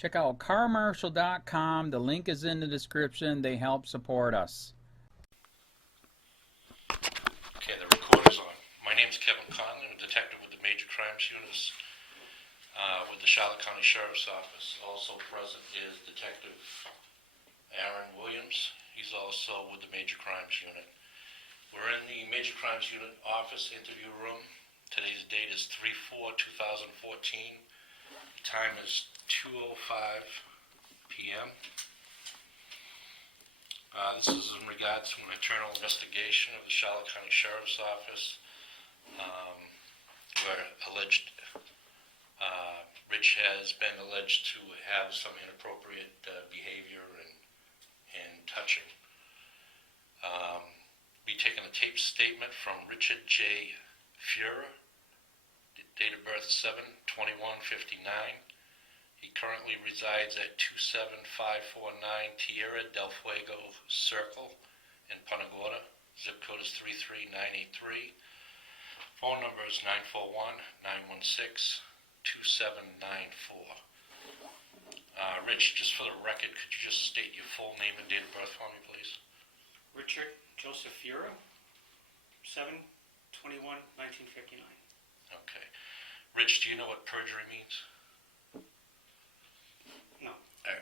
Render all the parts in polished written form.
Check out carmarshal.com. The link is in the description. They help support us. Okay, the recorder's on. My name's Kevin Conley. I'm a detective with the Major Crimes Unit with the Charlotte County Sheriff's Office. Also present is Detective Aaron Williams. He's also with the Major Crimes Unit. We're in the Major Crimes Unit office interview room. Today's date is 3/4/2014. Time is 2:05 p.m. This is in regards to an internal investigation of the Charlotte County Sheriff's Office where alleged Rich has been alleged to have some inappropriate behavior and touching. Be taking a tape statement from Richard J. Fuhrer, date of birth 7/21/59. He currently resides at 27549 Tierra del Fuego Circle in Punta Gorda. Zip code is 33983. Phone number is 941-916-2794. Rich, just for the record, could you just state your full name and date of birth for me, please? Richard Joseph Fuhrer, 7/21/1959. Okay. Rich, do you know what perjury means? No.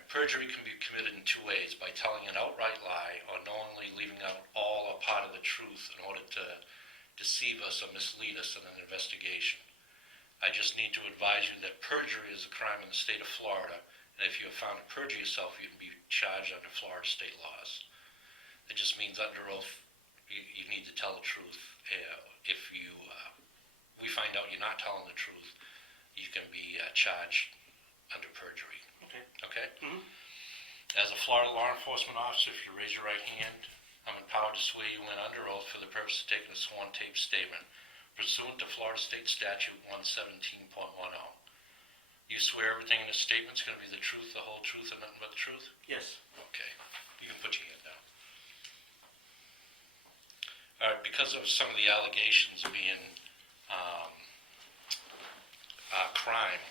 Perjury can be committed in two ways: by telling an outright lie or knowingly leaving out all or part of the truth in order to deceive us or mislead us in an investigation. I just need to advise you that perjury is a crime in the state of Florida, and if you are found to perjure yourself, you can be charged under Florida state laws. It just means under oath you need to tell the truth. If we find out you're not telling the truth, you can be charged under perjury. Okay. Okay? Mm-hmm. As a Florida law enforcement officer, if you raise your right hand, I'm empowered to swear you in under oath for the purpose of taking a sworn tape statement pursuant to Florida State Statute 117.10. You swear everything in this statement is going to be the truth, the whole truth, and nothing but the truth? Yes. Okay. You can put your hand down. All right, because of some of the allegations being crime,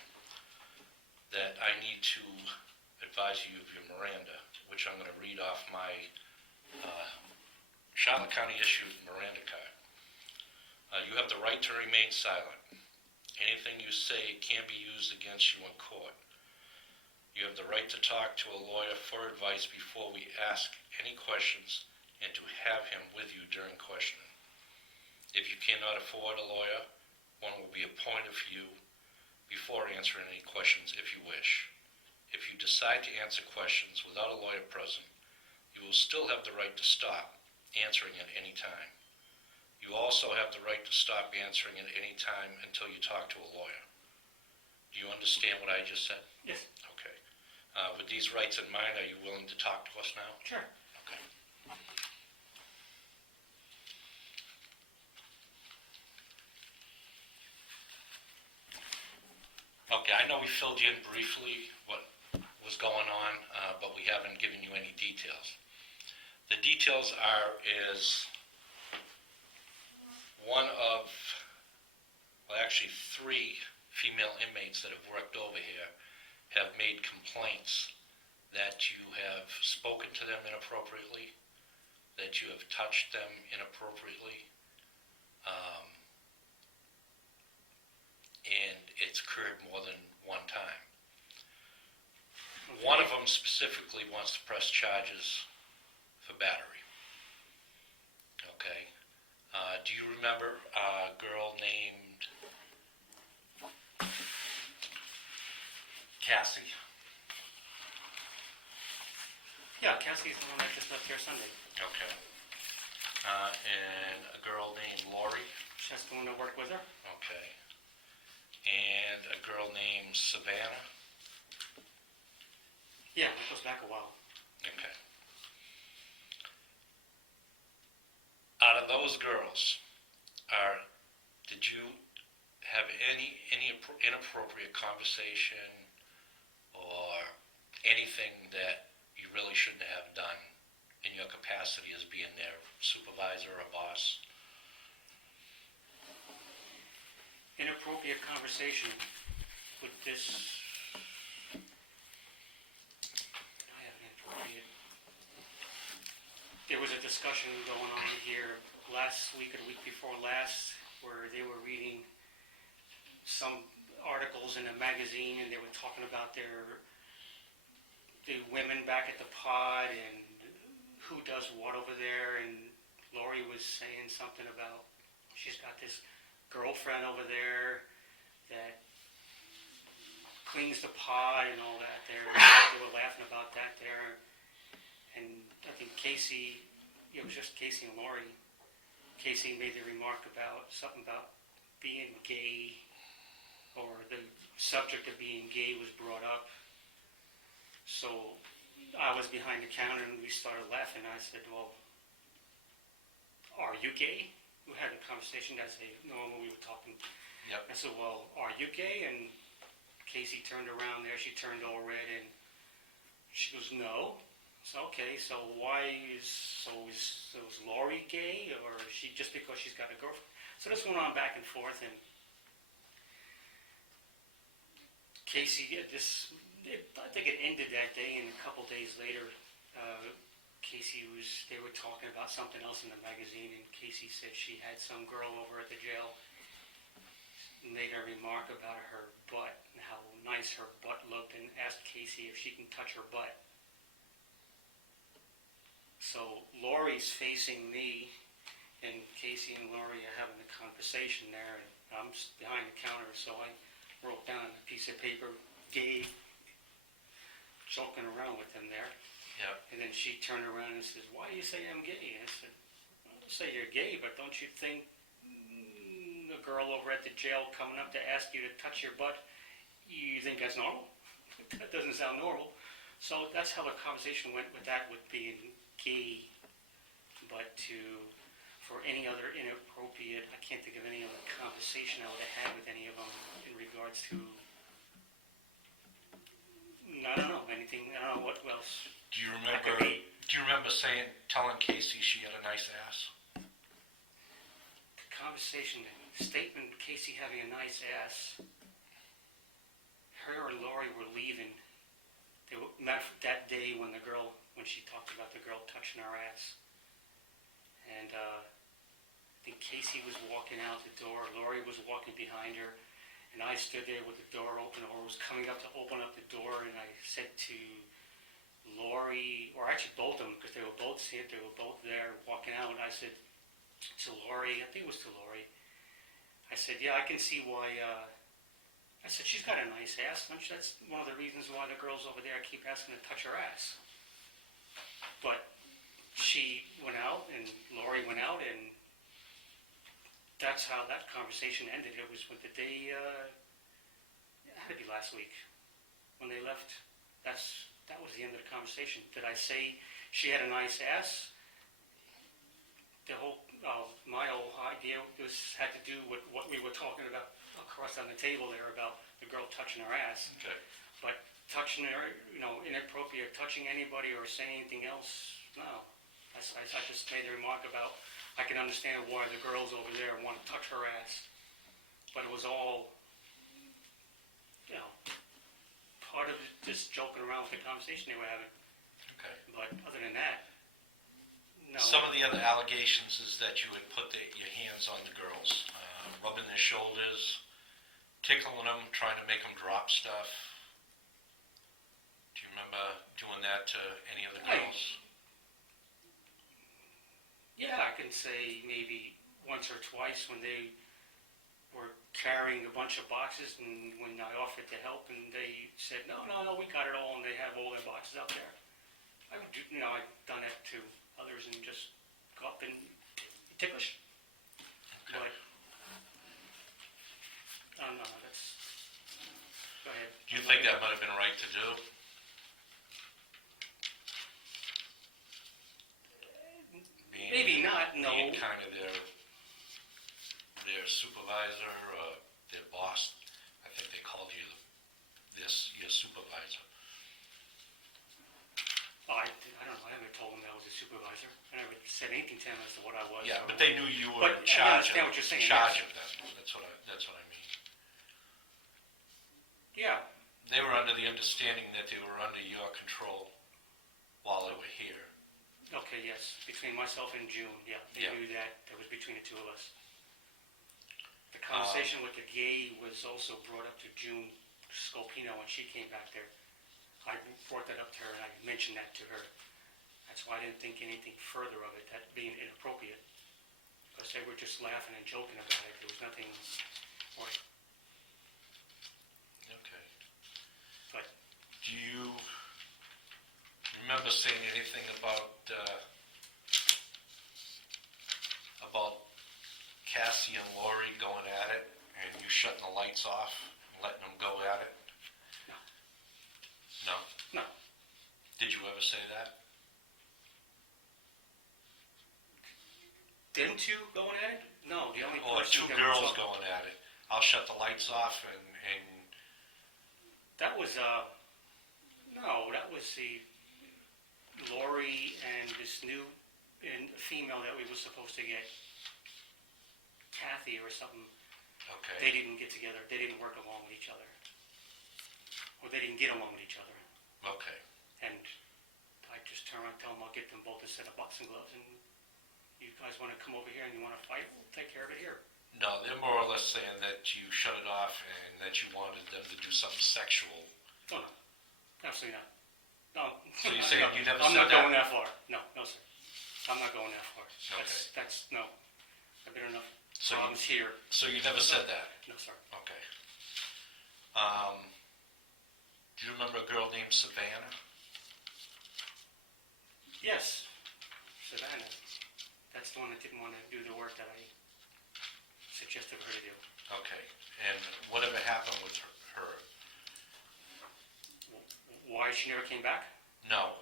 that I need to advise you of your Miranda, which I'm going to read off my Charlotte County issued Miranda card. You have the right to remain silent. Anything you say can be used against you in court. You have the right to talk to a lawyer for advice before we ask any questions and to have him with you during questioning. If you cannot afford a lawyer, one will be appointed for you before answering any questions if you wish. If you decide to answer questions without a lawyer present, you will still have the right to stop answering at any time. You also have the right to stop answering at any time until you talk to a lawyer. Do you understand what I just said? Yes. Okay. With these rights in mind, are you willing to talk to us now? Sure. Okay. Okay, I know we filled you in briefly what was going on, but we haven't given you any details. The details is one of, well, actually 3 female inmates that have worked over here have made complaints that you have spoken to them inappropriately, that you have touched them inappropriately, and it's occurred more than one time. Okay. One of them specifically wants to press charges for battery. Okay. Do you remember a girl named Kasey? Yeah, Kasey's the one that just left here Sunday. Okay. And a girl named Lori? Just going to work with her. Okay. And a girl named Savannah? Yeah, it goes back a while. Okay. Out of those girls, did you have any inappropriate conversation or anything that you really shouldn't have done in your capacity as being their supervisor or boss? Inappropriate conversation with this a discussion going on here last week or the week before last where they were reading some articles in a magazine and they were talking about the women back at the pod and who does what over there, and Lori was saying something about she's got this girlfriend over there that cleans the pod and all that there. They were laughing about that there. And I think Kasey, it was just Kasey and Lori. Kasey made the remark about something about being gay, or the subject of being gay was brought up. So I was behind the counter and we started laughing. I said, well, are you gay? We had a conversation that day, when we were talking. Yep. I said, well, are you gay? And Kasey turned around there, she turned all red and she goes, no. So, okay, so is Lori gay, or is she just because she's got a girlfriend? So this went on back and forth, and Kasey, I think it ended that day, and a couple days later, they were talking about something else in the magazine, and Kasey said she had some girl over at the jail, made a remark about her butt, and how nice her butt looked, and asked Kasey if she can touch her butt. So Lori's facing me, and Kasey and Lori are having a conversation there, and I'm behind the counter, so I wrote down on a piece of paper, gay, joking around with him there. Yep. And then she turned around and says, why do you say I'm gay? And I said, I don't say you're gay, but don't you think a girl over at the jail coming up to ask you to touch your butt, you think that's normal? That doesn't sound normal. So that's how the conversation went with that, with being gay. But for any other inappropriate, I can't think of any other conversation I would have had with any of them in regards to, I don't know, anything, I don't know what else. Do you remember telling Kasey she had a nice ass? The conversation, the statement, Kasey having a nice ass, her and Lori were leaving. They met that day when she talked about the girl touching her ass. And I think Kasey was walking out the door, Lori was walking behind her, and I stood there with the door open, or was coming up to open up the door, and I said to Lori, or actually both of them, because they were both there walking out, I said to Lori, I think it was to Lori, I said, yeah, I can see why, I said, she's got a nice ass, don't you? That's one of the reasons why the girls over there keep asking to touch her ass. But she went out, and Lori went out, and that's how that conversation ended. It was with the day, it had to be last week, when they left. That was the end of the conversation. Did I say she had a nice ass? My whole idea had to do with what we were talking about across on the table there about the girl touching her ass. Okay. But touching her, inappropriate, touching anybody or saying anything else, no. I just made the remark about, I can understand why the girls over there want to touch her ass. But it was all, part of just joking around with the conversation they were having. Okay. But other than that, no. Some of the other allegations is that you would put your hands on the girls, rubbing their shoulders, tickling them, trying to make them drop stuff. Do you remember doing that to any of the girls? Yeah, I can say maybe once or twice when they were carrying a bunch of boxes, and when I offered to help, and they said, no, we got it all, and they have all their boxes out there. I've done that to others and just go up and ticklish. Okay. But, no, that's, go ahead. Do you think that might have been right to do? Maybe not, no. Being kind of their supervisor, their boss. I think they called you your supervisor. I don't know, I never told them that I was a supervisor. I never said anything to them as to what I was. Yeah, or but they knew you were But in charge. I understand what you're saying, Charge yes. of them. That's what I mean. Yeah, They were under the understanding that they were under your control while they were here. Okay, yes, between myself and June, yeah, they Yeah. knew that, that was between the two of us. The conversation with the gay was also brought up to June Scopino when she came back there. I brought that up to her and I mentioned that to her. That's why I didn't think anything further of it, that being inappropriate. Because they were just laughing and joking about it, there was nothing more. Okay. But Do you remember saying anything about Kasey and Lori going at it, and you shutting the lights off and letting them go at it? No. No? No. Did you ever say that? Them two going at it? No, the only Or person two that girls was going at it? I'll shut the lights off and that was no, that was the Lori and this new female that we were supposed to get, Kathy or something. okay. They didn't get together. They didn't work along with each other, or they didn't get along with each other. Okay. And I just turn around and tell them I'll get them both a set of boxing gloves, and you guys want to come over here and you want to fight, we'll take care of it here. No, they're more or less saying that you shut it off and that you wanted them to do something sexual. Oh no, absolutely not. No. So you're saying you never I'm said not going that? that far. No, no sir. I'm not going that far. Okay. That's no. I've been enough So problems here. So you never said that? No sir. Okay. Do you remember a girl named Savannah? Yes, Savannah. That's the one that didn't want to do the work that I suggested her to do. Okay. And whatever happened with her? Why she never came back? No.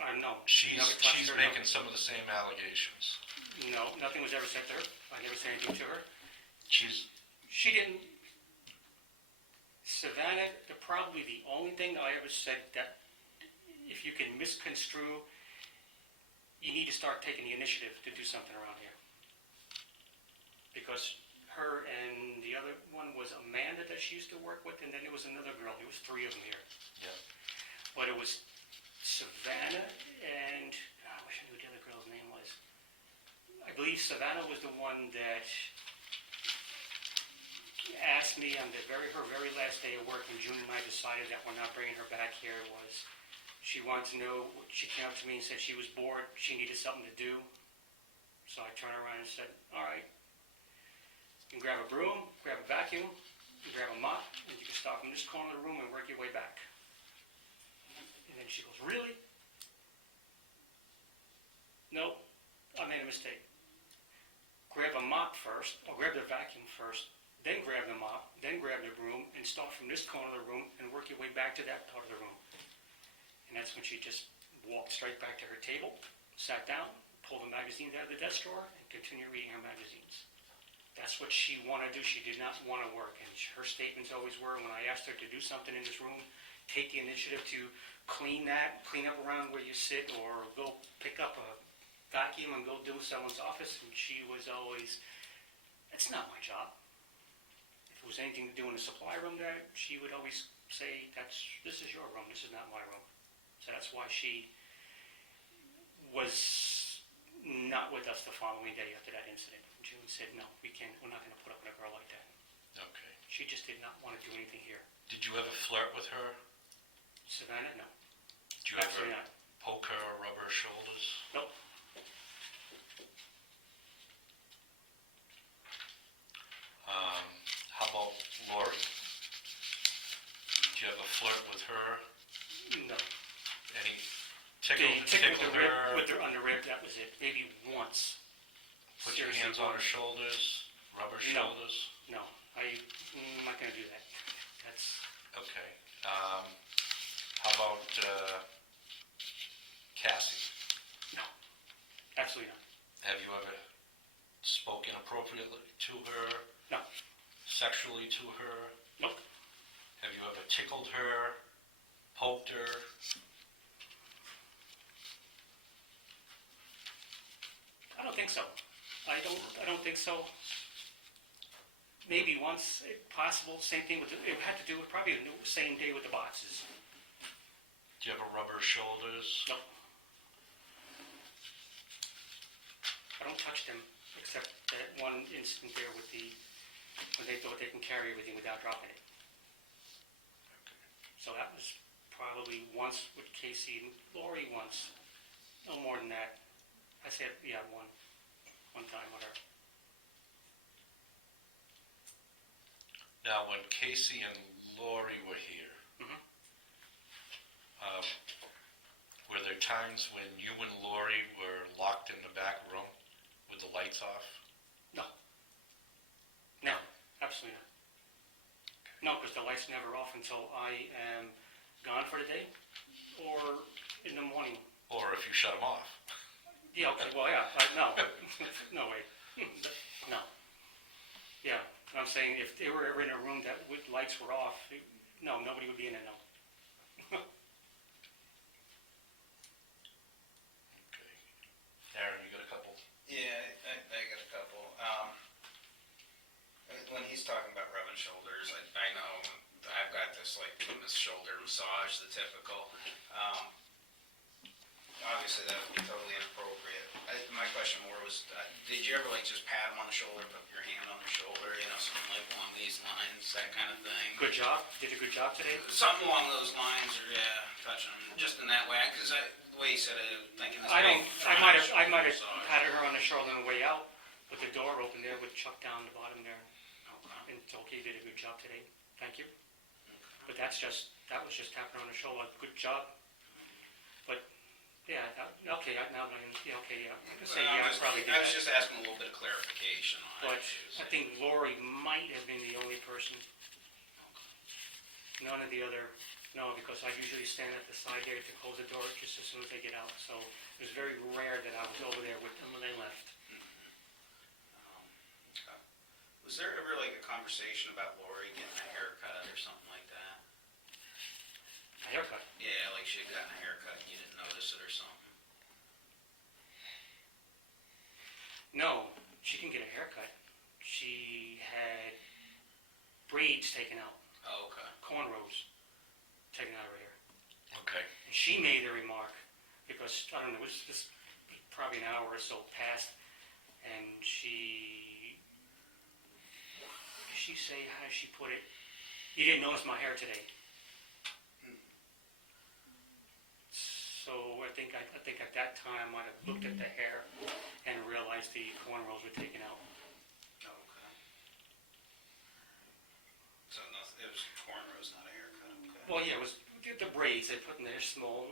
I don't know. She's Never touched her, making some of the same allegations. No, nothing was ever said to her. I never said anything to her. She didn't. Savannah, probably the only thing I ever said that if you can misconstrue, you need to start taking the initiative to do something around here. Because her and the other one was Amanda that she used to work with, and then there was another girl. There was three of them here. Yeah. But it was Savannah and I wish I knew what the other girl's name was. I believe Savannah was the one that asked me on her very last day of work in June, and I decided that we're not bringing her back here. Was she wanted to know? She came up to me and said she was bored. She needed something to do. So I turned around and said, "All right, you can grab a broom, grab a vacuum, you grab a mop, and you can start from this corner of the room and work your way back." And then she goes, "Really?" "No, I made a mistake. Grab a mop first, or grab the vacuum first, then grab the mop, then grab the broom, and start from this corner of the room and work your way back to that part of the room." And that's when she just walked straight back to her table, sat down, pulled the magazines out of the desk drawer, and continued reading her magazines. That's what she wanted to do. She did not want to work. And her statements always were, when I asked her to do something in this room, take the initiative to clean up around where you sit, or go pick up a vacuum and go do someone's office. And she was always, "That's not my job." If it was anything to do in the supply room there, she would always say, "This is your room, this is not my room." So that's why she was not with us the following day after that incident. June said, "No, we're not going to put up with a girl like that." Okay. She just did not want to do anything here. Did you ever flirt with her? Savannah, no. Did you Absolutely ever not. poke her or rub her shoulders? Nope. How about Lori? Did you ever flirt with her? No. Any They tickle tickled her? with their underrib, that was it. Maybe once. Put your Seriously, hands on her once. shoulders? Rub her No. shoulders? No, I'm not going to do that. That's Okay. How about Kasey? no, absolutely not. Have you ever spoken appropriately to her? No. Sexually to her? Nope. Have you ever tickled her? Poked her? I don't think so. I don't think so. Maybe once, if possible. Same thing with it had to do with probably the same day with the boxes. Do you ever rub her shoulders? Nope. I don't touch them, except that one instant there with when they thought they can carry everything without dropping it. So that was probably once with Kasey and Lori once, no more than that. I said, yeah, one time with her. Now, when Kasey and Lori were here, were there times when you and Lori were locked in the back room with the lights off? No, absolutely not. No, because the lights never off until I am gone for the day or in the morning. Or if you shut them off? Yeah, okay, well, yeah, no. No way. No. Yeah, I'm saying if they were ever in a room that with lights were off, no, nobody would be in it, no. Okay. Aaron, you got a couple? Yeah, I got a couple. When he's talking about rubbing shoulders, I know I've got this like this shoulder massage, the typical. Obviously that would be totally inappropriate. My question more was, did you ever like just pat him on the shoulder, put your hand on the shoulder, you know, something like along these lines, that kind of thing? Good job. Did a good job today. Something along those lines, or yeah, touching him just in that way, because the way he said it, thinking this. I might have patted her on the shoulder on the way out with the door open there with Chuck down the bottom there. And it's okay, you did a good job today. Thank you. But that was just tapping her on the shoulder. Good job. But yeah, okay. Now yeah, okay, yeah. I can say yeah. I was just asking a little bit of clarification on but it. I think Lori might have been the only person. None of the other. No, because I usually stand at the side there to close the door just as soon as they get out. So it was very rare that I was over there with them when they left. Was there ever like a conversation about Lori getting a haircut or something like that? A haircut? Yeah, like she had gotten a haircut and you didn't notice it or something. No, she didn't get a haircut. She had braids taken out. Oh, okay. Cornrows taken out of her hair. Okay. And she made a remark because, I don't know, it was just probably an hour or so past, and she say, how does she put it? You didn't notice my hair today. So I think at that time I might have looked at the hair and realized the cornrows were taken out. Oh, okay. So it was cornrows, not a haircut. Okay. Well, yeah, it was the braids they put in there, small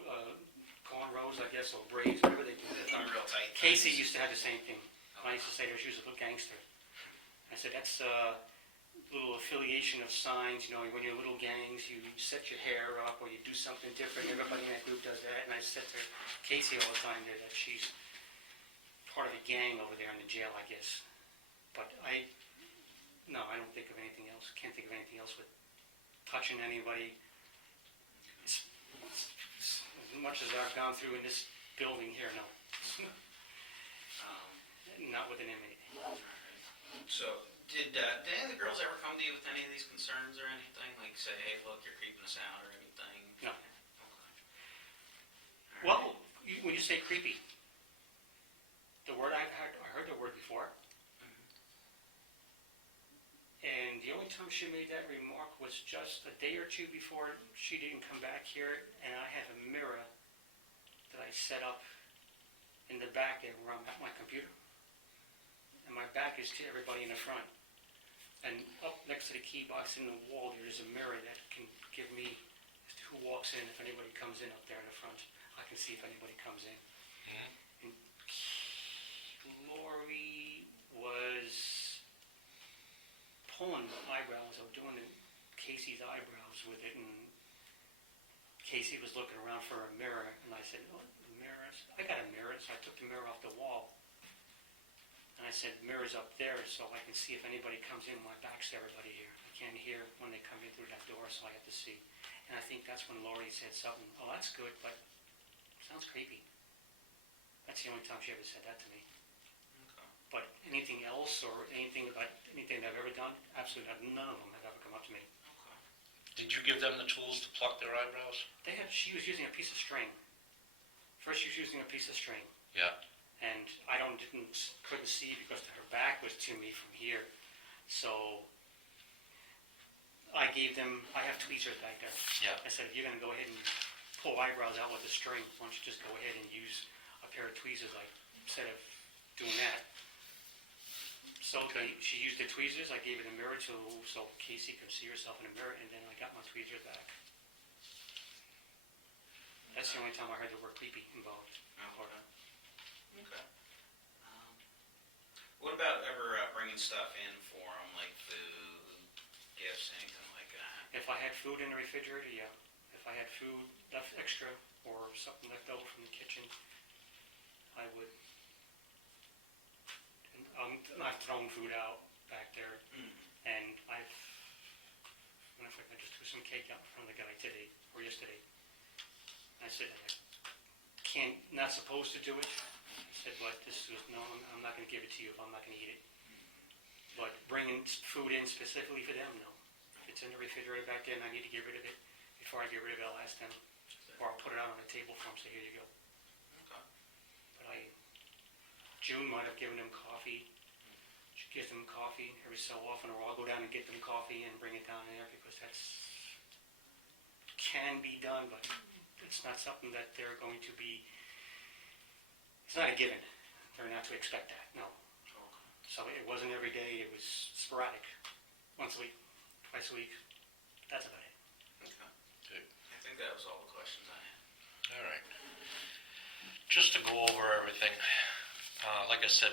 cornrows, I guess, or braids, whatever they do. Real tight. Kasey used to have the same thing. I used to say to her, she was a little gangster. I said, that's little affiliation of signs, you know, when you're little gangs, you set your hair up or you do something different. Everybody in that group does that. And I said to Kasey all the time there that she's part of a gang over there in the jail, I guess. But no, I don't think of anything else. Can't think of anything else with touching anybody. As much as I've gone through in this building here, no. Not with an inmate. So, did any of the girls ever come to you with any of these concerns or anything? Like say, hey, look, you're creeping us out or anything? No. Okay. Well, when you say creepy, the word I heard the word before. And the only time she made that remark was just a day or two before she didn't come back here, and I have a mirror that I set up in the back there where I'm at my computer. And my back is to everybody in the front. And up next to the key box in the wall, there is a mirror that can give me as to who walks in, if anybody comes in up there in the front. I can see if anybody comes in. And Lori was pulling the eyebrows, or doing Kasey's eyebrows with it, and Kasey was looking around for a mirror, and I said, oh, mirrors? I got a mirror, so I took the mirror off the wall. And I said, mirror's up there so I can see if anybody comes in. My back's to everybody here. I can't hear when they come in through that door, so I have to see. And I think that's when Lori said something, oh, that's good, but sounds creepy. That's the only time she ever said that to me. Okay. But anything else or anything about anything I've ever done, absolutely not. None of them have ever come up to me. Okay. Did you give them the tools to pluck their eyebrows? She was using a piece of string. First she was using a piece of string. Yeah. and couldn't see because her back was to me from here. So I have tweezers back there. Yeah. I said, if you're gonna go ahead and pull eyebrows out with a string, why don't you just go ahead and use a pair of tweezers instead of doing that. So she used the tweezers, I gave her the mirror so Kasey could see herself in the mirror, and then I got my tweezers back. That's the only time I heard the word creepy involved. Okay. What about ever bringing stuff in for them, like food, gifts, anything like that? If I had food in the refrigerator, yeah. If I had food left extra or something left over from the kitchen, I would. I've thrown food out back there, and I just threw some cake out in front of the guy today or yesterday. I said, not supposed to do it. I said, but I'm not going to give it to you if I'm not going to eat it. But bringing food in specifically for them, no. If it's in the refrigerator back there and I need to get rid of it, before I get rid of it, I'll ask them, or I'll put it out on the table for them, say, here you go. Okay. But June might have given them coffee. She gives them coffee every so often, or I'll go down and get them coffee and bring it down there, because can be done, but it's not something that they're going to be, it's not a given. They're not to expect that, no. Okay. So it wasn't every day, it was sporadic. Once a week, twice a week, that's about it. Okay. Good. I think that was all the questions I had. All right. Just to go over everything, like I said,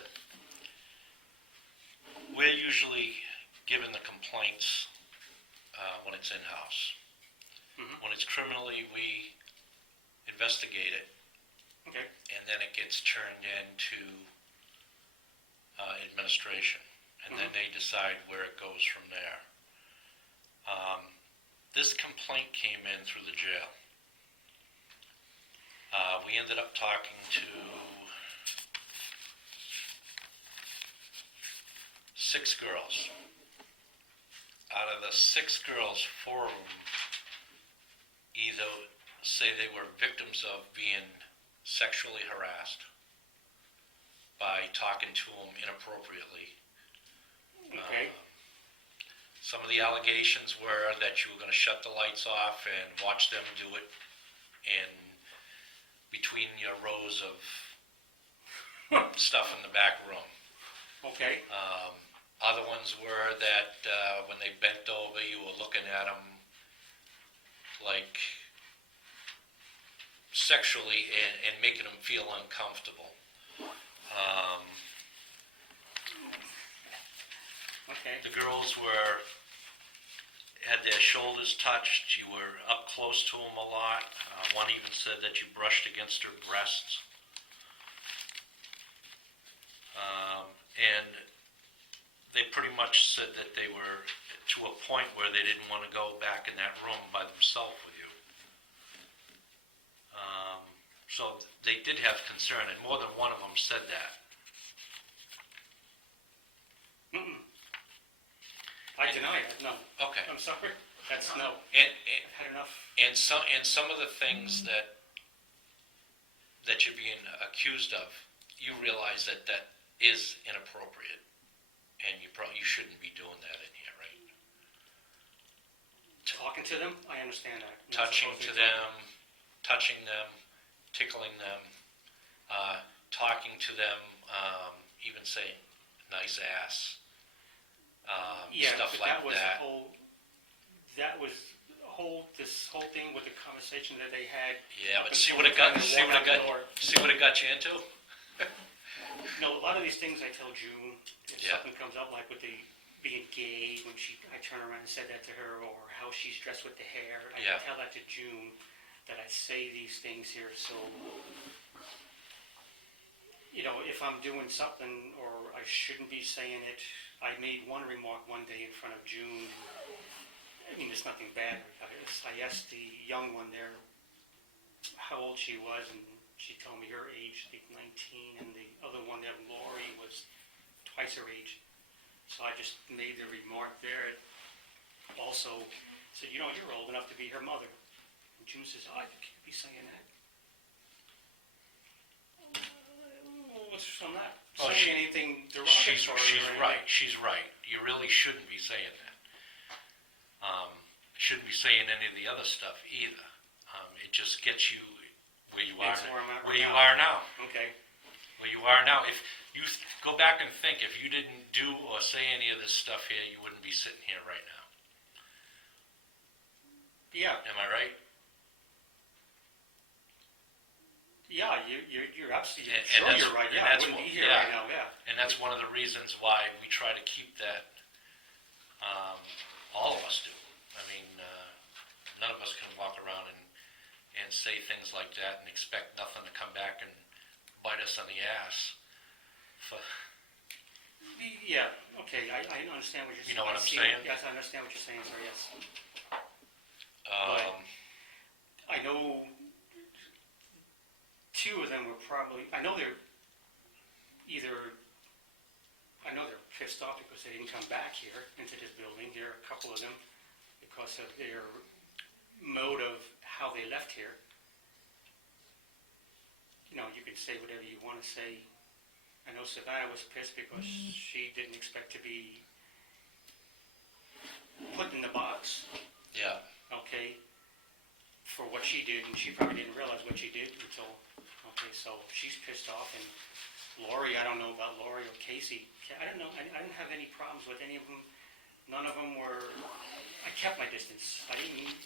we're usually given the complaints when it's in-house. Mm-hmm. When it's criminally, we investigate it, Okay. and then it gets turned into administration, and then they decide where it goes from there. This complaint came in through the jail. We ended up talking to 6 girls. Out of the 6 girls, 4 of them either say they were victims of being sexually harassed by talking to them inappropriately. Okay. Some of the allegations were that you were going to shut the lights off and watch them do it in between your rows of stuff in the back room. Okay. Other ones were that when they bent over, you were looking at them like sexually and making them feel uncomfortable. Okay. The girls had their shoulders touched. You were up close to them a lot. One even said that you brushed against her breasts. And they pretty much said that they were to a point where they didn't want to go back in that room by themselves with you. So they did have concern, and more than one of them said that. I deny it, no. Okay. I'm sorry. That's no. And I've had enough. some of the things that you're being accused of, you realize that is inappropriate, and you shouldn't be doing that in here, right? Talking to them, I understand that. Touching them, tickling them, talking to them, even saying nice ass, stuff but like that was that. This whole thing with the conversation that they had. Yeah, but up see until what it got the time they walked out the door. you into? No, a lot of these things I tell June, if Yeah. something comes up like with the being gay, when I turn around and said that to her, or how she's dressed with the hair, I Yeah. tell that to June, that I say these things here, so, if I'm doing something or I shouldn't be saying it. I made one remark one day in front of June. I mean, it's nothing bad. I asked the young one there how old she was, and she told me her age, I think 19, and the other one there, Lori, was twice her age. So I just made the remark there. Also said, you're old enough to be her mother. And June says, I think you'd be saying that. What's on that? Oh, Saying anything derogatory She's or anything. right. She's right. You really shouldn't be saying that. Shouldn't be saying any of the other stuff either. It just gets you where you are. It's where I'm at Where right you now. are now. Okay. Where you are now. If you go back and think, if you didn't do or say any of this stuff here, you wouldn't be sitting here right now. Yeah. Am I right? Yeah, you're absolutely And sure that's- you're right. and Yeah, I that's wouldn't what- be here yeah. right now. Yeah. And that's one of the reasons why we try to keep that. All of us do. I mean, none of us can walk around and say things like that and expect nothing to come back and bite us on the ass. Yeah. Okay. I understand what you're saying. You know what I I'm see saying? Yes, I understand what you're saying, sir. Yes. I know two of them were probably. I know they're pissed off because they didn't come back here into this building. There are a couple of them because of their mode of how they left here. You know, you could say whatever you want to say. I know Savannah was pissed because she didn't expect to be put in the box, Yeah. okay, for what she did, and she probably didn't realize what she did until, okay, so she's pissed off. And Lori, I don't know about Lori or Kasey. I don't know. I didn't have any problems with any of them. None of them were. I kept my distance. I didn't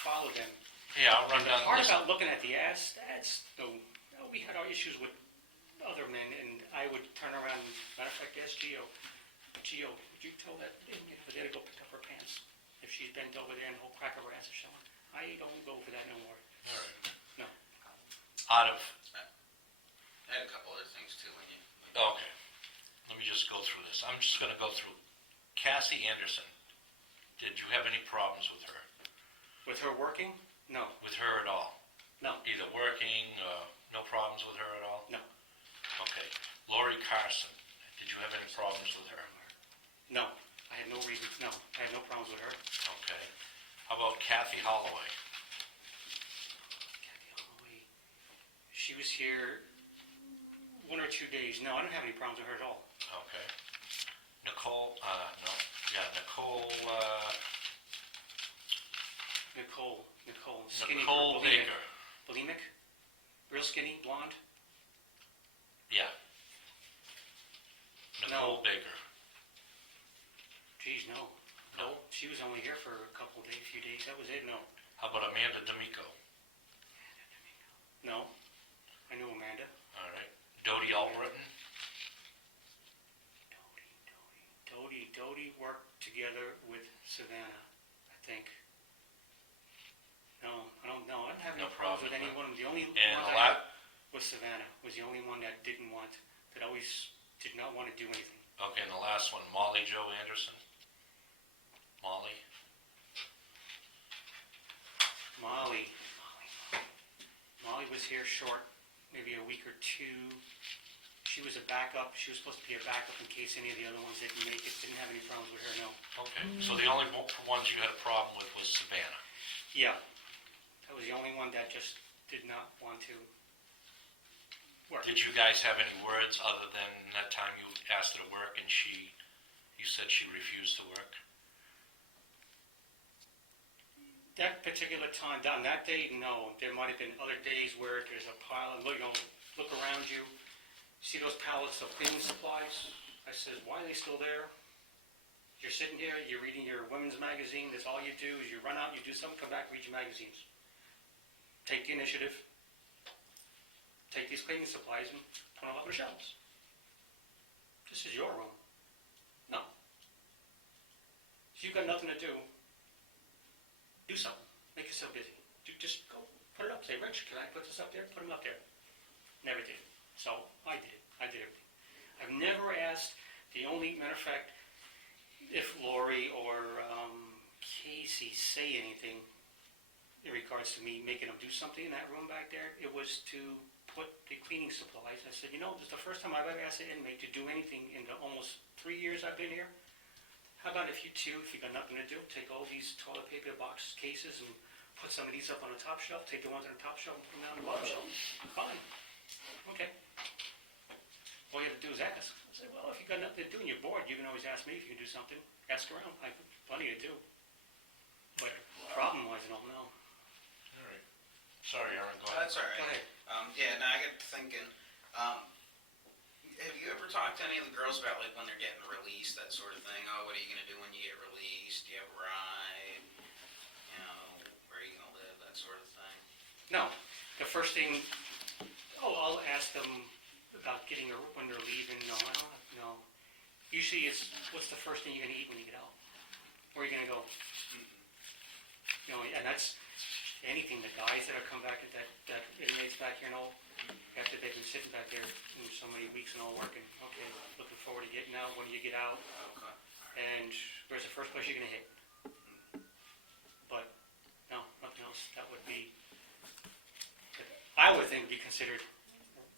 follow them. Yeah, I'll run And the down part this. about looking at the ass, that's no. We had our issues with other men, and I would turn around. Matter of fact, ask Gio. Gio, would you tell that lady to go pick up her pants if she's bent over there and the whole crack of her ass is showing? I don't go for that no more. All right. No. Out of. I had a couple other things too. Okay. Let me just go through this. I'm just going to go through. Cassie Anderson. Did you have any problems with her? With her working? No. With her at all? No. Either working, no problems with her at all? No. Okay. Lori Carson. Did you have any problems with her? No. I had no reason. No. I had no problems with her. Okay. How about Kathy Holloway? Kathy Holloway. She was here 1 or 2 days. No, I don't have any problems with her at all. Okay. Nicole, no. Yeah, Nicole. Skinny. Nicole bulimic. Baker. Bulimic? Real skinny, blonde? Yeah. Nicole No. Baker. Geez, no. No. She was only here for a few days. That was it. No. How about Amanda D'Amico? No. I knew Amanda. All right. Dodie Albritton? Dodie worked together with Savannah, I think. No, I don't know. I don't have any No problems with problem. anyone. The only And one a I lot. had was Savannah. Was the only one that didn't want, that always did not want to do anything. Okay, and the last one, Molly Jo Anderson? Molly? Molly was here short, maybe a week or two. She was a backup. She was supposed to be a backup in case any of the other ones didn't make it. Didn't have any problems with her, no. Okay, so the only ones you had a problem with was Savannah? Yeah. That was the only one that just did not want to work. Did you guys have any words other than that time you asked her to work and you said she refused to work? That particular time, on that day, no. There might have been other days where there's a pile of, look around you, see those pallets of cleaning supplies. I says, why are they still there? You're sitting here, you're reading your women's magazine, that's all you do is you run out, you do something, come back, read your magazines. Take the initiative. Take these cleaning supplies and put them up on the shelves. This is your room. No. If you've got nothing to do, do something. Make yourself busy. Just go put it up. Say, Rich, can I put this up there? Put them up there. Never did. So I did it. I did everything. I've never asked. The only matter of fact, if Lori or Kasey say anything in regards to me making them do something in that room back there, it was to put the cleaning supplies. I said, this is the first time I've ever asked an inmate to do anything in the almost 3 years I've been here. How about if you two, if you got nothing to do, take all these toilet paper box cases and put some of these up on the top shelf, take the ones on the top shelf and put them down on the bottom shelf. Fine. Okay. all you have to do is ask. I said, well, if you got nothing to do and you're bored, you can always ask me if you can do something. Ask around. I have plenty to do. But problem-wise, I don't know. All right. Sorry, Aaron, go ahead. That's all Go right. ahead. Now I got to thinking, have you ever talked to any of the girls about like when they're getting released, that sort of thing? Oh, what are you going to do when you get released? Do you have a ride? You know, where are you going to live? That sort of thing. No. The first thing, I'll ask them about getting when they're leaving. No, I don't know. Usually it's, what's the first thing you're going to eat when you get out? Where are you going to go? You know, and that's anything. The guys that are come back, that inmates back here and all, after they've been sitting back there in so many weeks and all working. Okay, looking forward to getting out. When do you get out? Okay. And where's the first place you're going to hit? But no, nothing else. That would be, I would think, be considered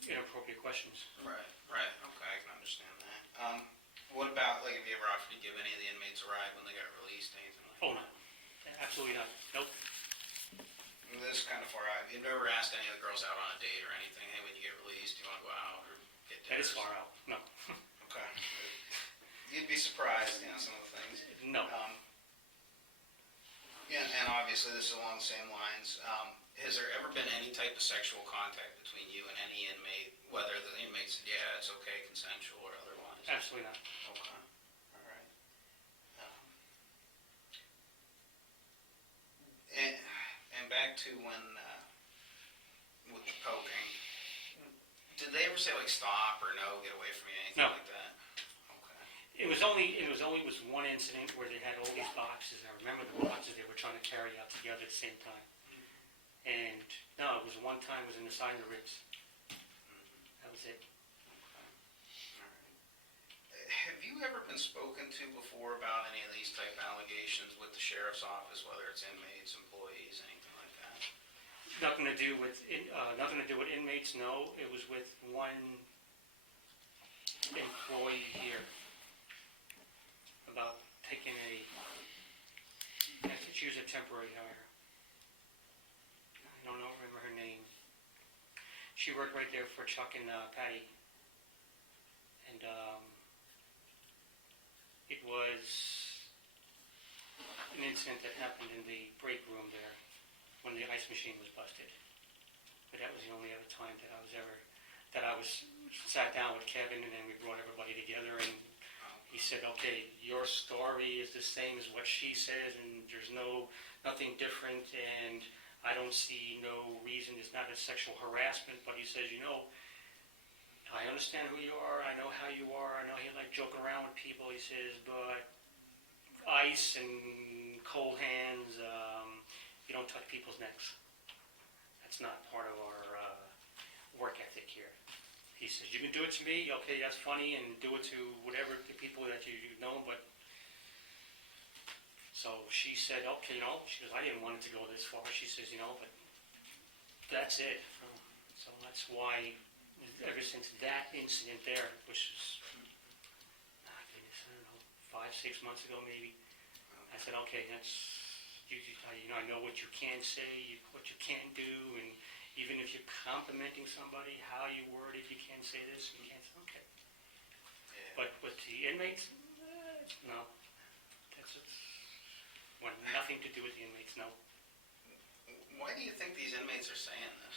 inappropriate questions. Right. Okay, I can understand that. What about, like, have you ever offered to give any of the inmates a ride when they got released, anything like that? Oh no, absolutely not. Nope. This is kind of far out. You've never asked any of the girls out on a date or anything? Hey, when you get released, do you want to go out or get That dinner? is far out. No. Okay. You'd be surprised, some of the things. No. And obviously this is along the same lines. Has there ever been any type of sexual contact between you and any inmate, whether the inmate said, yeah, it's okay, consensual or otherwise? Absolutely not. Okay. All right. And back to when, with the poking, did they ever say like stop or no, get away from me, anything No. like that? Okay. It was only one incident where they had all these boxes. I remember the boxes they were trying to carry out together at the same time. And no, it was one time. It was in the side of the ribs. That was it. Have you ever been spoken to before about any of these type of allegations with the sheriff's office, whether it's inmates, employees, anything like that? Nothing to do with inmates. No, it was with one employee here about taking she was a temporary hire. I don't remember her name. She worked right there for Chuck and Patty, and it was an incident that happened in the break room there when the ice machine was busted. But that was the only other time that I was sat down with Kevin, and then we brought everybody together, and he said, okay, your story is the same as what she says, and there's nothing different, and I don't see no reason. It's not a sexual harassment, but he says, I understand who you are, I know how you are, I know you like joking around with people, he says, but ice and cold hands, you don't touch people's necks. That's not part of our work ethic here. He says, you can do it to me, okay, that's funny, and do it to whatever the people that you know, but... So she said, okay, she goes, I didn't want it to go this far. She says, but that's it. So that's why, ever since that incident there, which is, I don't know, 5-6 months ago maybe, I said, okay, that's, I know what you can say, what you can't do, and even if you're complimenting somebody, how you word it, you can't say this, you can't say, okay. Yeah. But with the inmates, no. Want nothing to do with the inmates, no. Why do you think these inmates are saying this?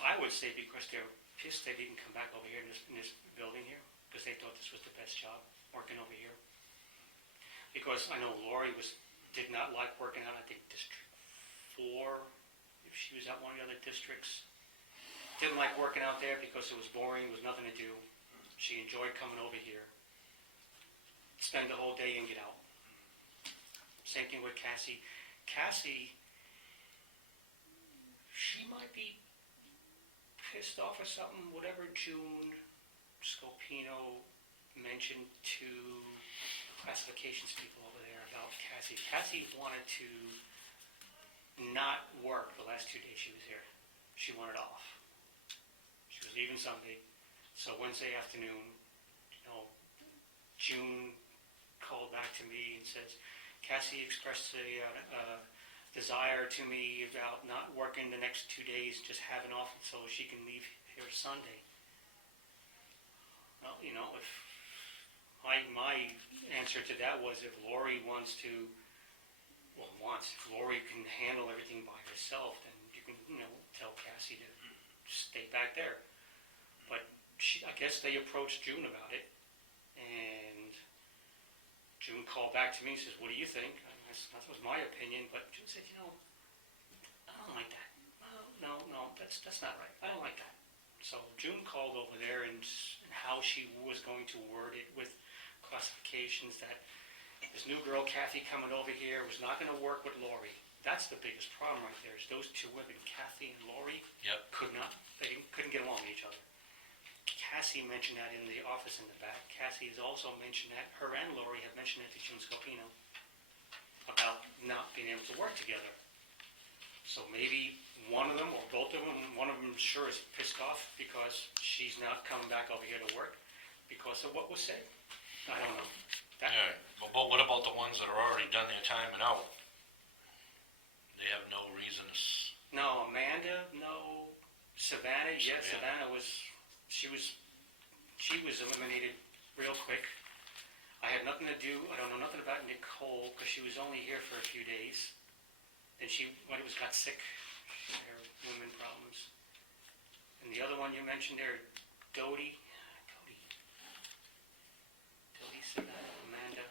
I would say because they're pissed they didn't come back over here in this building here, because they thought this was the best job, working over here. Because I know Lori did not like working out, I think, District 4, if she was at one of the other districts. Didn't like working out there because it was boring, there was nothing to do. She enjoyed coming over here. Spend the whole day and get out. Same thing with Kasey. Kasey, she might be pissed off or something, whatever June Scopino mentioned to classifications people over there about Kasey. Kasey wanted to not work the last 2 days she was here. She wanted off. She was leaving Sunday. So Wednesday afternoon, June called back to me and says, Kasey expressed a desire to me about not working the next 2 days, just having off so she can leave here Sunday. Well, you know, if my answer to that was if Lori wants to, if Lori can handle everything by herself, then you can, you know, tell Kasey to stay back there. But I guess they approached June about it, and June called back to me and says, "What do you think?" And that was my opinion, but June said, "You know, I don't like that. No, that's not right. I don't like that." So June called over there and how she was going to word it with classifications that this new girl, Kathy, coming over here was not going to work with Lori. That's the biggest problem right there, is those two women, Kathy and Lori, couldn't get along with each other. Kasey mentioned that in the office in the back. Kasey has also mentioned that, her and Lori have mentioned it to June Scopino about not being able to work together. So maybe one of them or both of them, one of them sure is pissed off because she's not coming back over here to work because of what was said. I don't know. Yeah, but what about the ones that are already done their time and out? They have no reason to... No, Amanda, no. Savannah, yes, Savannah was eliminated real quick. I had nothing to do, I don't know nothing about Nicole because she was only here for a few days. And she got sick. She had women problems. And the other one you mentioned there, Dodie, Savannah, Amanda.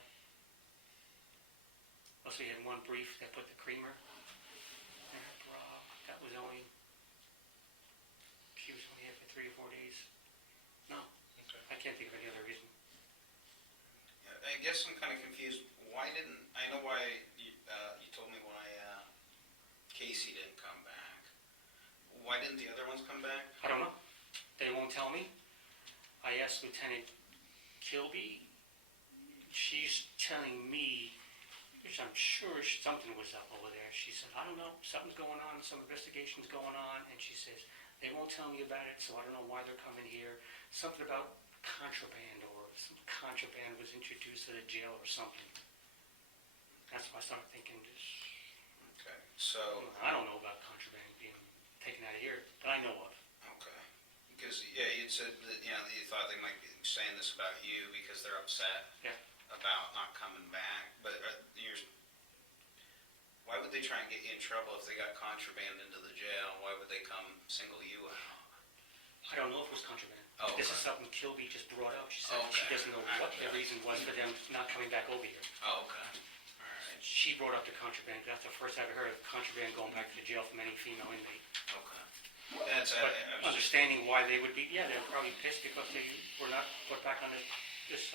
Also, you had one brief that put the creamer. That was only, she was only here for 3 or 4 days. No, Okay. I can't think of any other reason. Yeah, I guess I'm kind of confused. Why didn't, I know why you told me why Kasey didn't come back. Why didn't the other ones come back? I don't know. They won't tell me. I asked Lieutenant Kilby. She's telling me, which I'm sure something was up over there. She said, "I don't know, something's going on, some investigation's going on," and she says, "They won't tell me about it, so I don't know why they're coming here." Something about contraband, or some contraband was introduced to the jail or something. That's why I started thinking this. Okay, so... I don't know about contraband being taken out of here that I know of. Okay. Because, yeah, you'd said that, you know, you thought they might be saying this about you because they're upset about not coming back. But why would they try and get you in trouble if they got contraband into the jail? Why would they come single you out? I don't know if it was contraband. Oh, okay. This is something Kilby just brought up. She said she doesn't know what the reason was for them not coming back over here. Oh, okay. All right. She brought up the contraband. That's the first I've heard of contraband going back to the jail from any female inmate. Okay. That's, But understanding why they would be, they're probably pissed because they were not put back on this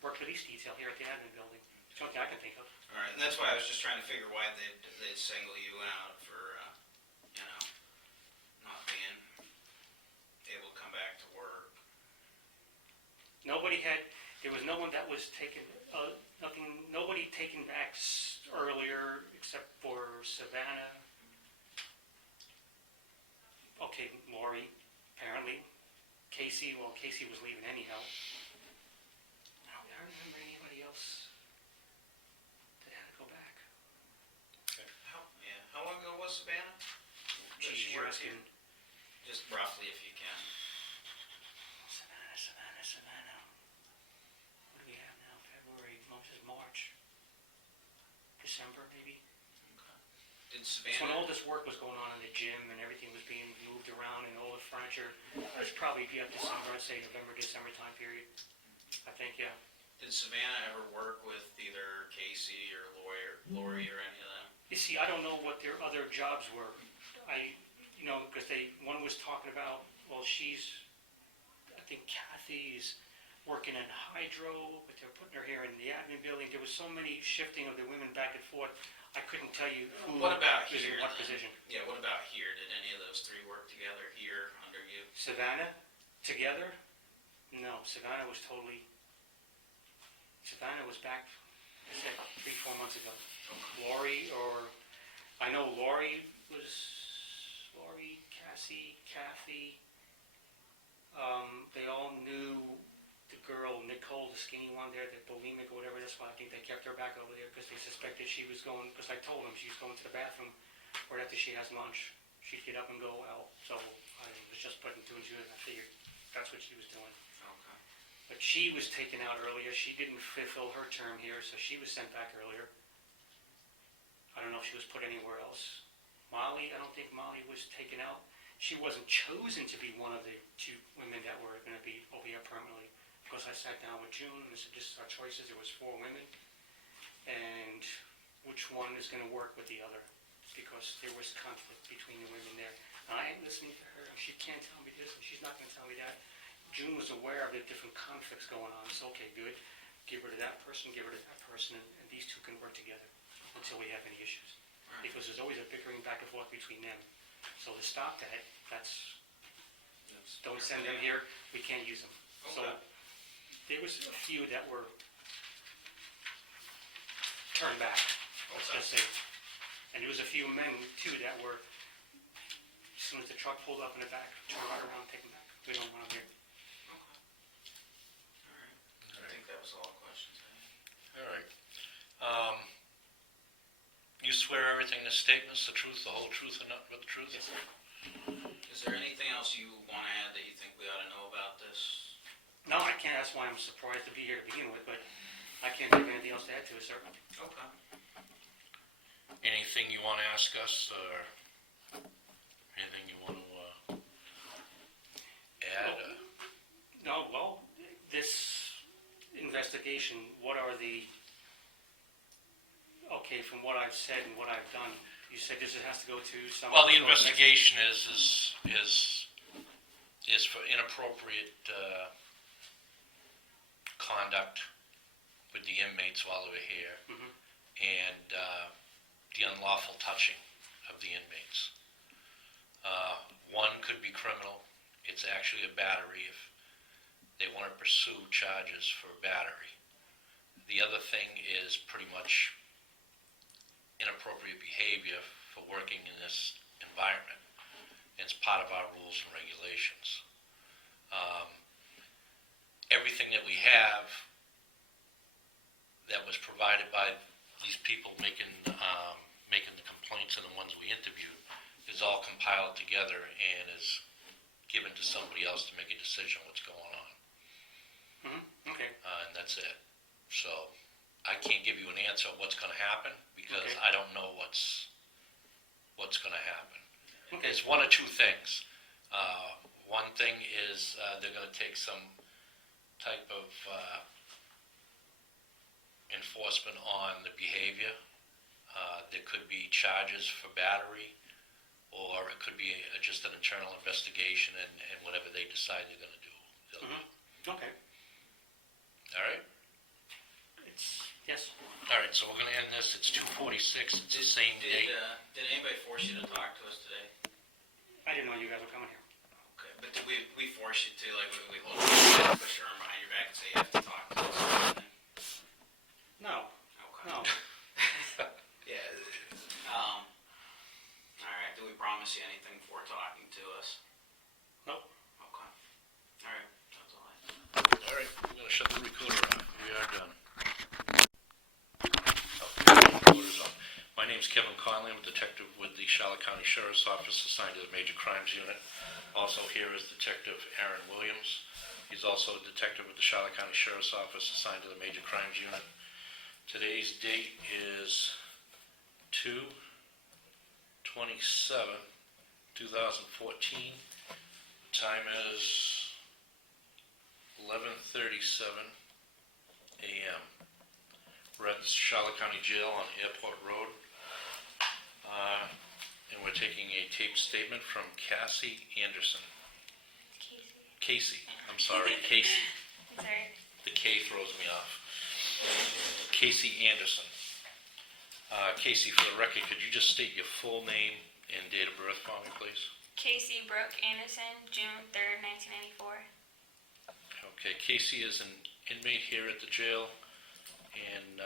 work release detail here at the admin building. It's something I can think of. all right, and that's why I was just trying to figure why they'd single you out for, you know, not being able to come back to work. There was no one that was taken, nobody taken back earlier except for Savannah. Okay, Lori, apparently. Kasey, Kasey was leaving anyhow. I don't remember anybody else that had to go back. Okay. How long ago was Savannah? Geez, She you're worked asking. here? Just roughly, if you can. Savannah. What do we have now? February, most is March. December, maybe? Did It's when Savannah... all this work was going on in the gym and everything was being moved around and all the furniture. It was probably be up December, I'd say November, December time period. I think, yeah. Did Savannah ever work with either Kasey or Lori or any of them? You see, I don't know what their other jobs were. Because one was talking about, I think Kathy's working in hydro, but they're putting her here in the admin building. There was so many shifting of the women back and forth. I couldn't tell you who What about was in here, what then? position. Yeah, what about here? Did any of those three work together here under you? Savannah, together? No, Savannah was back, I said, 3-4 months ago. Lori, I know Lori, Kasey, Kathy, they all knew the girl, Nicole, the skinny one there, the bulimic or whatever. That's why I think they kept her back over there, because they suspected she was going, because I told them she's going to the bathroom right after she has lunch. she'd get up and go out. So I was just putting two and two, and I figured that's what she was doing. Okay. But she was taken out earlier. She didn't fulfill her term here, so she was sent back earlier. I don't know if she was put anywhere else. Molly, I don't think Molly was taken out. She wasn't chosen to be one of the two women that were going to be over here permanently. Because I sat down with June and said, this is our choices. There was 4 women. And which one is going to work with the other? Because there was conflict between the women there. And I am listening to her. And she can't tell me this and she's not going to tell me that. June was aware of the different conflicts going on. So, okay, good. Give her to that person, give her to that person, and these two can work together until we have any issues. Because there's always a bickering back and forth between them. So to stop that, don't send them here, we can't use them. So there was a few that were turned back, let's just say. And there was a few men too that were, as soon as the truck pulled up in the back, turn right around, take them back. We don't want them here. I think that was all the questions I had. All right. You swear everything in the statements, the truth, the whole truth, and nothing but the truth? Yes, sir. Is there anything else you want to add that you think we ought to know about this? No, I can't. That's why I'm surprised to be here to begin with, but I can't think of anything else to add to it, sir. Okay. Anything you want to ask us, or anything you want to add? No, well, this investigation, what are the, okay, from what I've said and what I've done, you said this has to go to some... Well, the investigation is for inappropriate conduct with the inmates while they were here, and the unlawful touching of the inmates. One could be criminal. It's actually a battery if they want to pursue charges for battery. The other thing is pretty much inappropriate behavior for working in this environment. It's part of our rules and regulations. Everything that we have that was provided by these people making the complaints and the ones we interviewed is all compiled together and is given to somebody else to make a decision what's going on. Okay. And that's it. So I can't give you an answer of what's going to happen because Okay. I don't know what's going to happen. Okay. It's one of two things. One thing is they're going to take some type of enforcement on the behavior. There could be charges for battery, or it could be just an internal investigation and whatever they decide they're going to do. They'll do. Okay. All right? Yes. All right, so we're going to end this. It's 2:46. It's the same date. Did anybody force you to talk to us today? I didn't know you guys were coming here. Okay, but did we force you to, like, we hold push your arm behind your back and say you have to talk to us? No. Okay. No. Yeah. All right. Do we promise you anything before talking to us? Nope. Okay. All right. That's all I have. All right, we're going to shut the recorder off. We are done. Recorder's on. My name's Kevin Conley. I'm a detective with the Charlotte County Sheriff's Office assigned to the Major Crimes Unit. Also here is Detective Aaron Williams. He's also a detective with the Charlotte County Sheriff's Office assigned to the Major Crimes Unit. Today's date is 2/27/2014. Time is 11:37 a.m. We're at the Charlotte County Jail on Airport Road, and we're taking a taped statement from Kasey Anderson. Kasey. I'm sorry, Kasey. Sorry. The K throws me off. Kasey Anderson. Kasey, for the record, could you just state your full name and date of birth for me, please? Kasey Brooke Anderson, June 3rd, 1994. Okay, Kasey is an inmate here at the jail in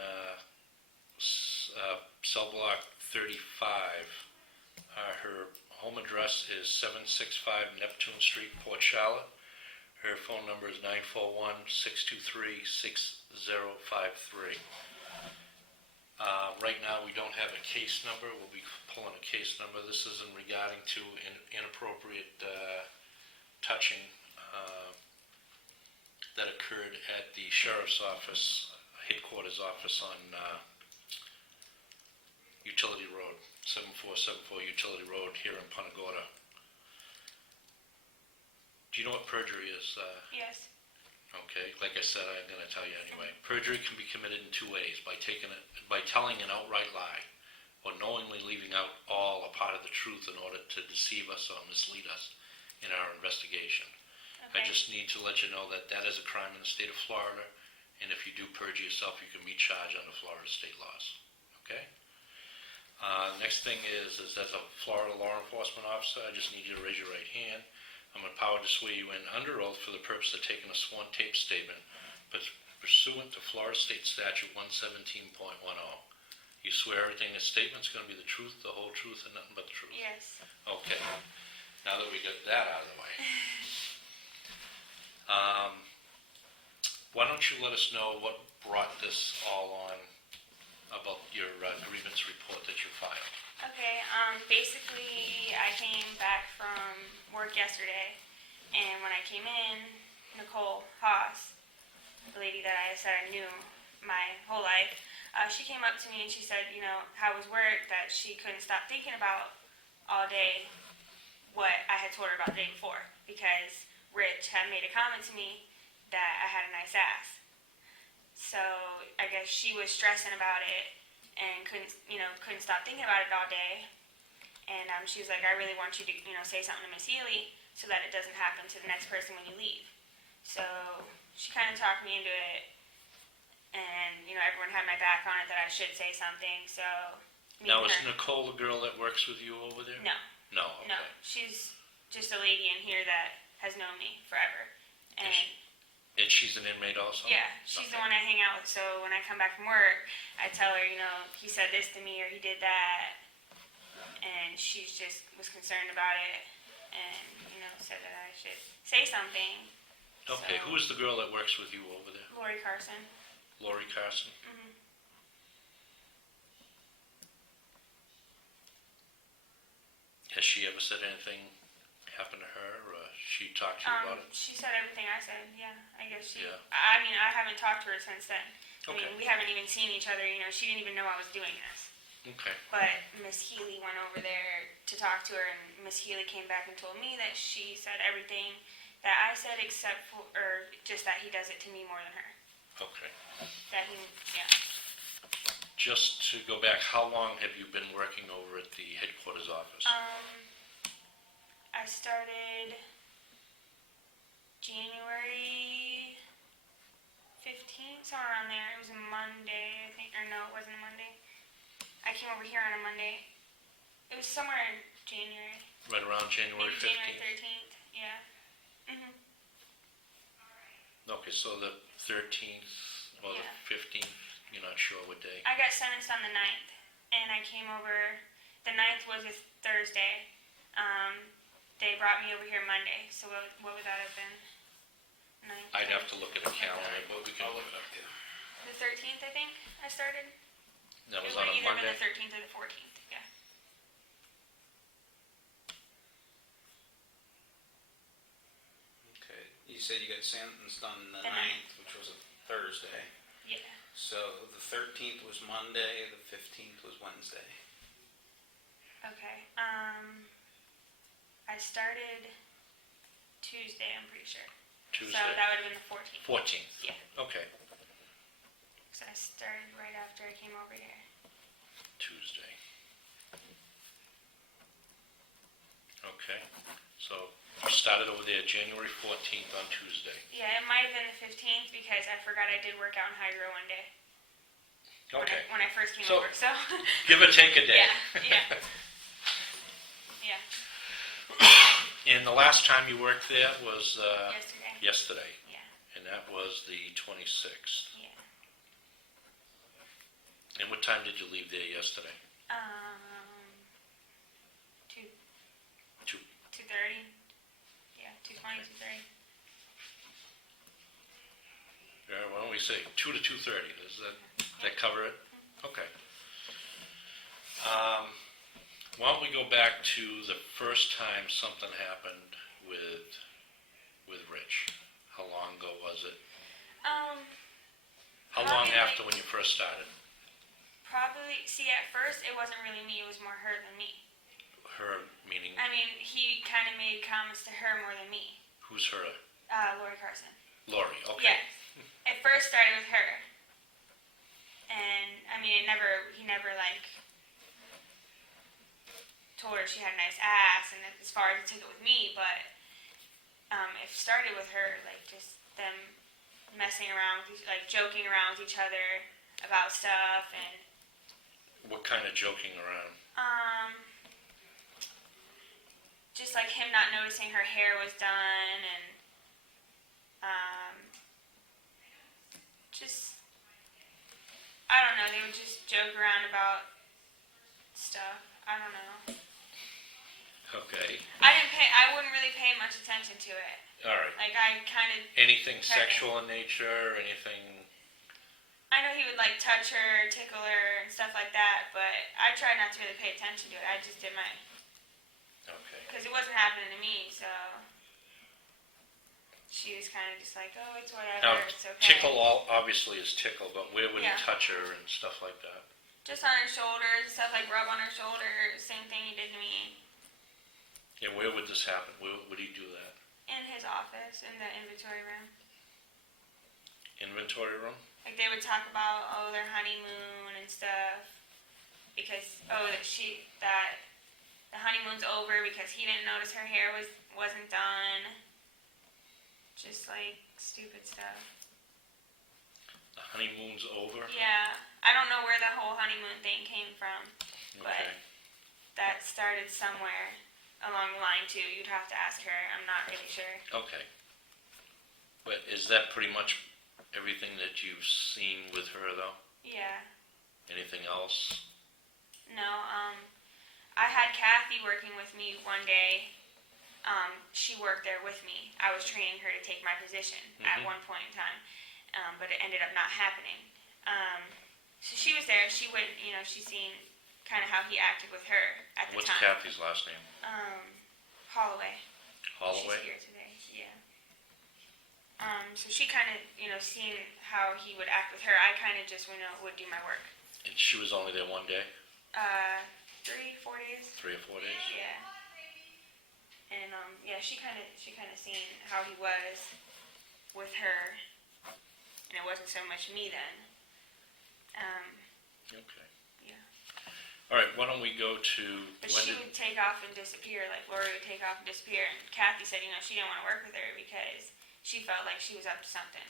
cell block 35. Her home address is 765 Neptune Street, Port Charlotte. Her phone number is 941-623-6053. Right now, we don't have a case number. We'll be pulling a case number. This is in regarding to inappropriate touching that occurred at the sheriff's office, headquarters office on Utility Road, 7474 Utility Road here in Punta Gorda. Do you know what perjury is? Yes. Okay, like I said, I'm going to tell you anyway. Perjury can be committed in two ways: by telling an outright lie, or knowingly leaving out all or part of the truth in order to deceive us or mislead us in our investigation. Okay. I just need to let you know that that is a crime in the state of Florida, and if you do perjure yourself, you can be charged under Florida state laws. Okay? Next thing is as a Florida law enforcement officer, I just need you to raise your right hand. I'm empowered to swear you in under oath for the purpose of taking a sworn tape statement pursuant to Florida State Statute 117.10. You swear everything in this statement is going to be the truth, the whole truth, and nothing but the truth? Yes. Okay. Now that we got that out of the way, why don't you let us know what brought this all on about your grievance report that you filed? Okay, basically, I came back from work yesterday, and when I came in, Nicole Haas, the lady that I said I knew my whole life, she came up to me and she said, you know, how was work, that she couldn't stop thinking about all day what I had told her about the day before, because Rich had made a comment to me that I had a nice ass. So I guess she was stressing about it and couldn't stop thinking about it all day. And she was like, I really want you to, say something to Miss Healy so that it doesn't happen to the next person when you leave. So she kind of talked me into it, and, everyone had my back on it that I should say something, so... Now, is Nicole the girl that works with you over there? No. No, okay. No, she's just a lady in here that has known me forever. And And she's an inmate also? yeah, she's the one I hang out with, so when I come back from work, I tell her, he said this to me or he did that, and she just was concerned about it, and, said that I should say something. Okay, So, who is the girl that works with you over there? Lori Carson. Lori Carson? Mm-hmm. Has she ever said anything happened to her, or she talked to you about it? She said everything I said, yeah, I guess she, Yeah. I mean, I haven't talked to her since then. I Okay. mean, we haven't even seen each other, she didn't even know I was doing this. Okay. But Miss Healy went over there to talk to her, and Miss Healy came back and told me that she said everything that I said except for, or just that he does it to me more than her. Okay. That he, yeah. Just to go back, how long have you been working over at the headquarters office? I started January 15th, somewhere around there. It was a Monday, I think, or no, it wasn't a Monday. I came over here on a Monday. It was somewhere in January. Right around January Maybe 15th? January 13th, yeah. Mhm. Okay, so the 13th, or Yeah. the 15th, you're not sure what day? I got sentenced on the 9th, and I came over. The 9th was a Thursday. They brought me over here Monday, so what would that have been? 9th, I'd have to look at a calendar, but we can look it up. the 13th, I think, I started. That was It on would a either been Monday? the 13th or the 14th, yeah. Okay, you said you got sentenced on the The 9th, which was a Thursday. Yeah. So the 13th was Monday, the 15th was Wednesday. Okay. I started Tuesday, I'm pretty sure. Tuesday? So that would have been the 14th. 14th? Yeah. Okay, So I started right after I came over here. Tuesday. Okay, so you started over there January 14th on Tuesday. Yeah, it might have been the 15th because I forgot I did work out in Hydro one day. Okay, When I first came So- over, so. give or take a day. Yeah. Yeah. And the last time you worked there was Yesterday. yesterday, Yeah. and that was the 26th. Yeah. And what time did you leave there yesterday? 2:30. Yeah, 2:20, 2:30. Why don't we say 2 to 2:30? Does that cover it? Okay. Why don't we go back to the first time something happened with Rich? How long ago was it? How long Probably after when you first started? Probably, see, at first it wasn't really me, it was more her than me. Her meaning? I mean, he kind of made comments to her more than me. Who's her? Lori Carson. Lori, okay. Yes. It first started with her. And, I mean, he never, like, told her she had a nice ass, and as far as he took it with me, but it started with her, like, just them messing around, like, joking around with each other about stuff, and... What kind of joking around? Just, like, him not noticing her hair was done, and, just... I don't know, they would just joke around about stuff. I don't know. Okay. I wouldn't really pay much attention to it. All right. Like, I kind of... Anything sexual in nature? Anything... I know he would, like, touch her, tickle her, and stuff like that, but I tried not to really pay attention to it. I just did my... Okay. Because it wasn't happening to me, so... She was kind of just like, oh, it's whatever, Now, it's okay. tickle obviously is tickle, but where would Yeah. he touch her and stuff like that? Just on her shoulders, stuff like rub on her shoulders, same thing he did to me. And where would this happen? Where would he do that? In his office, in the inventory room. Inventory room? Like, they would talk about, oh, their honeymoon and stuff. Because, oh, that the honeymoon's over because he didn't notice her hair wasn't done. Just, like, stupid stuff. The honeymoon's over? Yeah. I don't know where the whole honeymoon thing came from. Okay. But that started somewhere along the line, too. You'd have to ask her. I'm not really sure. Okay. But is that pretty much everything that you've seen with her, though? Yeah. Anything else? No, I had Kathy working with me one day. She worked there with me. I was training her to take my position at one point in time, but it ended up not happening. So she was there. She went, she seen kind of how he acted with her at the What's time. Kathy's last name? Holloway. Holloway? She's here today, yeah. So she kind of, seen how he would act with her. I kind of just, would do my work. And she was only there one day? 3-4 days. 3 or 4 days? Yeah. And she kind of seen how he was with her, and it wasn't so much me then. Okay. Yeah. All right, why don't we go to... But she would take off and disappear, like Lori would take off and disappear, and Kathy said, she didn't want to work with her because she felt like she was up to something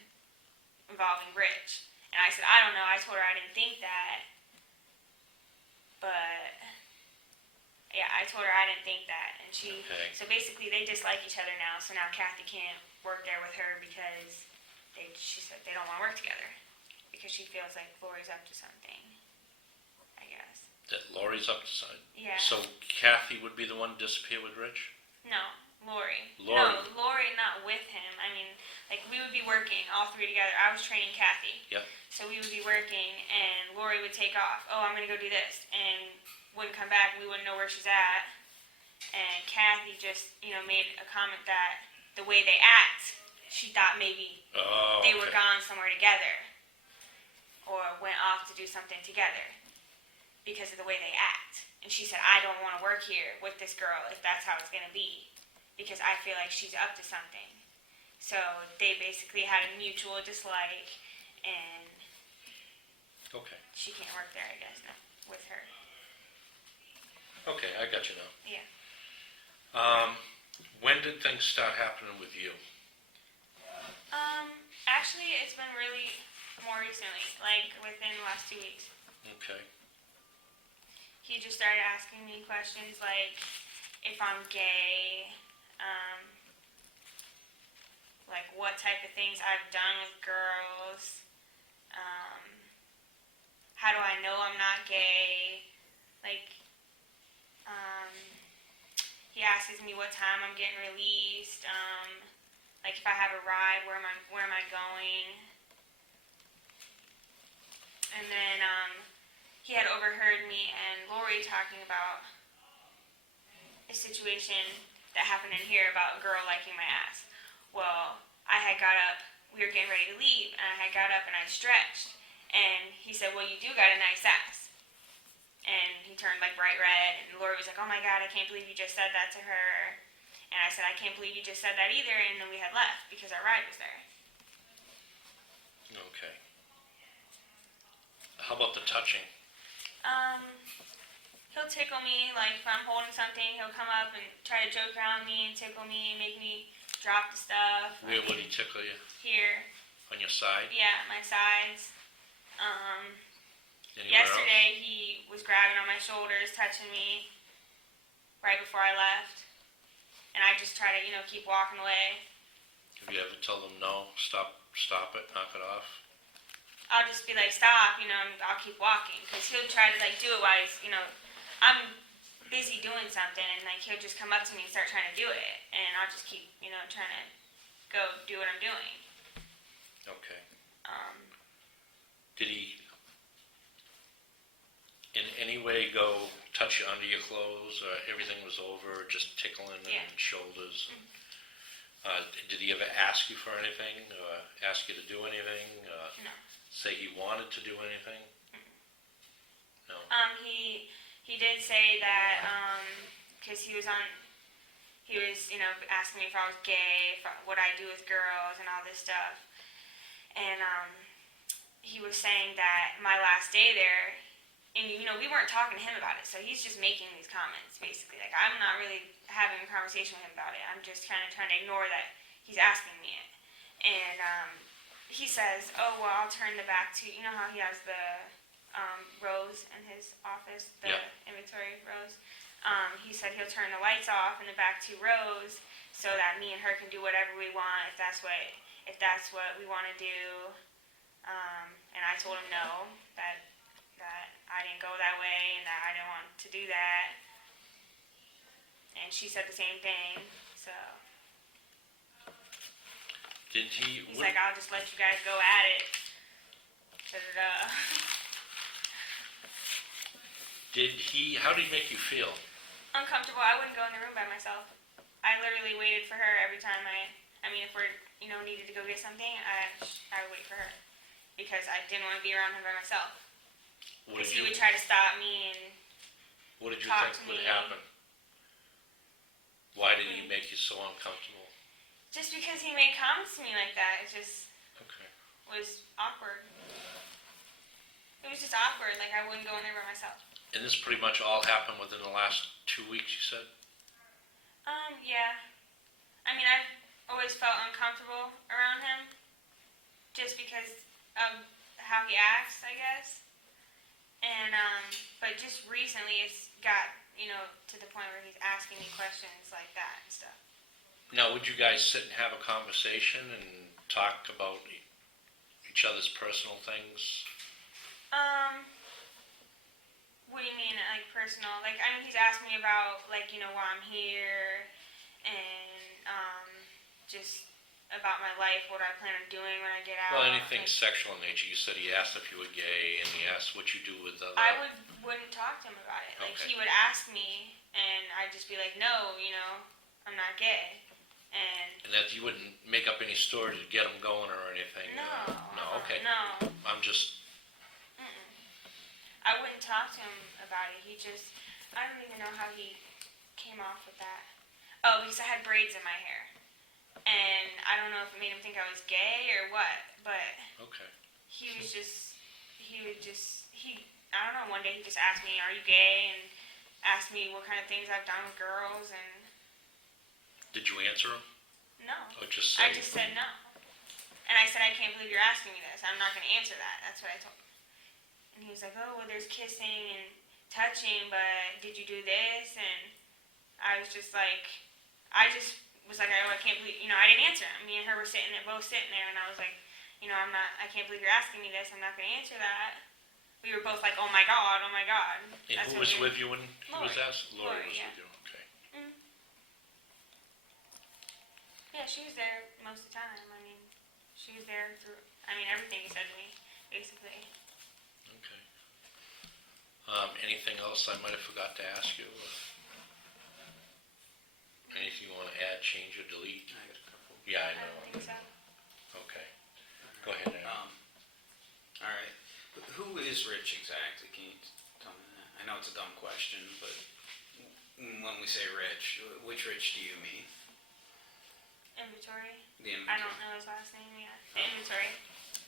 involving Rich. And I said, I don't know, I told her I didn't think that, but... Yeah, I told her I didn't think that, and she... Okay. So basically, they dislike each other now, so now Kathy can't work there with her because she said they don't want to work together because she feels like Lori's up to something, I guess. That Lori's up to something? Yeah. So Kathy would be the one to disappear with Rich? No, Lori. Lori. No, Lori not with him. I mean, like, we would be working, all three together. I was training Kathy. Yep. So we would be working, and Lori would take off. Oh, I'm going to go do this. And wouldn't come back, we wouldn't know where she's at. And Kathy just, made a comment that the way they act, she thought maybe they were gone somewhere together or went off to do something together because of the way they act. And she said, I don't want to work here with this girl if that's how it's going to be because I feel like she's up to something. So they basically had a mutual dislike, and she can't work there, I guess, no, with her. Okay, I got you now. Yeah. When did things start happening with you? Actually, it's been really more recently, like within the last 2 weeks. Okay. He just started asking me questions like if I'm gay, like what type of things I've done with girls, how do I know I'm not gay, like, he asks me what time I'm getting released, like if I have a ride, where am I going? And then he had overheard me and Lori talking about a situation that happened in here about a girl liking my ass. Well, I had got up, we were getting ready to leave, and I had got up and I stretched, and he said, well, you do got a nice ass. And he turned like bright red, and Lori was like, oh my God, I can't believe you just said that to her. And I said, I can't believe you just said that either, and then we had left because our ride was there. Okay. How about the touching? He'll tickle me, like if I'm holding something, he'll come up and try to joke around me and tickle me and make me drop the stuff. Where would he tickle you? Here. On your side? Yeah, my sides. Anywhere Yesterday he was grabbing on my shoulders, touching me right before I left. And I just try to, keep walking away. Have you ever told them no, stop it, knock it off? I'll just be like, stop, I'll keep walking. Because he'll try to, do it while he's, I'm busy doing something. And, he'll just come up to me and start trying to do it. And I'll just keep, trying to go do what I'm doing. Okay. Did he in any way go touch you under your clothes, or everything was over, just tickling Yeah. and shoulders? Did he ever ask you for anything, or ask you to do anything? No. Say he wanted to do anything? No. He did say that, because he was, asking me if I was gay, what I do with girls and all this stuff. And, he was saying that my last day there, and, we weren't talking to him about it, so he's just making these comments, basically. Like, I'm not really having a conversation with him about it. I'm just kind of trying to ignore that he's asking me it. And, he says, oh, well, I'll turn the back to, how he has the rows in his office, the Yeah. inventory rows? He said he'll turn the lights off in the back 2 rows so that me and her can do whatever we want, if that's what we want to do. And I told him no, that I didn't go that way and that I didn't want to do that. And she said the same thing, so. Did he? He's like, I'll just let you guys go at it. Da-da-da. How did he make you feel? Uncomfortable. I wouldn't go in the room by myself. I literally waited for her every time if we're, needed to go get something, I would wait for her. Because I didn't want to be around him by myself. Because he would try to stop me and What did you talk think to would me. happen? Why did he make you so uncomfortable? Just because he made comments to me like that, it just Okay. was awkward. It was just awkward, like I wouldn't go in there by myself. And this pretty much all happened within the last 2 weeks, you said? Yeah. I've always felt uncomfortable around him. Just because of how he acts, I guess. And, but just recently it's got, to the point where he's asking me questions like that and stuff. Now, would you guys sit and have a conversation and talk about each other's personal things? What do you mean, like personal? He's asked me about, why I'm here, and, just about my life, what I plan on doing when I get out. Well, anything sexual in nature. You said he asked if you were gay, and he asked what you do with other... I wouldn't talk to him about it. Okay. He would ask me, and I'd just be like, no, I'm not gay. And that you wouldn't make up any story to get him going or anything? No. No, okay. No. I'm just... I wouldn't talk to him about it. I don't even know how he came off with that. Oh, because I had braids in my hair. And I don't know if it made him think I was gay or what, but Okay. I don't know, one day he just asked me, are you gay? And asked me what kind of things I've done with girls, and Did you answer him? no. Or just say... I just said no. And I said, I can't believe you're asking me this. I'm not going to answer that. That's what I told him. And he was like, oh, well, there's kissing and touching, but did you do this? And I was just like, I can't believe, I didn't answer him. Me and her were both sitting there, and I was like, I can't believe you're asking me this. I'm not going to answer that. We were both like, oh my God, oh my God. And That's who what was we were- with you when he was Lori. asked? Lori was Yeah. with you, okay. Yeah, she was there most of the time. She was there through, everything he said to me, basically. Okay. Anything else I might have forgot to ask you? Anything you want to add, change, or delete? I got a couple. Yeah, I I don't know. think so. Okay. Go ahead, Aaron. All right. Who is Rich exactly? Can you tell me that? I know it's a dumb question, but when we say Rich, which Rich do you mean? Inventory. The I inventory. don't know his last name yet. The inventory.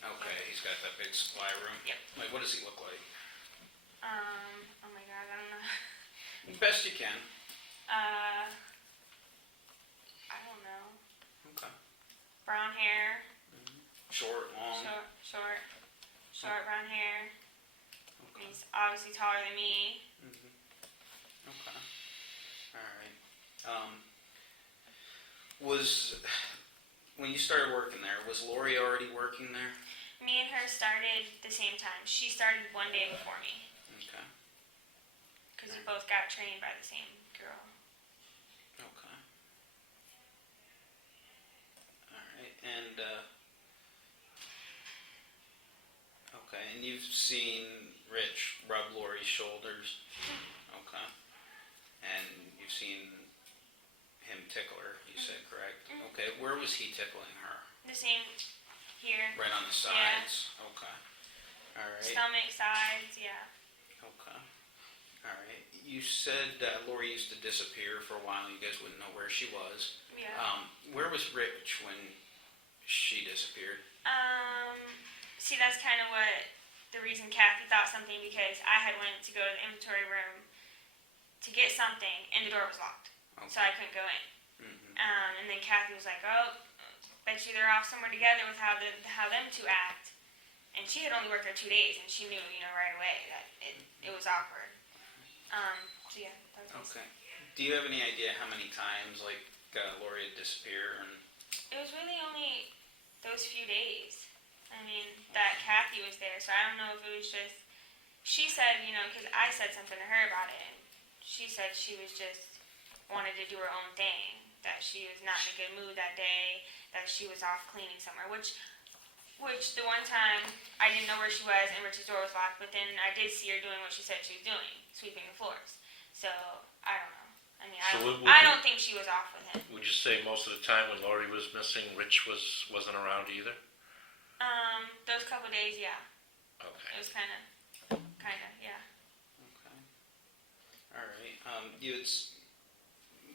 Okay, he's got that big supply room. Yep. Like, what does he look like? Oh my god, I don't know. Best you can. I don't know. Okay. Brown hair. Short, long. Short brown hair. Okay. He's obviously taller than me. Okay. All right. Was when you started working there, was Lori already working there? Me and her started the same time. She started one day before me Okay. because we both got trained by the same girl. Okay. All right. And okay. And you've seen Rich rub Lori's shoulders. Okay. And you've seen him tickle her. You said correct. Okay. Where was he tickling her? The same here. Right on the sides. Okay. All right. Stomach, sides, yeah. Okay. All right. You said Lori used to disappear for a while. You guys wouldn't know where she was. Yeah. Where was Rich when she disappeared? See, that's kind of what the reason Kathy thought something, because I had went to go to the inventory room to get something and the door was locked, so I couldn't go in. And then Kathy was like, "Oh, bet you they're off somewhere together with how them two act." And she had only worked there 2 days, and she knew, right away that it was awkward. So yeah, that was Okay. Do you have any idea how many times Lori had disappeared? And It was really only those few days. I mean, that Kathy was there, so I don't know if it was just, she said, because I said something to her about it, and she said she was just wanted to do her own thing, that she was not in a good mood that day, that she was off cleaning somewhere, which the one time I didn't know where she was and Rich's door was locked, but then I did see her doing what she said she was doing, sweeping the floors. So, I don't know. I mean, I don't think she was off with him. Would you say most of the time when Lori was missing, Rich wasn't around either? Those couple days, yeah. Okay. It was kind of, yeah. okay. All right.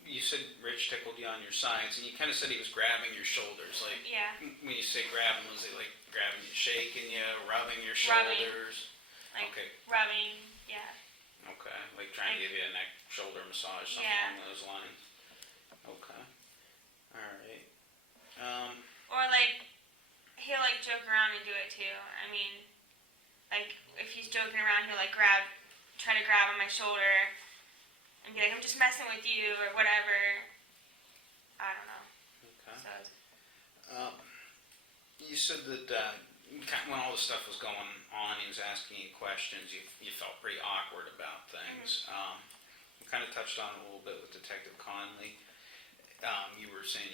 You said Rich tickled you on your sides, and you kind of said he was grabbing your shoulders. Like, Yeah. when you say grabbing, was he like grabbing you, shaking you, rubbing your Rubbing. shoulders? Like, Okay. rubbing, yeah. Okay. Like trying to give you a neck, shoulder massage, something Yeah. along those lines. Okay. All right. Or, he'll, joke around and do it, too. I mean, if he's joking around, he'll, try to grab on my shoulder and be like, "I'm just messing with you," or whatever. I don't know. Okay. So, You said that when all this stuff was going on, he was asking you questions, you felt pretty awkward about things. You kind of touched on it a little bit with Detective Conley. You were saying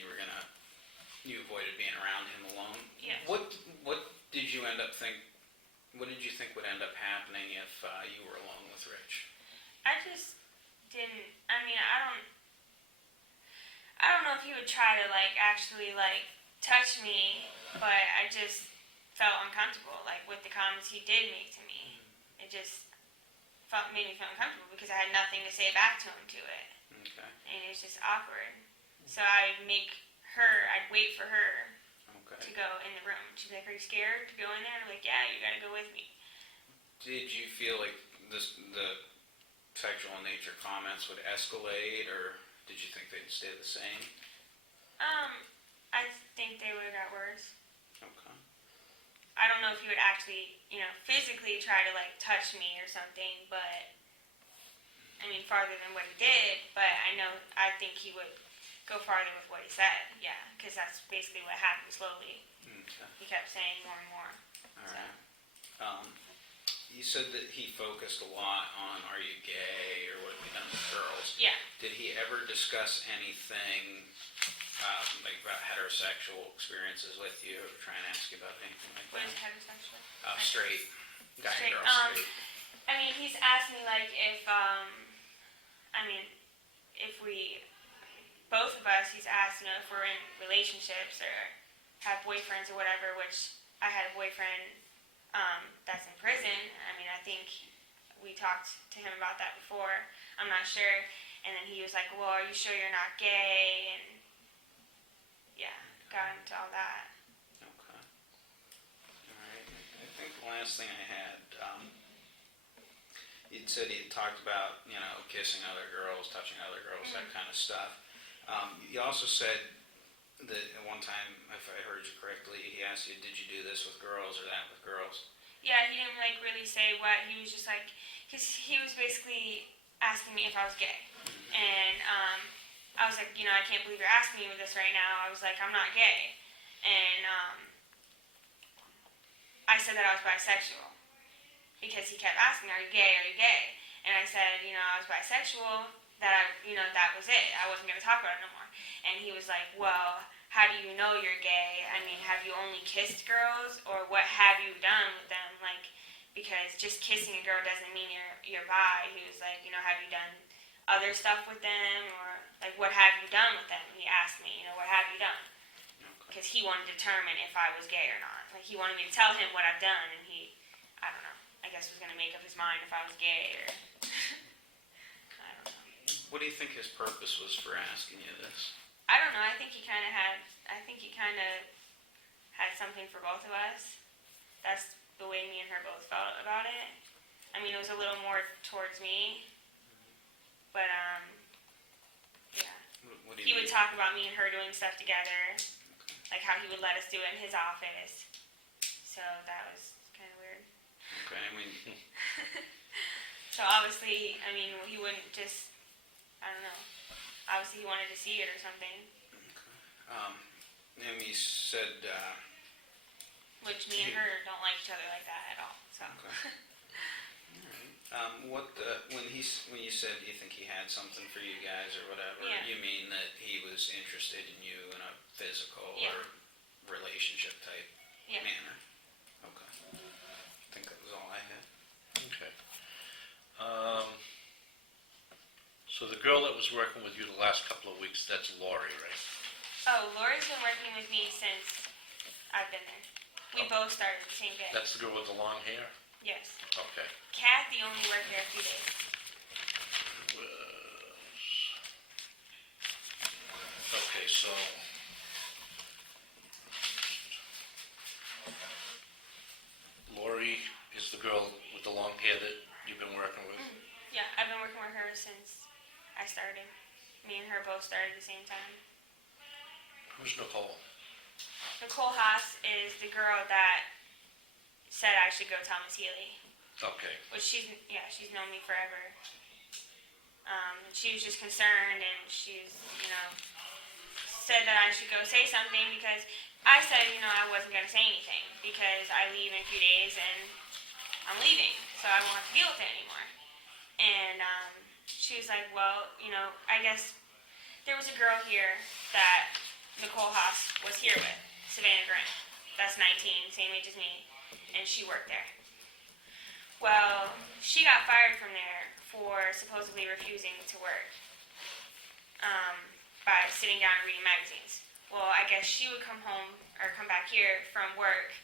you avoided being around him alone. Yes. What did you end up what did you think would end up happening if you were alone with Rich? I just didn't, I mean, I don't know if he would try to, actually, touch me, but I just felt uncomfortable, with the comments he did make to me. It just made me feel uncomfortable because I had nothing to say back to him to it. Okay. And it was just awkward. So I'd wait for her to go in the room. She'd be like, "Are you scared to go in there?" And I'm like, "Yeah, you gotta go with me." Did you feel like the sexual nature comments would escalate, or did you think they'd stay the same? I think they would have got worse. Okay. I don't know if he would actually, physically try to, touch me or something, but, I mean, farther than what he did, but I think he would go farther with what he said, yeah, because that's basically what happened slowly. Okay. He kept saying more and more. All right. You said that he focused a lot on "Are you gay?" or "What have you done with girls?" Yeah. Did he ever discuss anything about heterosexual experiences with you, or try and ask you about anything like What that? is heterosexual? Straight. Guy Straight, and girl straight. I mean, he's asked me like if I mean, if we, both of us, he's asked, you know, if we're in relationships or have boyfriends or whatever. Which I had a boyfriend that's in prison. I mean, I think we talked to him about that before. I'm not sure. And then he was like, "Well, are you sure you're not gay?" And yeah, got into all that. Okay. All right. I think the last thing I had, you'd said he talked about, you know, kissing other girls, touching other girls, that kind of stuff. You also said that at one time, if I heard you correctly, he asked you, did you do this with girls or that with girls? Yeah, he didn't like really say what. He was just like, because he was basically asking me if I was gay. And I was like, you know, I can't believe you're asking me this right now. I was like, I'm not gay. And I said that I was bisexual. Because he kept asking, are you gay, are you gay? And I said, you know, I was bisexual, that that was it. I wasn't going to talk about it no more. And he was like, well, how do you know you're gay? I mean, have you only kissed girls? Or what have you done with them? Like, because just kissing a girl doesn't mean you're bi. He was like, you know, have you done other stuff with them? Or, like, what have you done with them? He asked me, you know, what have you done? Because he wanted to determine if I was gay or not. Like, he wanted me to tell him what I've done, and he, I don't know, I guess was going to make up his mind if I was gay or, I don't know. What do you think his purpose was for asking you this? I don't know, I think he kind of had something for both of us. That's the way me and her both felt about it. I mean, it was a little more towards me, but, yeah. What do you He would mean? talk about me and her doing stuff together, like how he would let us do it in his office. So that was kind of weird. Okay, I mean, So obviously, I mean, he wouldn't just, I don't know. Obviously he wanted to see it or something, and he said, which me and her don't like each other like that at all, so. okay. All right. When you said you think he had something for you guys or whatever, Yeah. you mean that he was interested in you in a physical Yeah. or relationship type Yeah. manner? Okay. I think that was all I had. Okay. So the girl that was working with you the last couple of weeks, that's Lori, right? Oh, Lori's been working with me since I've been there. We both started the same day. That's the girl with the long hair? Yes. Okay. Kathy only worked there a few days. Okay, so Lori is the girl with the long hair that you've been working with? Yeah, I've been working with her since I started. Me and her both started at the same time. Who's Nicole? Nicole Haas is the girl that said I should go tell Miss Healy. Okay. Which she's known me forever. She was just concerned, and she's, you know, said that I should go say something because I said, you know, I wasn't going to say anything because I leave in a few days and I'm leaving, so I won't have to deal with it anymore. And she was like, well, you know, I guess there was a girl here that Nicole Haas was here with, Savannah Grant. That's 19, same age as me, and she worked there. Well, she got fired from there for supposedly refusing to work by sitting down and reading magazines. Well, I guess she would come home or come back here from work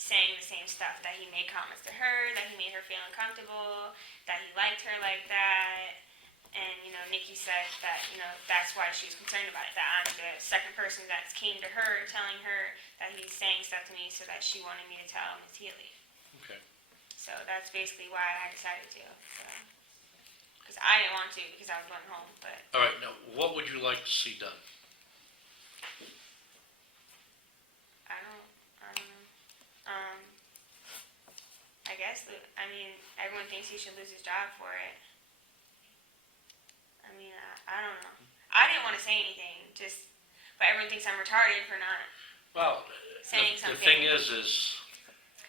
saying the same stuff, that he made comments to her, that he made her feel uncomfortable, that he liked her like that. And, you know, Nikki said that, you know, that's why she was concerned about it, that I'm the second person that came to her telling her that he's saying stuff to me, so that she wanted me to tell Ms. Healy. Okay. So that's basically why I decided to. Because I didn't want to, because I was going home, but All right, now, what would you like to see done? I don't know. I guess, everyone thinks he should lose his job for it. I don't know. I didn't want to say anything, but everyone thinks I'm retarded for not Well, saying the something. thing is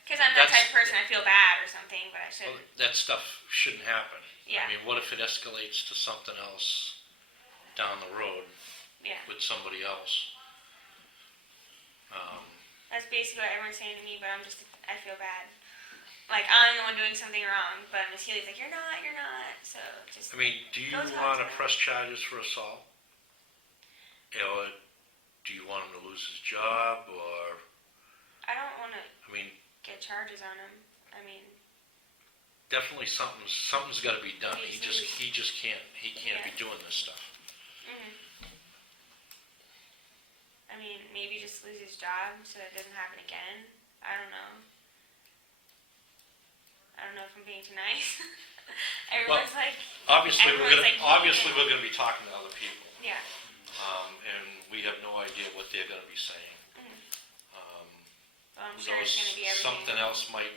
Because I'm that that's- type of person, I feel bad or something, but I should. well, that stuff shouldn't happen. Yeah. I mean, what if it escalates to something else down the road Yeah. with somebody else? That's basically what everyone's saying to me, but I feel bad. like I'm the one doing something wrong, but Miss Healy's like, you're not. So just. I mean, do you Those want to ones are- press charges for assault? Or do you want him to lose his job, or, I don't want to I mean, get charges on him. I mean, definitely something's got to be done. He just can't Yeah. be doing this stuff. I mean, maybe just lose his job so that it doesn't happen again. I don't know. I don't know if I'm being too nice. Everyone's like, Obviously, Everyone's like, we're gonna be talking to other people, yeah. and we have no idea what they're gonna be saying. Well, I'm Who sure it's knows, going to be everything. something else might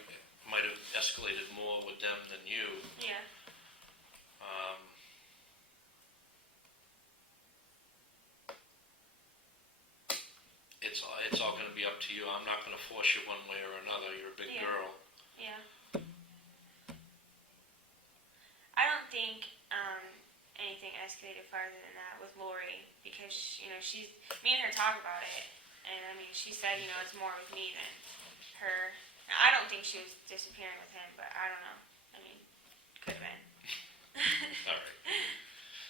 have escalated more with them than you. Yeah. It's all gonna be up to you. I'm not gonna force you one way or another. You're a big Yeah. girl. Yeah. I don't think anything escalated farther than that with Lori because me and her talk about it, and I mean she said it's more with me than her. Now, I don't think she was disappearing with him, but I don't know. I mean, could have been. All right.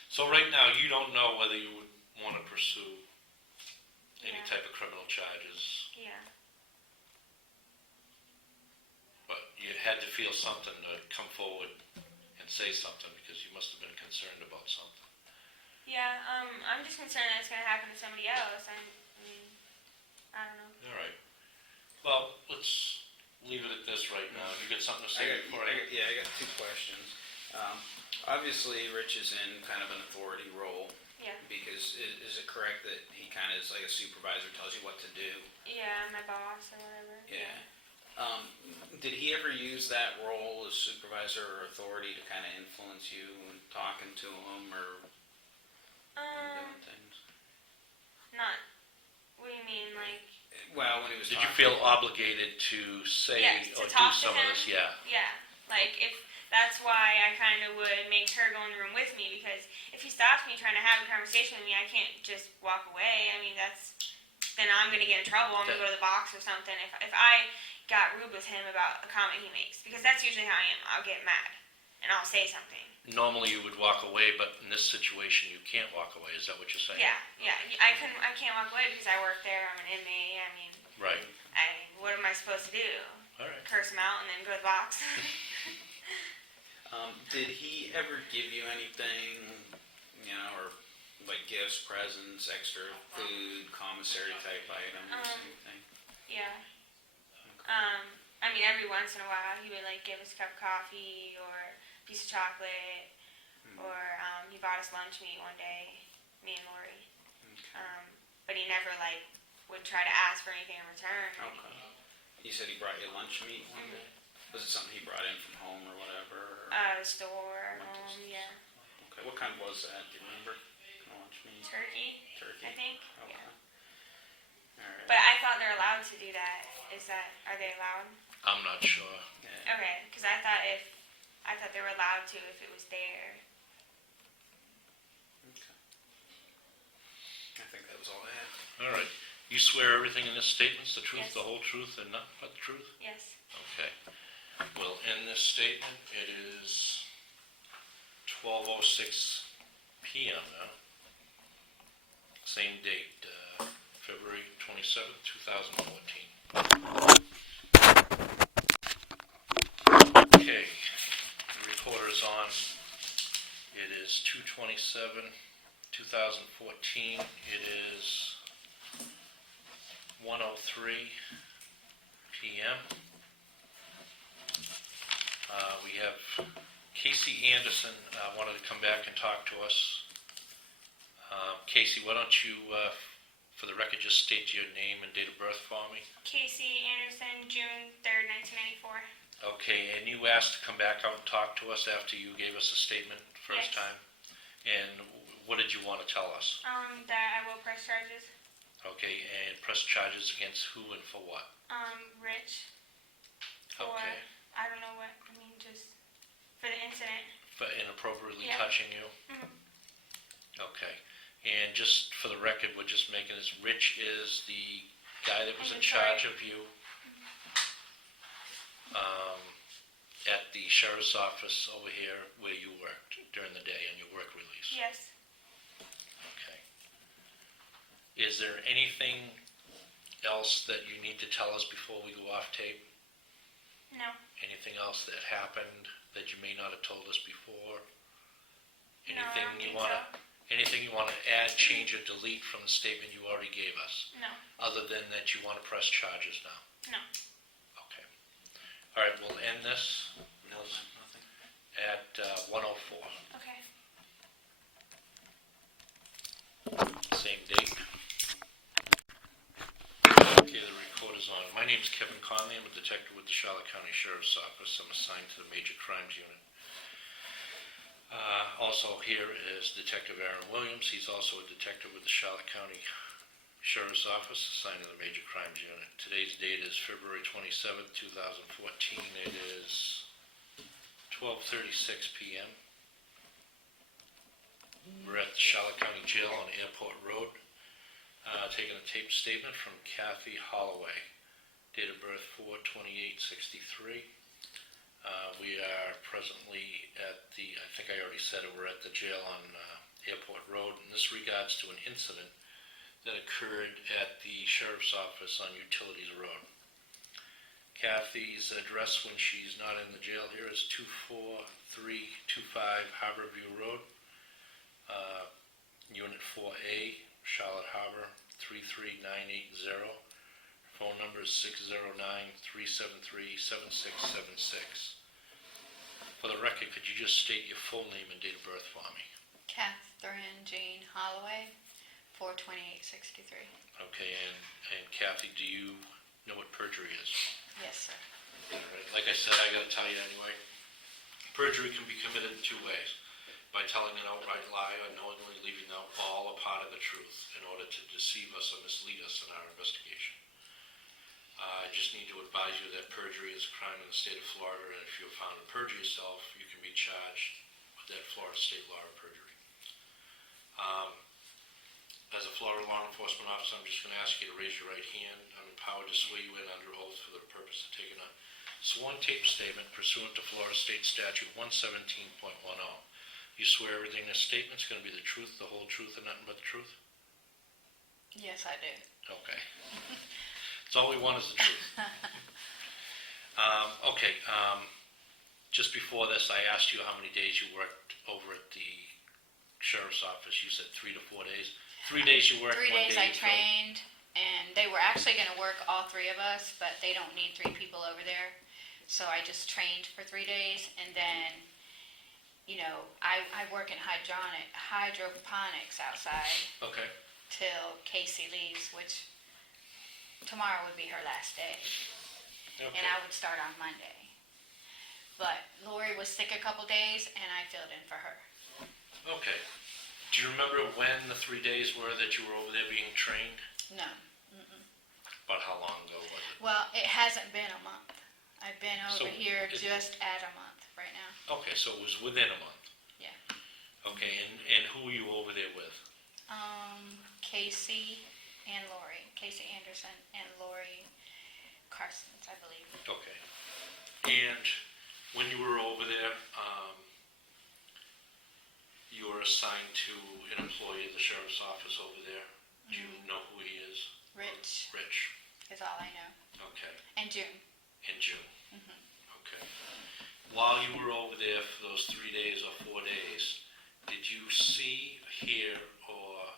So right now, you don't know whether you would want to pursue any Yeah. type of criminal charges, Yeah. but you had to feel something to come forward and say something because you must have been concerned about something. Yeah. I'm just concerned that it's gonna happen to somebody else. I mean, I don't know. All right. Well, let's leave it at this right now. You got something to say before I? I got two questions. Obviously, Rich is in kind of an authority role. Yeah. Because is it correct that he kind of is like a supervisor, tells you what to do? Yeah, my boss or whatever. Yeah. Did he ever use that role as supervisor or authority to kind of influence you when talking to him or doing things? Not. What do you mean, like? Well, when he was Did you talking, feel obligated to say Yes, to or do talk to some of him. this? Yeah. Yeah, like if that's why I kind of would make her go in the room with me because if he stops me trying to have a conversation with me, I can't just walk away. I mean, then I'm gonna get in trouble. I'm gonna go to the box or something. If I got rude with him about a comment he makes, because that's usually how I am. I'll get mad and I'll say something. Normally you would walk away, but in this situation you can't walk away. Is that what you're saying? Yeah. I can't walk away because I work there. I'm an inmate. I mean, Right. what am I supposed to do? All right. Curse him out and then go to the box? did he ever give you anything, or like gifts, presents, extra food, commissary type items, anything? Yeah. I mean, every once in a while, he would like give us a cup of coffee or a piece of chocolate, or he bought us lunch meat one day, me and Lori. Okay. But he never like would try to ask for anything in return. Or Okay. You said he brought you lunch meat one day? Was it something he brought in from home or whatever? Or? The store, yeah. Okay. What kind was that? Do you remember? Lunch meat? Turkey, Turkey? I think. Okay. Yeah. All right. But I thought they're allowed to do that. Are they allowed? I'm not sure. Yeah. Okay, because I thought they were allowed to if it was there. Okay. I think that was all I had. All right. You swear everything in this statement's the truth, Yes. the whole truth, and nothing but the truth? Yes. Okay. Well, in this statement, it is 12:06 p.m. now. Same date, February 27th, 2014. Okay, the recorder is on. It is 2/27/2014. It is 1:03 p.m. We have Kasey Anderson wanted to come back and talk to us. Kasey, why don't you, for the record, just state your name and date of birth for me? Kasey Anderson, June 3rd, 1994. Okay, and you asked to come back out and talk to us after you gave us a statement first Yes. time? And what did you want to tell us? That I will press charges. Okay, and press charges against who and for what? Rich. For, Okay, I don't know what, just for the incident. for inappropriately Yeah. touching you? Mhm. Okay, and just for the record, we're just making this, Rich is the guy that was in Inventory. charge of you. the sheriff's office over here where you worked during the day on your work release? Yes. Okay. Is there anything else that you need to tell us before we go off tape? No. Anything else that happened that you may not have told us before? No, I don't think Anything you want to add, change, or delete from the statement you already gave us? No. Other than that you want to press charges now? No. Okay. All right, we'll end this No, nothing. at 1:04. Okay. Same date. Okay, the recorder's on. My name's Kevin Conley. I'm a detective with the Charlotte County Sheriff's Office. I'm assigned to the Major Crimes Unit. Also here is Detective Aaron Williams. He's also a detective with the Charlotte County Sheriff's Office, assigned to the Major Crimes Unit. Today's date is February 27th, 2014. It is 12:36 p.m. We're at the Charlotte County Jail on Airport Road, taking a taped statement from Kathy Holloway, date of birth 4/28/63. We are presently at the, I think I already said it, we're at the jail on Airport Road, and this regards to an incident that occurred at the Sheriff's Office on Utilities Road. Kathy's address when she's not in the jail here is 24325 Harborview Road, Unit 4A, Charlotte Harbor, 33980. Phone number is 609-373-7676. For the record, could you just state your full name and date of birth for me? Catherine Jean Holloway, 42863. Okay, and Kathy, do you know what perjury is? Yes, sir. Right. Like I said, I gotta tell you anyway. Perjury can be committed in two ways. By telling an outright lie or knowingly leaving out all or part of the truth in order to deceive us or mislead us in our investigation. I just need to advise you that perjury is a crime in the state of Florida, and if you're found to perjure yourself, you can be charged with that Florida state law of perjury. As a Florida law enforcement officer, I'm just going to ask you to raise your right hand. I'm empowered to swear you in under oath for the purpose of taking a sworn tape statement pursuant to Florida State Statute 117.10. You swear everything in this statement is going to be the truth, the whole truth, and nothing but the truth? Yes, I do. Okay. That's all we want is the truth. Okay. Just before this, I asked you how many days you worked over at the sheriff's office. You said 3 to 4 days. 3 days you worked. 3 1 days day I you filmed. trained, and they were actually going to work all three of us, but they don't need 3 people over there. So I just trained for 3 days, and then, you know, I work in hydroponics outside Okay. till Kasey leaves, which tomorrow would be her last day, Okay. and I would start on Monday. But Lori was sick a couple days, and I filled in for her. Okay. Do you remember when the 3 days were that you were over there being trained? No. About how long ago was it? Well, it hasn't been a month. I've been So over here it- just at a month right now. Okay, so it was within a month. Yeah. Okay, and who were you over there with? Kasey and Lori. Kasey Anderson and Lori Carsons, I believe. Okay. And when you were over there, you were assigned to an employee of the sheriff's office over there. Do you know who he is? Rich Rich. is all I know. Okay. And June. In June. Okay. While you were over there for those 3 days or 4 days, did you see, hear, or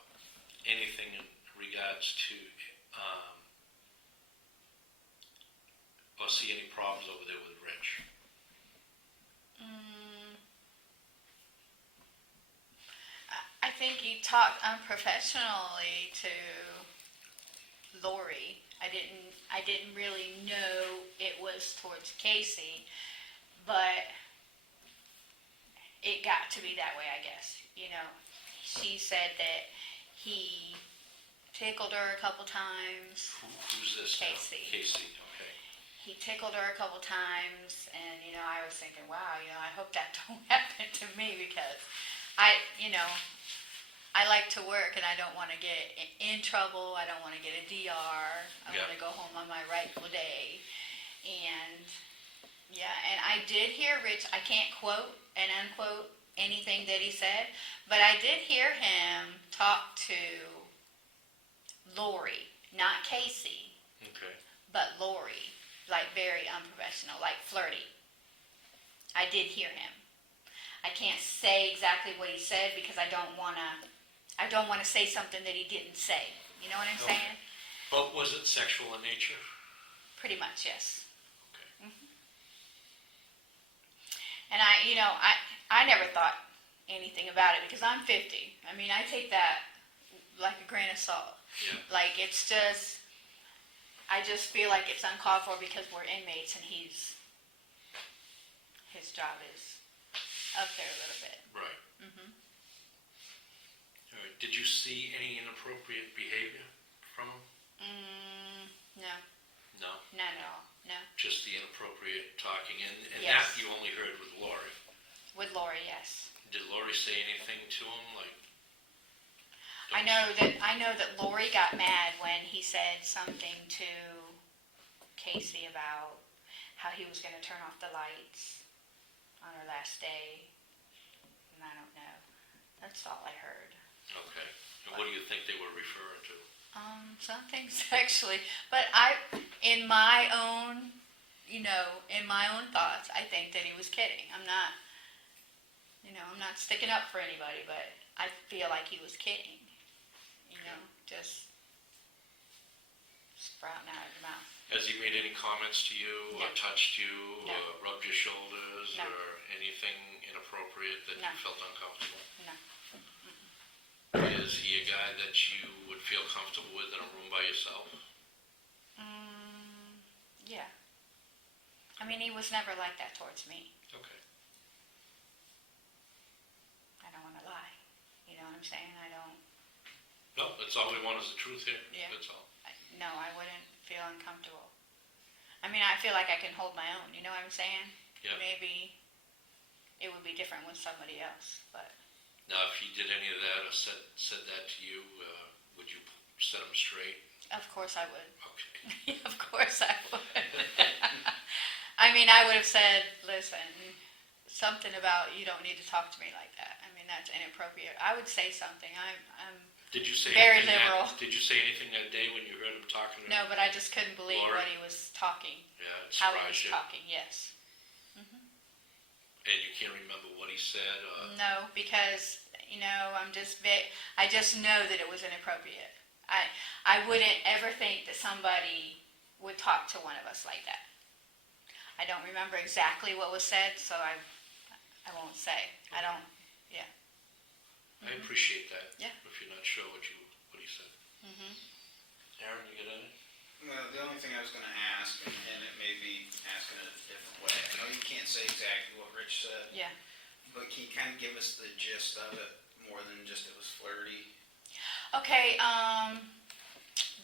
anything in regards to, or see any problems over there with Rich? I think he talked unprofessionally to Lori. I didn't really know it was towards Kasey, but it got to be that way, I guess. You know, she said that he tickled her a couple times. Who's this? now? Kasey. Kasey, okay. He tickled her a couple times, and, you know, I was thinking, wow, you know, I hope that don't happen to me, because I like to work, and I don't want to get in trouble. I don't want to get a DR. I want to go home on my rightful day. And Yeah, and I did hear Rich, I can't quote and unquote anything that he said, but I did hear him talk to Lori, not Kasey, Okay. but Lori, like very unprofessional, like flirty. I did hear him. I can't say exactly what he said because I don't want to say something that he didn't say. You know what I'm Okay. saying? But was it sexual in nature? Pretty much, yes. Okay. And I never thought anything about it because I'm 50. I mean, I take that like a grain of salt. Yeah. Like it's just, I just feel like it's uncalled for because we're inmates and his job is up there a little bit. Right. Mhm. All right. Did you see any inappropriate behavior from him? No, No. not at all. No. Just the inappropriate talking, and Yes. that you only heard with Lori. With Lori, yes. Did Lori say anything to him, like? I know that Lori got mad when he said something to Kasey about how he was going to turn off the lights on her last day. And I don't know. That's all I heard. Okay. And what do you think they were referring to? Something sexually, but in my own thoughts, I think that he was kidding. I'm not sticking up for anybody, but I feel like he was kidding. Just sprouting out of the mouth. Has he made any comments to you, or No. touched you, No. or rubbed your shoulders, No. or anything inappropriate that No. you felt uncomfortable? No. Is he a guy that you would feel comfortable with in a room by yourself? Yeah. I mean, he was never like that towards me. Okay. I don't want to lie. You know what I'm saying? I don't. No, that's all we want is the truth here. Yeah. That's all. No, I wouldn't feel uncomfortable. I mean, I feel like I can hold my own. You know what I'm saying? Yeah. Maybe it would be different with somebody else, but Now, if he did any of that or said that to you, would you set him straight? of course I would. Okay. Of course I would. I mean, I would have said, listen, something about you don't need to talk to me like that. I mean, that's inappropriate. I would say something. I'm Did you say Very anything liberal. Did you say anything that day when you heard him talking to no, but I just couldn't believe Lori? what he was talking, Yeah, it how he was surprised you. talking. Yes. And you can't remember what he said? No, because I just know that it was inappropriate. I wouldn't ever think that somebody would talk to one of us like that. I don't remember exactly what was said, so I won't say. I don't. Yeah. I appreciate that. Yeah. If you're not sure what he said. Mhm. Aaron, you get any? Well, the only thing I was going to ask, and it may be asking it a different way, I know you can't say exactly what Rich said, Yeah. but can you kind of give us the gist of it more than just it was flirty? Okay.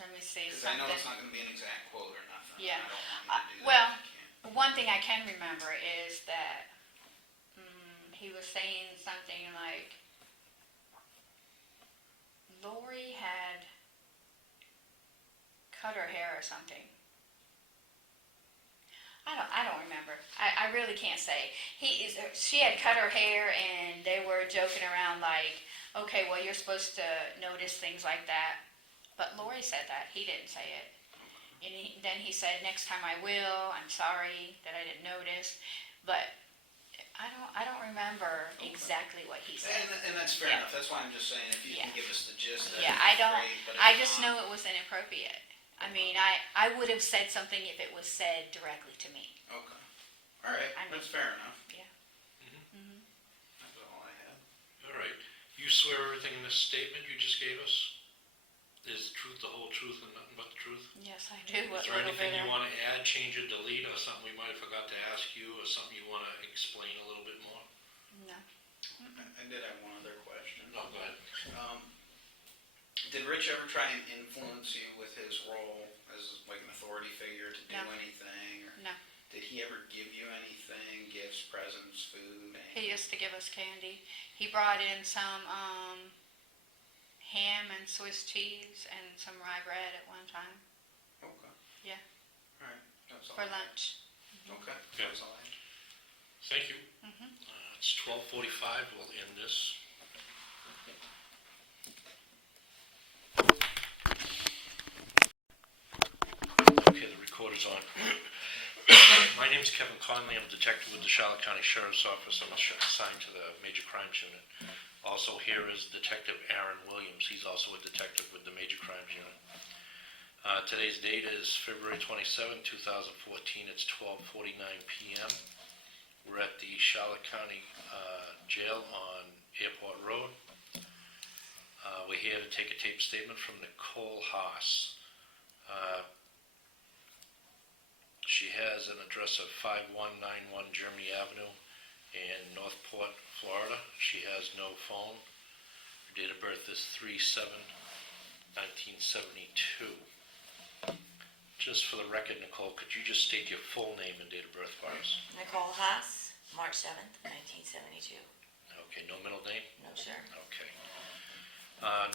Let me see Because I something. know it's not going to be an exact quote or nothing. Yeah. I don't want you to do well, that if you can't. One thing I can remember is that he was saying something like Lori had cut her hair or something. I don't remember. I really can't say. She had cut her hair and they were joking around like, okay, well you're supposed to notice things like that. But Lori said that. He didn't say it. And then he said, next time I will. I'm sorry that I didn't notice. But I don't remember exactly what he said. And that's fair Yeah. enough. That's why I'm just saying if you Yeah. can give us the gist of it. Yeah, I don't. Great, but if I just not- know it was inappropriate. I mean, I would have said something if it was said directly to me. Okay. All right. I mean- That's fair enough. Yeah. That's all I had. All right. You swear everything in this statement you just gave us is the truth, the whole truth, and nothing but the truth? Yes, I do. What Is there little anything bit you of- want to add, change, or delete, or something we might have forgot to ask you, or something you want to explain a little bit more? No. I did have one other question. No, go ahead. Did Rich ever try and influence you with his role as like an authority figure to do No. anything? Or No. did he ever give you anything, gifts, presents, food? He used to give us candy. He brought in some ham and Swiss cheese and some rye bread at one time Okay. Yeah. All right. That's all. for lunch. Okay. Okay. That was all I had. Thank you. It's 12:45, we'll end this. Okay, the recorder's on. My name's Kevin Conley, I'm a detective with the Charlotte County Sheriff's Office. I'm assigned to the Major Crimes Unit. Also here is Detective Aaron Williams, he's also a detective with the Major Crimes Unit. Today's date is February 27, 2014, it's 12:49 p.m. We're at the Charlotte County Jail on Airport Road. We're here to take a tape statement from Nicole Haas. She has an address of 5191 Germany Avenue in Northport, Florida. She has no phone. Her date of birth is 3/7/1972. Just for the record, Nicole, could you just state your full name and date of birth for us? Nicole Haas, March 7th, 1972. Okay, no middle name? No, sir. Okay.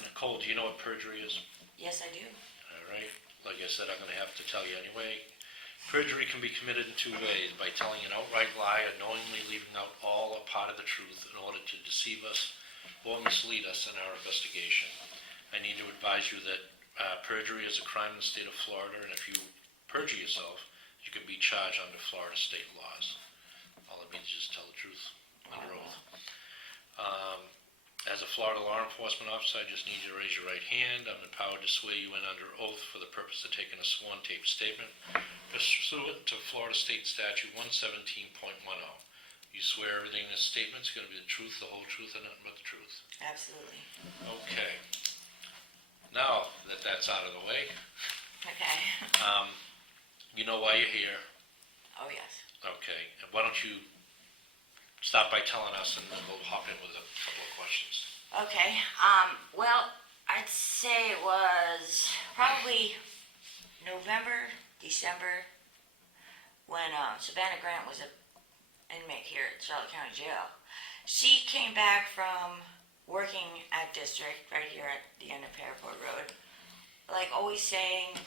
Nicole, do you know what perjury is? Yes, I do. All right. Like I said, I'm going to have to tell you anyway. Perjury can be committed in two ways: by telling an outright lie or knowingly leaving out all or part of the truth in order to deceive us or mislead us in our investigation. I need to advise you that perjury is a crime in the state of Florida, and if you perjure yourself, you can be charged under Florida state laws. All it means is just tell the truth under oath. As a Florida law enforcement officer, I just need you to raise your right hand. I'm empowered to swear you in under oath for the purpose of taking a sworn tape statement pursuant to Florida State Statute 117.10. You swear everything in this statement is going to be the truth, the whole truth, and nothing but the truth. Absolutely. Okay. Now that that's out of the way, Okay. you know why you're here. Oh, yes. Okay. And why don't you start by telling us, and then we'll hop in with a couple of questions. Okay. Well, I'd say it was probably November, December, when Savannah Grant was an inmate here at Charlotte County Jail. She came back from working at District right here at the end of Airport Road, like always saying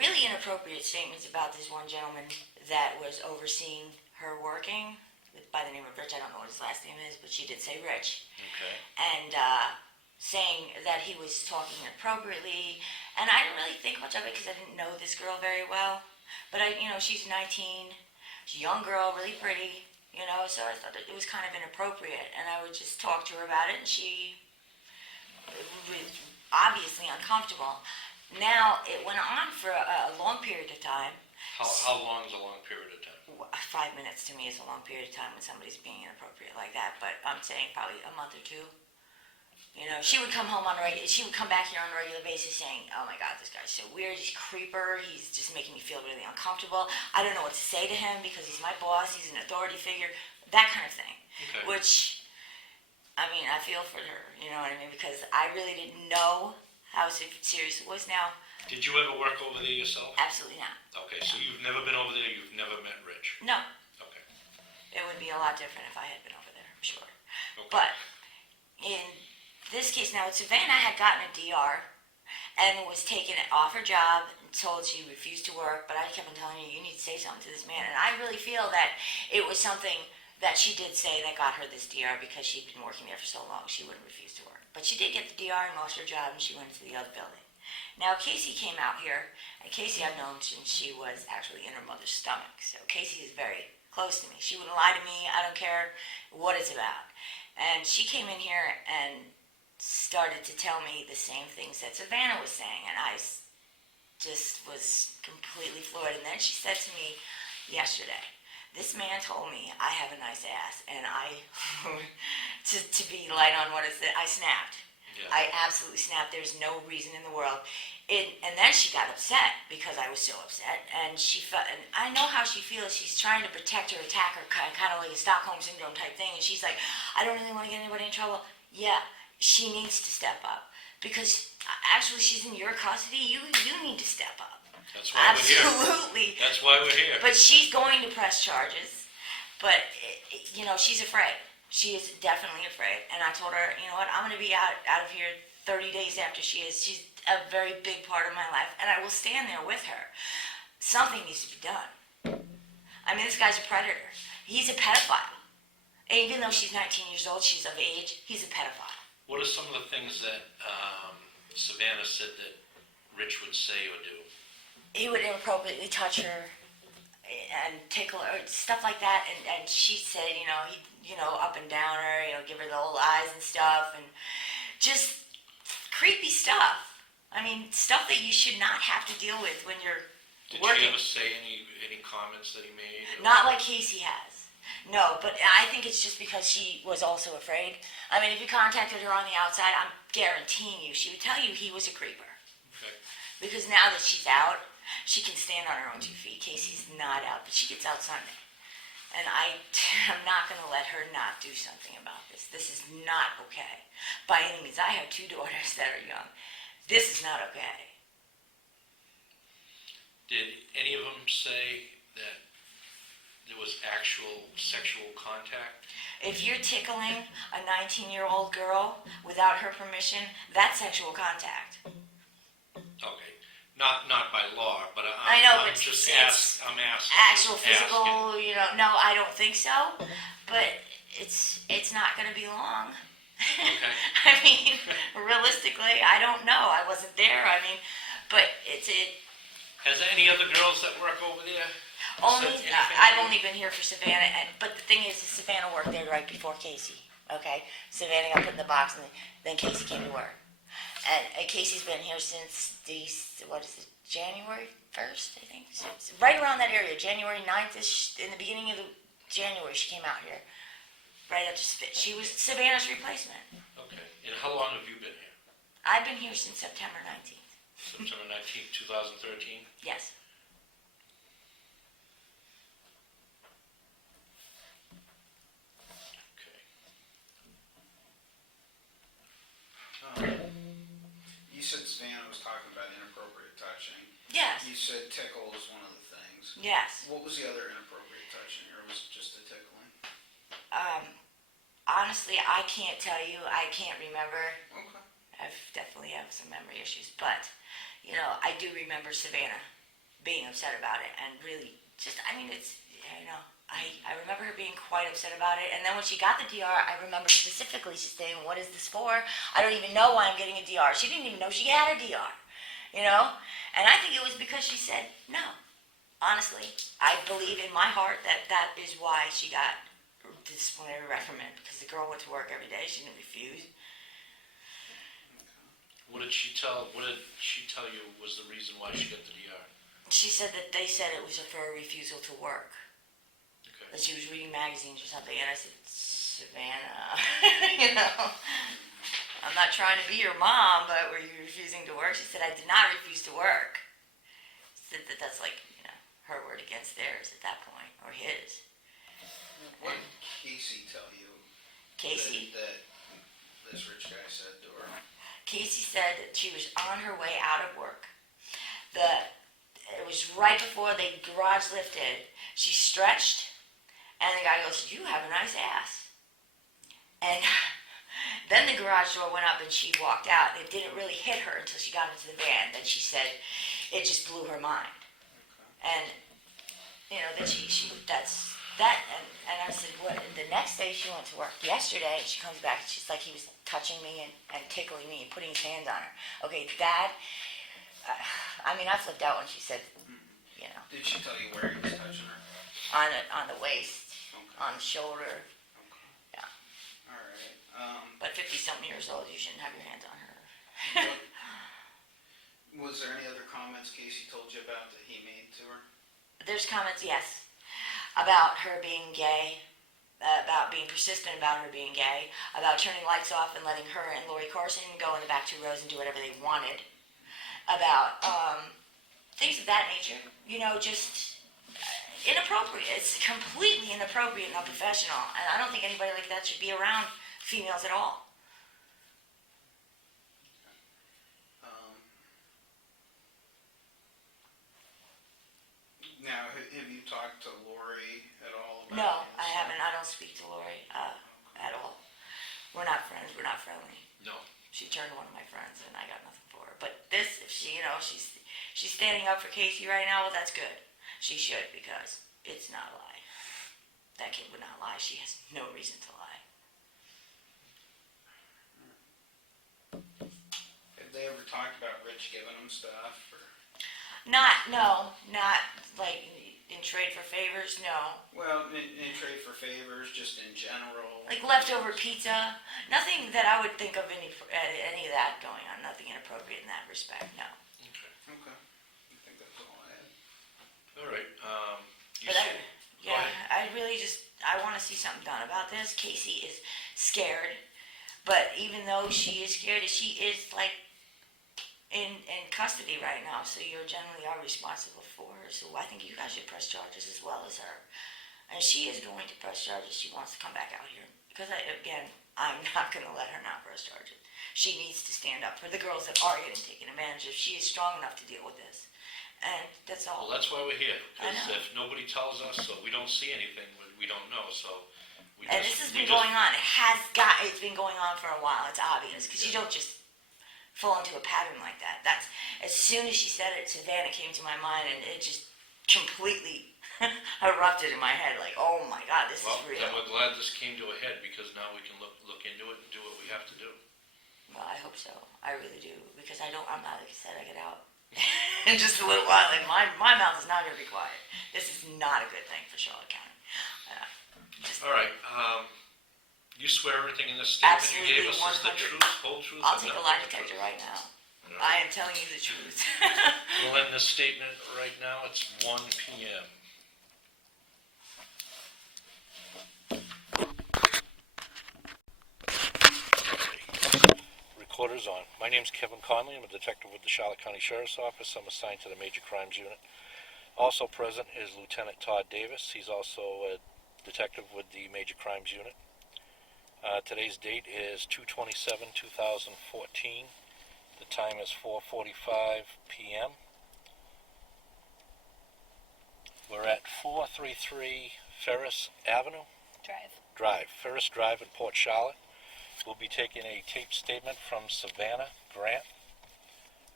really inappropriate statements about this one gentleman that was overseeing her working by the name of Rich. I don't know what his last name is, but she did say Rich. Okay. And saying that he was talking inappropriately, and I didn't really think much of it because I didn't know this girl very well. But she's 19, she's a young girl, really pretty, so I thought it was kind of inappropriate, and I would just talk to her about it, and she was obviously uncomfortable. Now, it went on for a long period of time. How long is a long period of time? 5 minutes to me is a long period of time when somebody's being inappropriate like that, but I'm saying probably a month or two. She would come home she would come back here on a regular basis saying, oh my God, this guy's so weird, he's a creeper, he's just making me feel really uncomfortable. I don't know what to say to him because he's my boss, he's an authority figure, that kind of thing. Okay. Which, I feel for her, you know what I mean? Because I really didn't know how serious it was. Now, Did you ever work over there yourself? absolutely not. Okay, so you've never been over there, you've never met Rich? No, Okay. it would be a lot different if I had been over there, I'm sure. Okay. But in this case now, Savannah had gotten a DR and was taken off her job and told she refused to work, but I kept on telling her, you need to say something to this man. And I really feel that it was something that she did say that got her this DR because she'd been working there for so long, she wouldn't refuse to work. But she did get the DR and lost her job, and she went to the other building. Now, Kasey came out here, and Kasey I've known since she was actually in her mother's stomach. So Kasey is very close to me. She wouldn't lie to me. I don't care what it's about. And she came in here and started to tell me the same things that Savannah was saying, and I just was completely floored. And then she said to me yesterday, this man told me I have a nice ass, and to be light on what it said, I snapped. Yeah. I absolutely snapped. There's no reason in the world. And then she got upset because I was so upset, and she felt, and I know how she feels. She's trying to protect her attacker, kind of like a Stockholm syndrome type thing, and she's like, I don't really want to get anybody in trouble. Yeah, she needs to step up because actually she's in your custody. You need to step up. That's why we're here. Absolutely. That's why we're here. But she's going to press charges. But, she's afraid. She is definitely afraid. And I told her, you know what, I'm going to be out of here 30 days after she is. She's a very big part of my life. And I will stand there with her. Something needs to be done. I mean, this guy's a predator. He's a pedophile. And even though she's 19 years old, she's of age, he's a pedophile. What are some of the things that Savannah said that Rich would say or do? He would inappropriately touch her and tickle her, stuff like that. And she said, you know, he'd, up and down her, give her the old eyes and stuff, and just creepy stuff. I mean, stuff that you should not have to deal with when you're working. Did she ever say any comments that he made? Not like Kasey has. No, but I think it's just because she was also afraid. I mean, if you contacted her on the outside, I'm guaranteeing you, she would tell you he was a creeper. Okay. Because now that she's out, she can stand on her own 2 feet. Kasey's not out, but she gets out Sunday. And I'm not going to let her not do something about this. This is not okay. By any means, I have 2 daughters that are young. This is not okay. Did any of them say that there was actual sexual contact? If you're tickling a 19-year-old girl without her permission, that's sexual contact. Okay. Not by law, but I know, I'm but just it's I'm asking. actual just physical, asking. no, I don't think so. But it's not going to be long. Okay. I mean, realistically, I don't know. I wasn't there. I mean, but Has any other girls that work over there? only said anything? I've only been here for Savannah, but the thing is, Savannah worked there right before Kasey. Okay, Savannah got put in the box, and then Kasey came to work. And Kasey's been here since January 1st, I think. So it's right around that area, January 9th-ish, in the beginning of January, she came out here. Right after she was Savannah's replacement. Okay. And how long have you been here? I've been here since September 19th. September 19th, 2013? Yes. Okay. You said Savannah was talking about inappropriate touching. Yes. You said tickle was one of the things. Yes. What was the other inappropriate touching, or was it just the tickling? Honestly, I can't tell you. I can't remember. Okay. I've definitely have some memory issues, but I do remember Savannah being upset about it, and really just, I mean, it's, I remember her being quite upset about it. And then when she got the DR, I remember specifically she saying, "What is this for? I don't even know why I'm getting a DR." She didn't even know she had a DR, And I think it was because she said no. Honestly, I believe in my heart that is why she got disciplinary reprimand, because the girl went to work every day. She didn't refuse. What did she tell you was the reason why she got the DR? She said that they said it was for a refusal to work. Okay. That she was reading magazines or something, and I said, "Savannah, I'm not trying to be your mom, but were you refusing to work?" She said, "I did not refuse to work." She said that's like, her word against theirs at that point, or his. What did Kasey tell you? Kasey? That this rich guy said to her? Kasey said that she was on her way out of work. It was right before the garage lifted. She stretched, and the guy goes, "You have a nice ass." And then the garage door went up, and she walked out. It didn't really hit her until she got into the van. Then she said it just blew her mind. And that that's that. And I said, "What?" The next day she went to work. Yesterday she comes back, and she's like, "He was touching me and tickling me and putting his hands on her." Okay, that. I flipped out when she said, Did she tell you where he was touching her? on the waist, Okay. on the shoulder. Okay. Yeah. All right. But 50-something years old, you shouldn't have your hands on her. Was there any other comments Kasey told you about that he made to her? There's comments, yes, about her being gay, about being persistent about her being gay, about turning lights off and letting her and Lori Carson go in the back 2 rows and do whatever they wanted, about things of that nature, just inappropriate. It's completely inappropriate and unprofessional, and I don't think anybody like that should be around females at all. Now, have you talked to Lori at all about No, this? I haven't. I don't speak to Lori at all. We're not friends. We're not friendly. No. She turned one of my friends, and I got nothing for her. But this, if she, she's standing up for Kasey right now. Well, that's good. She should, because it's not a lie. That kid would not lie. She has no reason to lie. Have they ever talked about Rich giving them stuff? Or? Not like in trade for favors, no. Well, in trade for favors, just in general. Like leftover pizza, nothing that I would think of any of that going on. Nothing inappropriate in that respect, no. Okay. I think that's all I had. All right. But I really I want to see something done about this. Kasey is scared, but even though she is scared, she is like in custody right now, so you generally are responsible for her. So I think you guys should press charges as well as her. And she is going to press charges. She wants to come back out here. Because, I'm not going to let her not press charges. She needs to stand up for the girls that are getting taken advantage of. She is strong enough to deal with this. And that's all. Well, that's why we're here. I know. Because if nobody tells us, so we don't see anything, we don't know. So And this has been going on. It's been going on for a while. It's obvious. Because you don't just fall into a pattern like that. That's, as soon as she said it, Savannah came to my mind, and it just completely erupted in my head. Like, oh my God, this is real. Then we're glad this came to a head, because now we can look into it and do what we have to do. Well, I hope so. I really do. Because I'm not, like I said, I get out in just a little while. Like, my mouth is not going to be quiet. This is not a good thing for Charlotte County. All right. You swear everything in this statement Absolutely, you gave us is the 100. truth, whole truth? I'll and take a nothing lie but the detector truth? right now. All right. I am telling you the truth. We'll end this statement right now. It's 1 p.m. Recorder's on. My name's Kevin Conley. I'm a detective with the Charlotte County Sheriff's Office. I'm assigned to the Major Crimes Unit. Also present is Lieutenant Todd Davis. He's also a detective with the Major Crimes Unit. Today's date is 2/27/2014. The time is 4:45 p.m. We're at 433 Ferris Avenue Drive, Ferris Drive in Port Charlotte. We'll be taking a tape statement from Savannah Grant.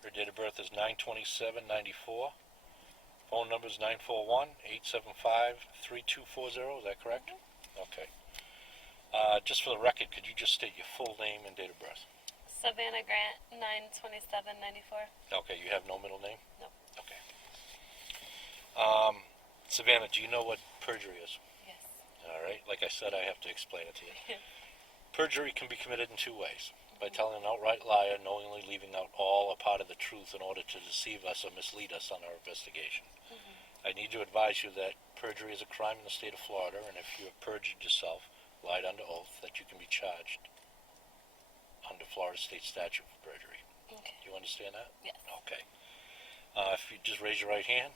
Her date of birth is 9/27/94. Phone number is 941-875-3240. Is that correct? Okay. Just for the record, could you just state your full name and date of birth? Savannah Grant, 9/27/94. Okay, you have no middle name? No. Okay. Savannah, do you know what perjury is? Yes. All right. Like I said, I have to explain it to you. Perjury can be committed in two ways. By telling an outright liar, knowingly leaving out all or part of the truth in order to deceive us or mislead us on our investigation. I need to advise you that perjury is a crime in the state of Florida, and if you have perjured yourself, lied under oath, that you can be charged under Florida state statute for perjury. Okay. Do you understand that? Yes. Okay. If you just raise your right hand,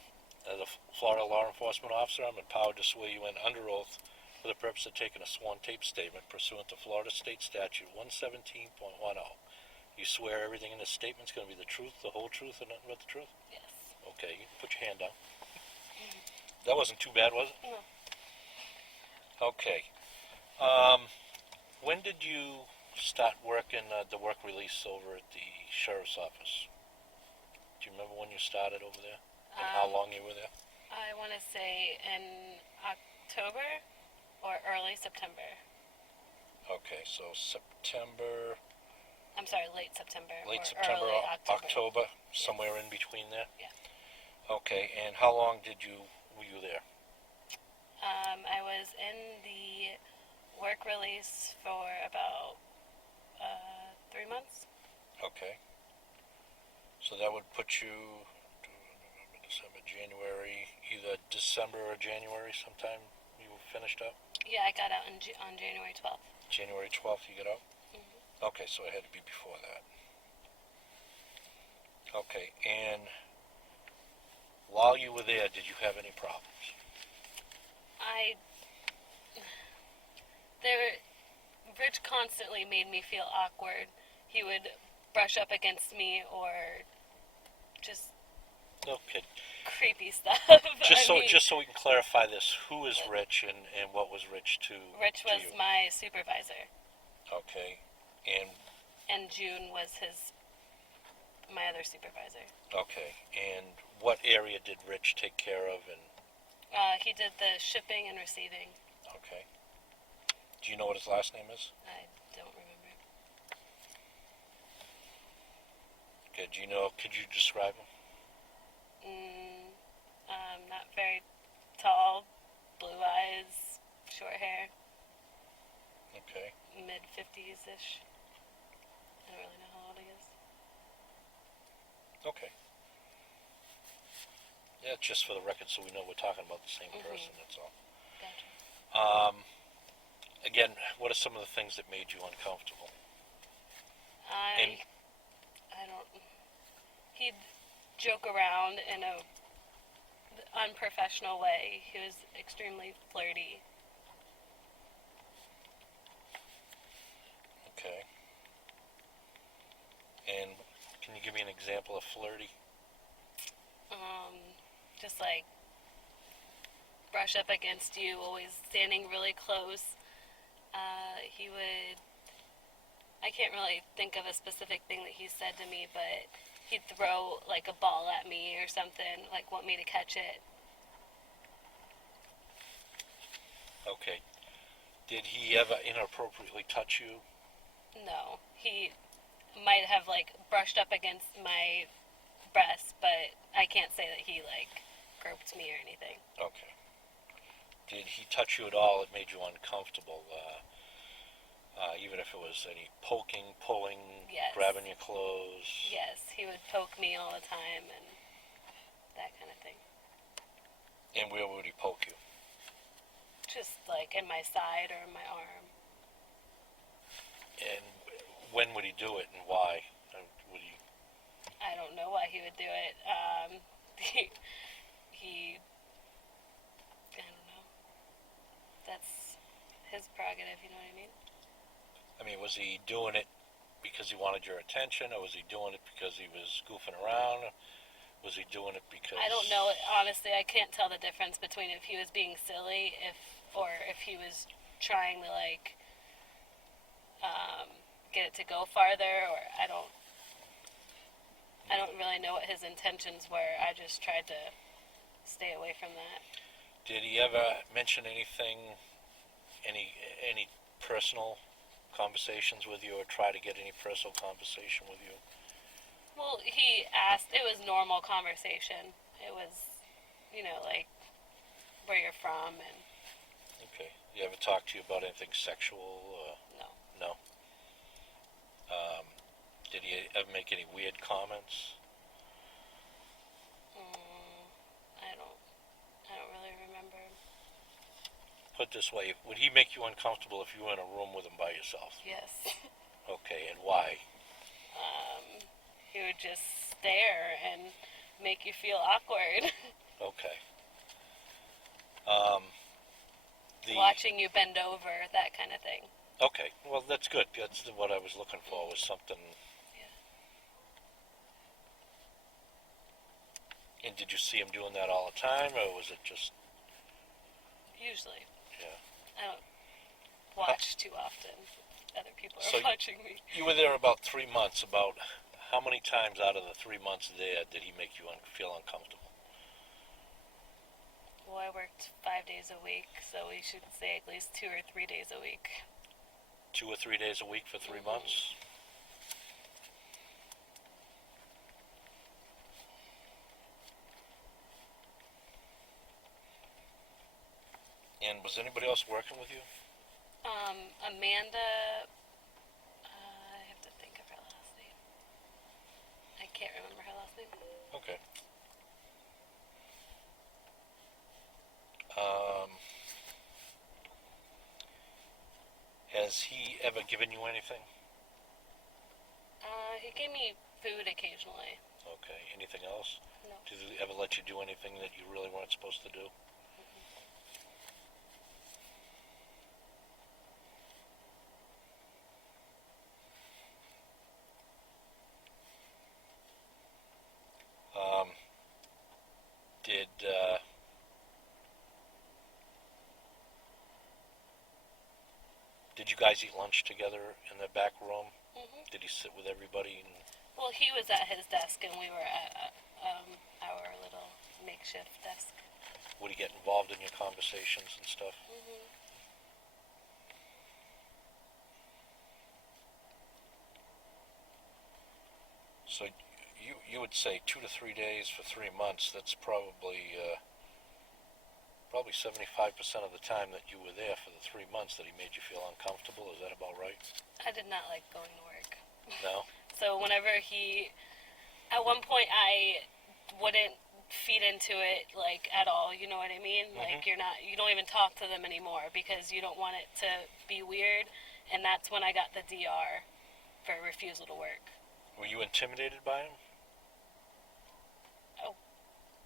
as a Florida law enforcement officer, I'm empowered to swear you in under oath for the purpose of taking a sworn tape statement pursuant to Florida State Statute 117.10. You swear everything in this statement is going to be the truth, the whole truth, and nothing but the truth? Yes. Okay, you can put your hand down. That wasn't too bad, was it? No. Okay. When did you start working the work release over at the sheriff's office? Do you remember when you started over there? And how long you were there? I want to say in October or early September. Okay, so September, I'm sorry, late September. late or September, early October, somewhere in between there? Yeah. Okay, and how long were you there? I was in the work release for about 3 months. Okay. So that would put you November, December, January, either December or January sometime you finished up? Yeah, I got out on January 12th. January 12th you got out? Mm-hmm. Okay, so it had to be before that. Okay, and while you were there, did you have any problems? Rich constantly made me feel awkward. He would brush up against me or just No kidding. creepy stuff. Just so we can clarify this, who is Rich and what was Rich to Rich to was you? my supervisor, Okay, and June was my other supervisor. okay, and what area did Rich take care of? And He did the shipping and receiving. Okay. Do you know what his last name is? I don't remember. Okay, could you describe him? Not very tall, blue eyes, short hair, Okay. mid-50s-ish. I don't really know how old he is. Okay. Yeah, just for the record so we know we're talking about the same person, that's all. Gotcha. Again, what are some of the things that made you uncomfortable? I don't. He'd joke around in a unprofessional way. He was extremely flirty. Okay. And can you give me an example of flirty? Just like brush up against you, always standing really close. He would. I can't really think of a specific thing that he said to me, but he'd throw like a ball at me or something, like want me to catch it. Okay. Did he ever inappropriately touch you? No, he might have like brushed up against my breast, but I can't say that he like groped me or anything. Okay. Did he touch you at all that made you uncomfortable? Even if it was any poking, pulling, Yes. grabbing your clothes? Yes, he would poke me all the time and that kind of thing. And where would he poke you? Just like in my side or in my arm. And when would he do it and why? Would he? I don't know why he would do it. He I don't know. That's his prerogative, you know what I mean? I mean, was he doing it because he wanted your attention, or was he doing it because he was goofing around? Was he doing it because... I don't know. Honestly, I can't tell the difference between if he was being silly or if he was trying to, like, get it to go farther, or I don't really know what his intentions were. I just tried to stay away from that. Did he ever mention anything, any personal conversations with you, or try to get any personal conversation with you? Well, he asked, it was normal conversation. It was, like, where you're from, and Okay. You ever talk to you about anything sexual? no. No. Did he ever make any weird comments? I don't really remember. Put it this way, would he make you uncomfortable if you were in a room with him by yourself? Yes. Okay, and why? He would just stare and make you feel awkward. Okay. Watching you bend over, that kind of thing. Okay, well, that's good. That's what I was looking for, was something... Yeah. And did you see him doing that all the time, or was it just... Usually. Yeah. I don't watch too often. Other people are So watching me. You were there about 3 months. About how many times out of the 3 months there did he make you feel uncomfortable? Well, I worked 5 days a week, so we should say at least 2 or 3 days a week. 2 or 3 days a week for 3 months? And was anybody else working with you? Amanda, I have to think of her last name. I can't remember her last name. Okay. Has he ever given you anything? He gave me food occasionally. Okay. Anything else? No. Did he ever let you do anything that you really weren't supposed to do? Did you guys eat lunch together in the back room? Did he sit with everybody? Well, he was at his desk, and we were at our little makeshift desk. Would he get involved in your conversations and stuff? So you would say 2 to 3 days for 3 months. That's probably 75% of the time that you were there for the 3 months that he made you feel uncomfortable. Is that about right? I did not like going to work. No? So whenever at one point I wouldn't feed into it like at all, you know what I mean? Like you don't even talk to them anymore because you don't want it to be weird, and that's when I got the DR for refusal to work. Were you intimidated by him? Oh,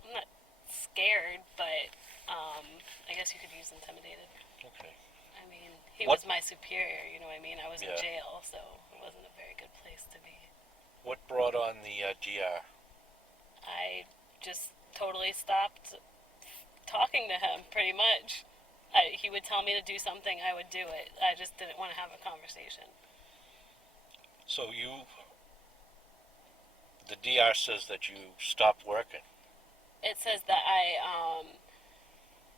I'm not scared, but I guess you could use intimidated. Okay. I mean, he was my superior, you know what I mean? I was in Yeah. jail, so it wasn't a very good place to be. What brought on the DR? I just totally stopped talking to him, pretty much. He would tell me to do something, I would do it. I just didn't want to have a conversation. So the DR says that you stopped working. It says that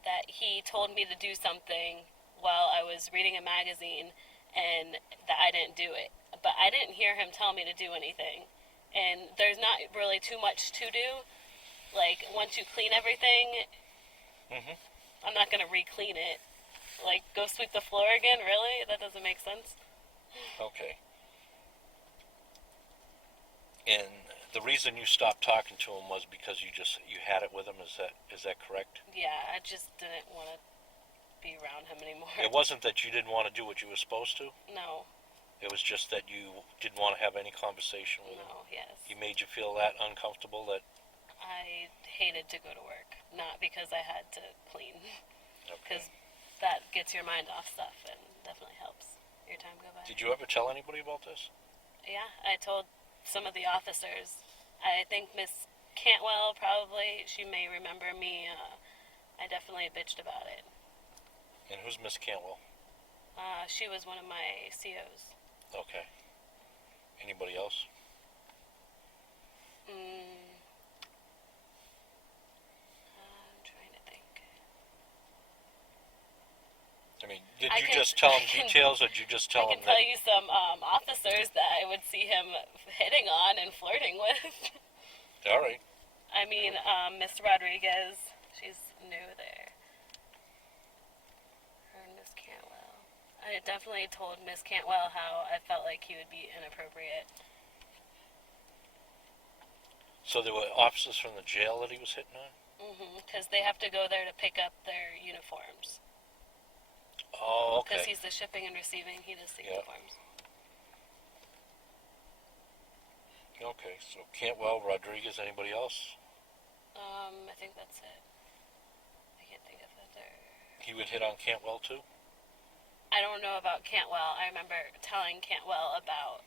that he told me to do something while I was reading a magazine and that I didn't do it. But I didn't hear him tell me to do anything. And there's not really too much to do. Like, once you clean everything, I'm not going to re-clean it. Like, go sweep the floor again? Really? That doesn't make sense. Okay. And the reason you stopped talking to him was because you had it with him. Is that correct? Yeah, I just didn't want to be around him anymore. It wasn't that you didn't want to do what you were supposed to? No. It was just that you didn't want to have any conversation with him? No, yes. He made you feel that uncomfortable that... I hated to go to work. Not because I had to clean. Okay. Because that gets your mind off stuff and definitely helps your time go by. Did you ever tell anybody about this? Yeah, I told some of the officers. I think Miss Cantwell probably, she may remember me. I definitely bitched about it. And who's Miss Cantwell? She was one of my COs. Okay. Anybody else? I'm trying to think. I mean, did you just tell him details, or did you just tell him I can tell you some officers that I would see him hitting on and flirting with. All right. I mean, Miss Rodriguez, she's new there. Her and Miss Cantwell. I definitely told Miss Cantwell how I felt like he would be inappropriate. So there were officers from the jail that he was hitting on? Because they have to go there to pick up their uniforms. Oh, okay. Because he's the shipping and receiving, he does the uniforms. Okay, so Cantwell, Rodriguez, anybody else? I think that's it. I can't think of other. He would hit on Cantwell too? I don't know about Cantwell. I remember telling Cantwell about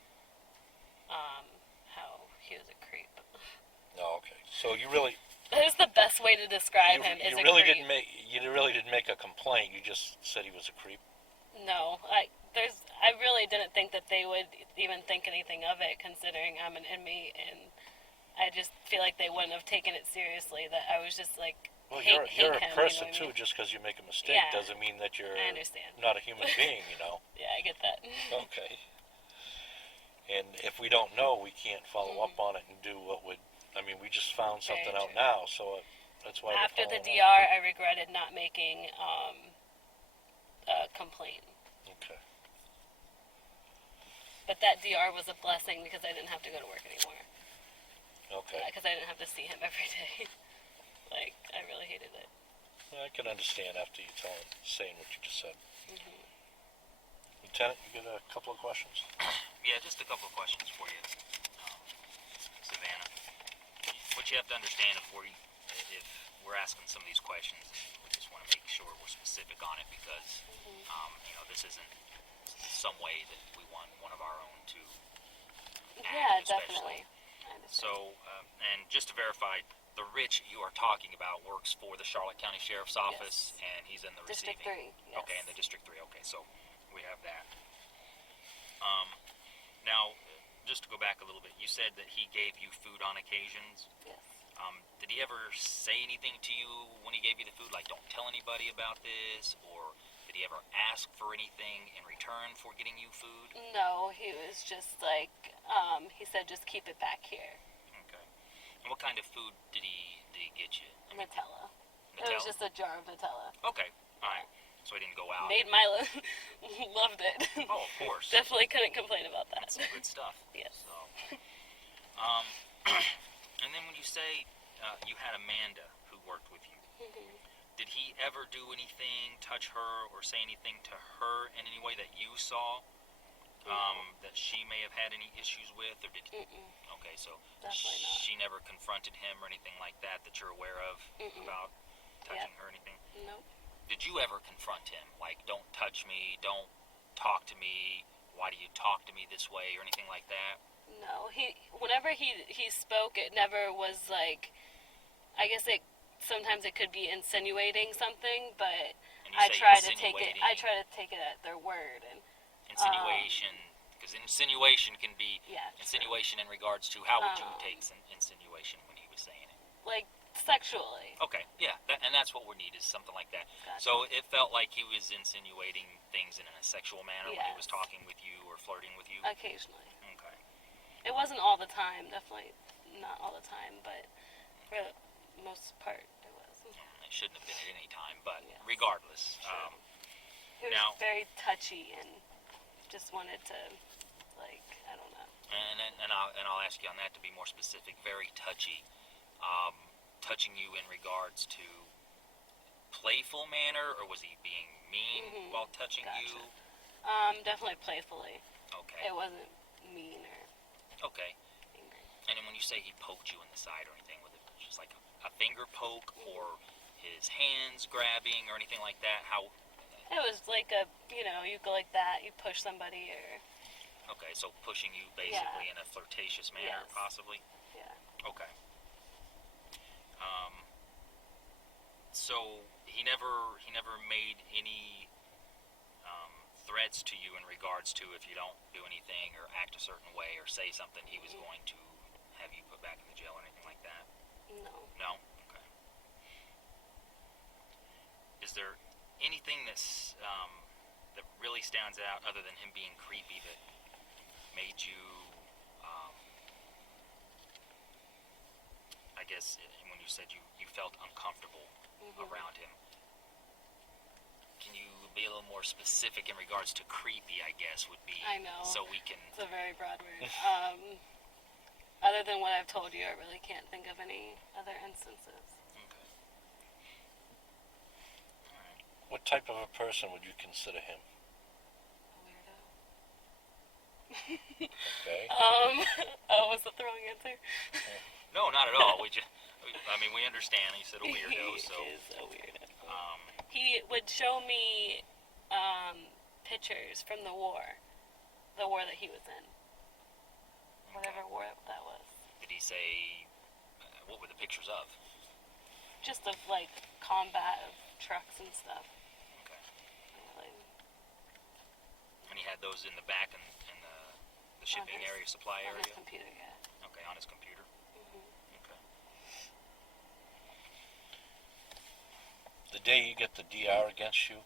how he was a creep. Oh, okay. So you really... That is the best way to describe him. You really didn't make a complaint. You just said he was a creep. No, I really didn't think that they would even think anything of it, considering I'm an inmate, and I just feel like they wouldn't have taken it seriously. That I was just like, well, hate you're a him, person you know what I too. mean? Just because you make a mistake doesn't mean that you're I understand. not a human being. You know. Yeah, I get that. Okay. And if we don't know, we can't follow up on it and do what would. I mean, we just found something out now, so that's why. After the DR, I regretted not making a complaint. Okay. But that DR was a blessing because I didn't have to go to work anymore. Okay. Because I didn't have to see him every day. Like, I really hated it. Well, I can understand after you saying what you just said. Lieutenant, you got a couple of questions? Yeah, just a couple of questions for you, Savannah. What you have to understand if we're asking some of these questions, we just want to make sure we're specific on it because, this isn't some way that we want one of our own to act, Yeah, especially. definitely. I understand. So, and just to verify, the Rich you are talking about works for the Charlotte County Sheriff's Office, and he's in the District receiving. 3, yes. Okay, in the District 3. Okay, so we have that. Now, just to go back a little bit, you said that he gave you food on occasions. Yes. Did he ever say anything to you when he gave you the food, like don't tell anybody about this, or did he ever ask for anything in return for getting you food? No, he was just like, he said, just keep it back here. Okay. And what kind of food did he get you? Nutella. It Nutella? was just a jar of Nutella. Okay. All right. So he didn't go out. Made Milo. Loved it. Oh, of course. Definitely couldn't complain about that. That's some good stuff. Yes. So, and then when you say you had Amanda who worked with you, did he ever do anything, touch her, or say anything to her in any way that you saw that she may have had any issues with, or did? Okay, so Definitely not. she never confronted him or anything like that you're aware of about touching her or anything. Nope. Did you ever confront him, like, don't touch me, don't talk to me, why do you talk to me this way, or anything like that? No, whenever he spoke, it never was like, I guess sometimes it could be insinuating something, but And you I say try to take it insinuating. at their word, and Insinuation, because insinuation can be yeah, insinuation in regards to how would you take insinuation when he was saying it? like sexually. Okay, yeah, and that's what we need is something like that. Gotcha. So it felt like he was insinuating things in a sexual manner when he was Yes. talking with you or flirting with you? Occasionally. Okay. It wasn't all the time, definitely not all the time, but for the most part it was. It shouldn't have been at any time, but Yes. regardless. Sure. He was now- very touchy and just wanted to, like, I don't know. And I'll ask you on that to be more specific. Very touchy, touching you in regards to playful manner, or was he being mean while touching you? Definitely playfully. Okay. It wasn't mean or Okay. angry. And then when you say he poked you in the side or anything, was it just like a finger poke or his hands grabbing or anything like that? How? It was like you go like that, you push somebody or, Okay, so pushing you basically in a flirtatious manner, Yes. possibly. yeah. Okay. So he never made any threats to you in regards to if you don't do anything or act a certain way or say something, he was going to have you put back in the jail or anything like that? No. No? Okay. Is there anything that's that really stands out other than him being creepy that made you I guess when you said you felt uncomfortable around him, can you be a little more specific in regards to creepy, I guess, would be, I know. so we can... It's a very broad word. Other than what I've told you, I really can't think of any other instances. Okay. All right. What type of a person would you consider him? A weirdo. Okay. Oh, was that the wrong answer? No, not at all. We understand. He said a weirdo, He so... is a weirdo. He would show me pictures from the war that he was in. Whatever war that was. Did he say... what were the pictures of? Just of, like, combat of trucks and stuff. Okay. Like, And he had those in the back in the shipping his- area, supply on area? his computer, yeah. Okay, on his computer. Okay. The day you get the DR against you,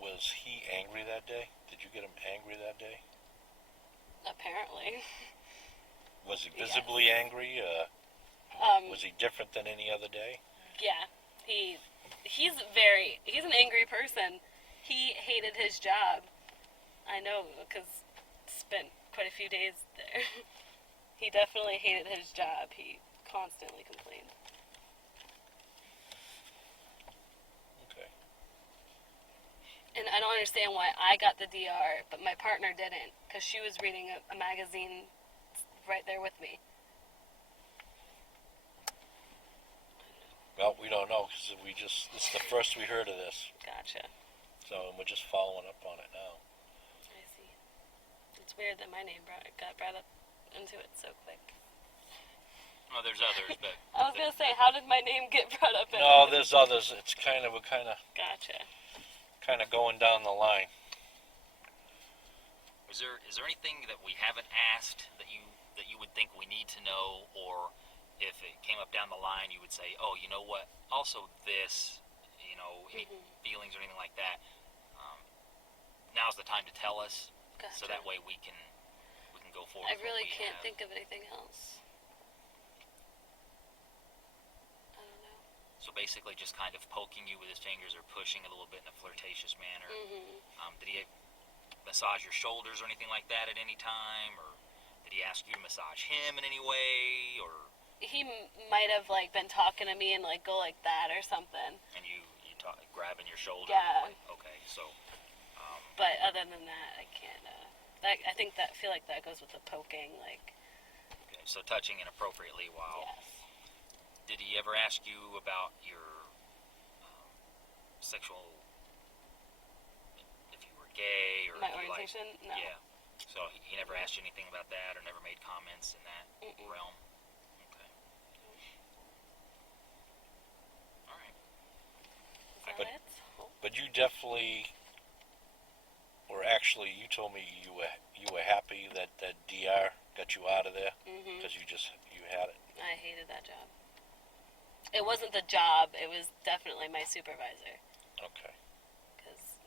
was he angry that day? Did you get him angry that day? Apparently. Was he visibly angry? Was he different than any other day? Yeah. He's an angry person. He hated his job. I know, because spent quite a few days there. He definitely hated his job. He constantly complained. Okay. And I don't understand why I got the DR, but my partner didn't, because she was reading a magazine right there with me. Well, we don't know because this is the first we heard of this. Gotcha. So we're just following up on it now. I see. It's weird that my name got brought up into it so quick. Well, there's others, but... I was going to say, how did my name get brought up in No, it? there's others. It's we're Gotcha. kind of going down the line. Is there anything that we haven't asked that you would think we need to know, or if it came up down the line, you would say, oh, you know what? Also this, you know, any feelings or anything like that. Now's the time to tell us, Gotcha. so that way we can go forward. I with what really we can't have. think of anything else. I don't know. So basically, just kind of poking you with his fingers or pushing a little bit in a flirtatious manner. Did he massage your shoulders or anything like that at any time, or did he ask you to massage him in any way, or? He might have like been talking to me and like go like that or something. And you grabbing your shoulder. Yeah. Like, okay, so. But other than that, I can't. I think that feel like that goes with the poking, like. Okay, so touching inappropriately while. Yes. Did he ever ask you about your sexual, if you were gay or My if you orientation? No. Yeah. So he never asked you anything about that or never made comments in that realm? Okay. All right. Is that But- it? But you definitely, or actually, you told me you were happy that DR got you out of there because you had it. I hated that job. It wasn't the job. It was definitely my supervisor. Okay. Because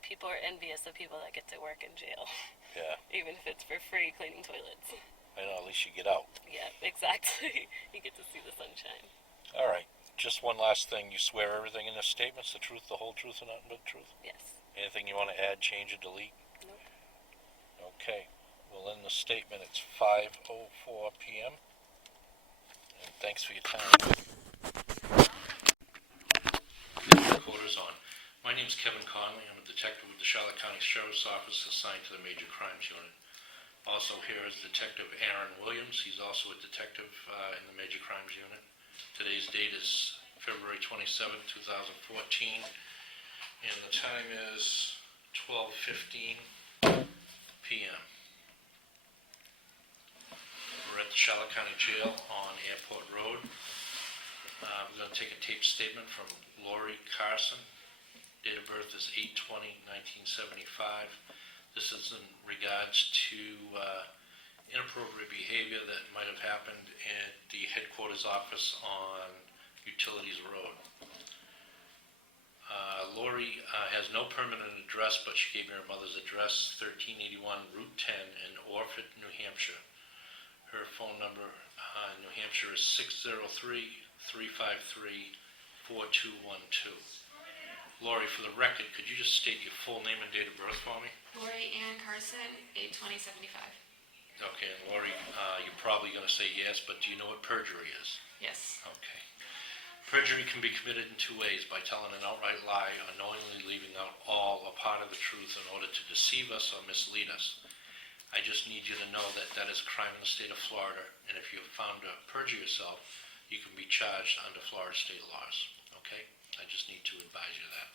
people are envious of people that get to work in jail, Yeah. even if it's for free cleaning toilets. I know. At least you get out. Yeah, exactly. You get to see the sunshine. All right. Just one last thing. You swear everything in the statements, the truth, the whole truth, and nothing but the truth. Yes. Anything you want to add, change, or delete? Nope. Okay. Well, in the statement, it's 5:04 p.m. And thanks for your time. Recorder's on. My name is Kevin Conley. I'm a detective with the Charlotte County Sheriff's Office assigned to the Major Crimes Unit. Also here is Detective Aaron Williams. He's also a detective in the Major Crimes Unit. Today's date is February 27, 2014, and the time is 12:15 p.m. We're at the Charlotte County Jail on Airport Road. We're going to take a tape statement from Lori Carson. Date of birth is 8/20/1975. This is in regards to inappropriate behavior that might have happened at the headquarters office on Utilities Road. Lori has no permanent address, but she gave me her mother's address, 1381 Route 10 in Orford, New Hampshire. Her phone number in New Hampshire is 603-353-4212. Lori, for the record, could you just state your full name and date of birth for me? Lori Ann Carson, 8/20/75. Okay, and Lori, you're probably going to say yes, but do you know what perjury is? Yes. Okay. Perjury can be committed in two ways: by telling an outright lie or knowingly leaving out all or part of the truth in order to deceive us or mislead us. I just need you to know that that is a crime in the state of Florida, and if you're found to perjure yourself, you can be charged under Florida state laws. Okay? I just need to advise you of that.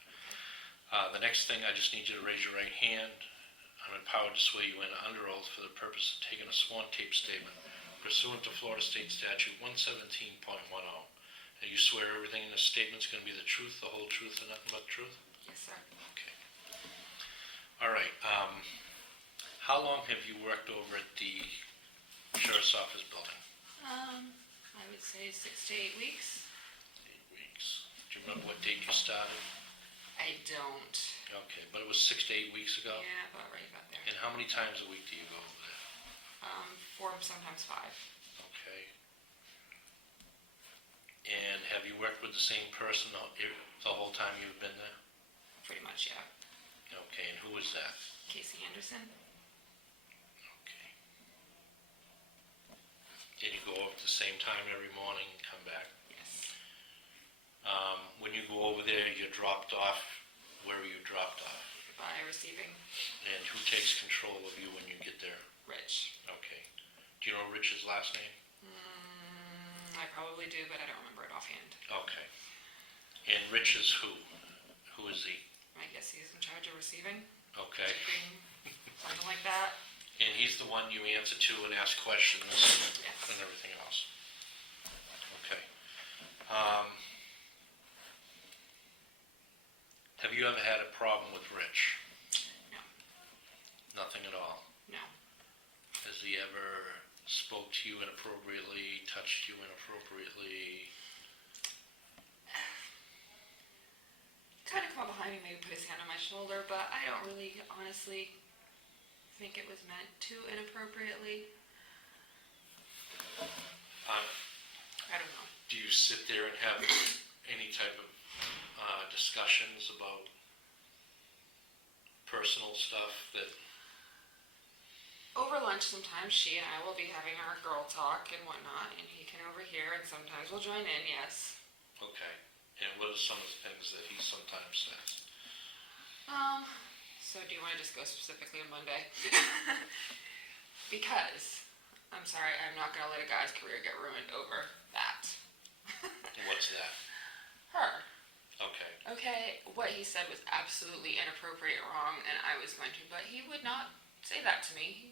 The next thing, I just need you to raise your right hand. I'm empowered to swear you in under oath for the purpose of taking a sworn tape statement pursuant to Florida State Statute 117.10. And you swear everything in this statement is going to be the truth, the whole truth, and nothing but the truth? Yes, sir. Okay. All right. How long have you worked over at the Sheriff's Office building? I would say 6 to 8 weeks. 8 weeks. Do you remember what date you started? I don't. Okay, but it was 6 to 8 weeks ago? Yeah, about there. And how many times a week do you go over there? 4, sometimes 5. Okay. And have you worked with the same person the whole time you've been there? Pretty much, yeah. Okay, and who was that? Kasey Anderson. Okay. Did you go over at the same time every morning and come back? Yes. When you go over there, you're dropped off. Where are you dropped off? By receiving. And who takes control of you when you get there? Rich. Okay. Do you know Rich's last name? I probably do, but I don't remember it offhand. Okay. And Rich is who? Who is he? I guess he's in charge of receiving. Okay. Keeping, something like that. And he's the one you answer to and ask questions Yes. and everything else. Okay. Have you ever had a problem with Rich? No. Nothing at all? No. Has he ever spoke to you inappropriately, touched you inappropriately? Kind of come up behind me, maybe put his hand on my shoulder, but I don't really honestly think it was meant too inappropriately. I don't know. Do you sit there and have any type of discussions about personal stuff that... Over lunch sometimes she and I will be having our girl talk and whatnot, and he can overhear, and sometimes we'll join in, yes. Okay. And what are some of the things that he sometimes says? So do you want to just go specifically on Monday? Because, I'm sorry, I'm not going to let a guy's career get ruined over that. What's that? Her. Okay. Okay, what he said was absolutely inappropriate, wrong, and I was going to, but he would not say that to me.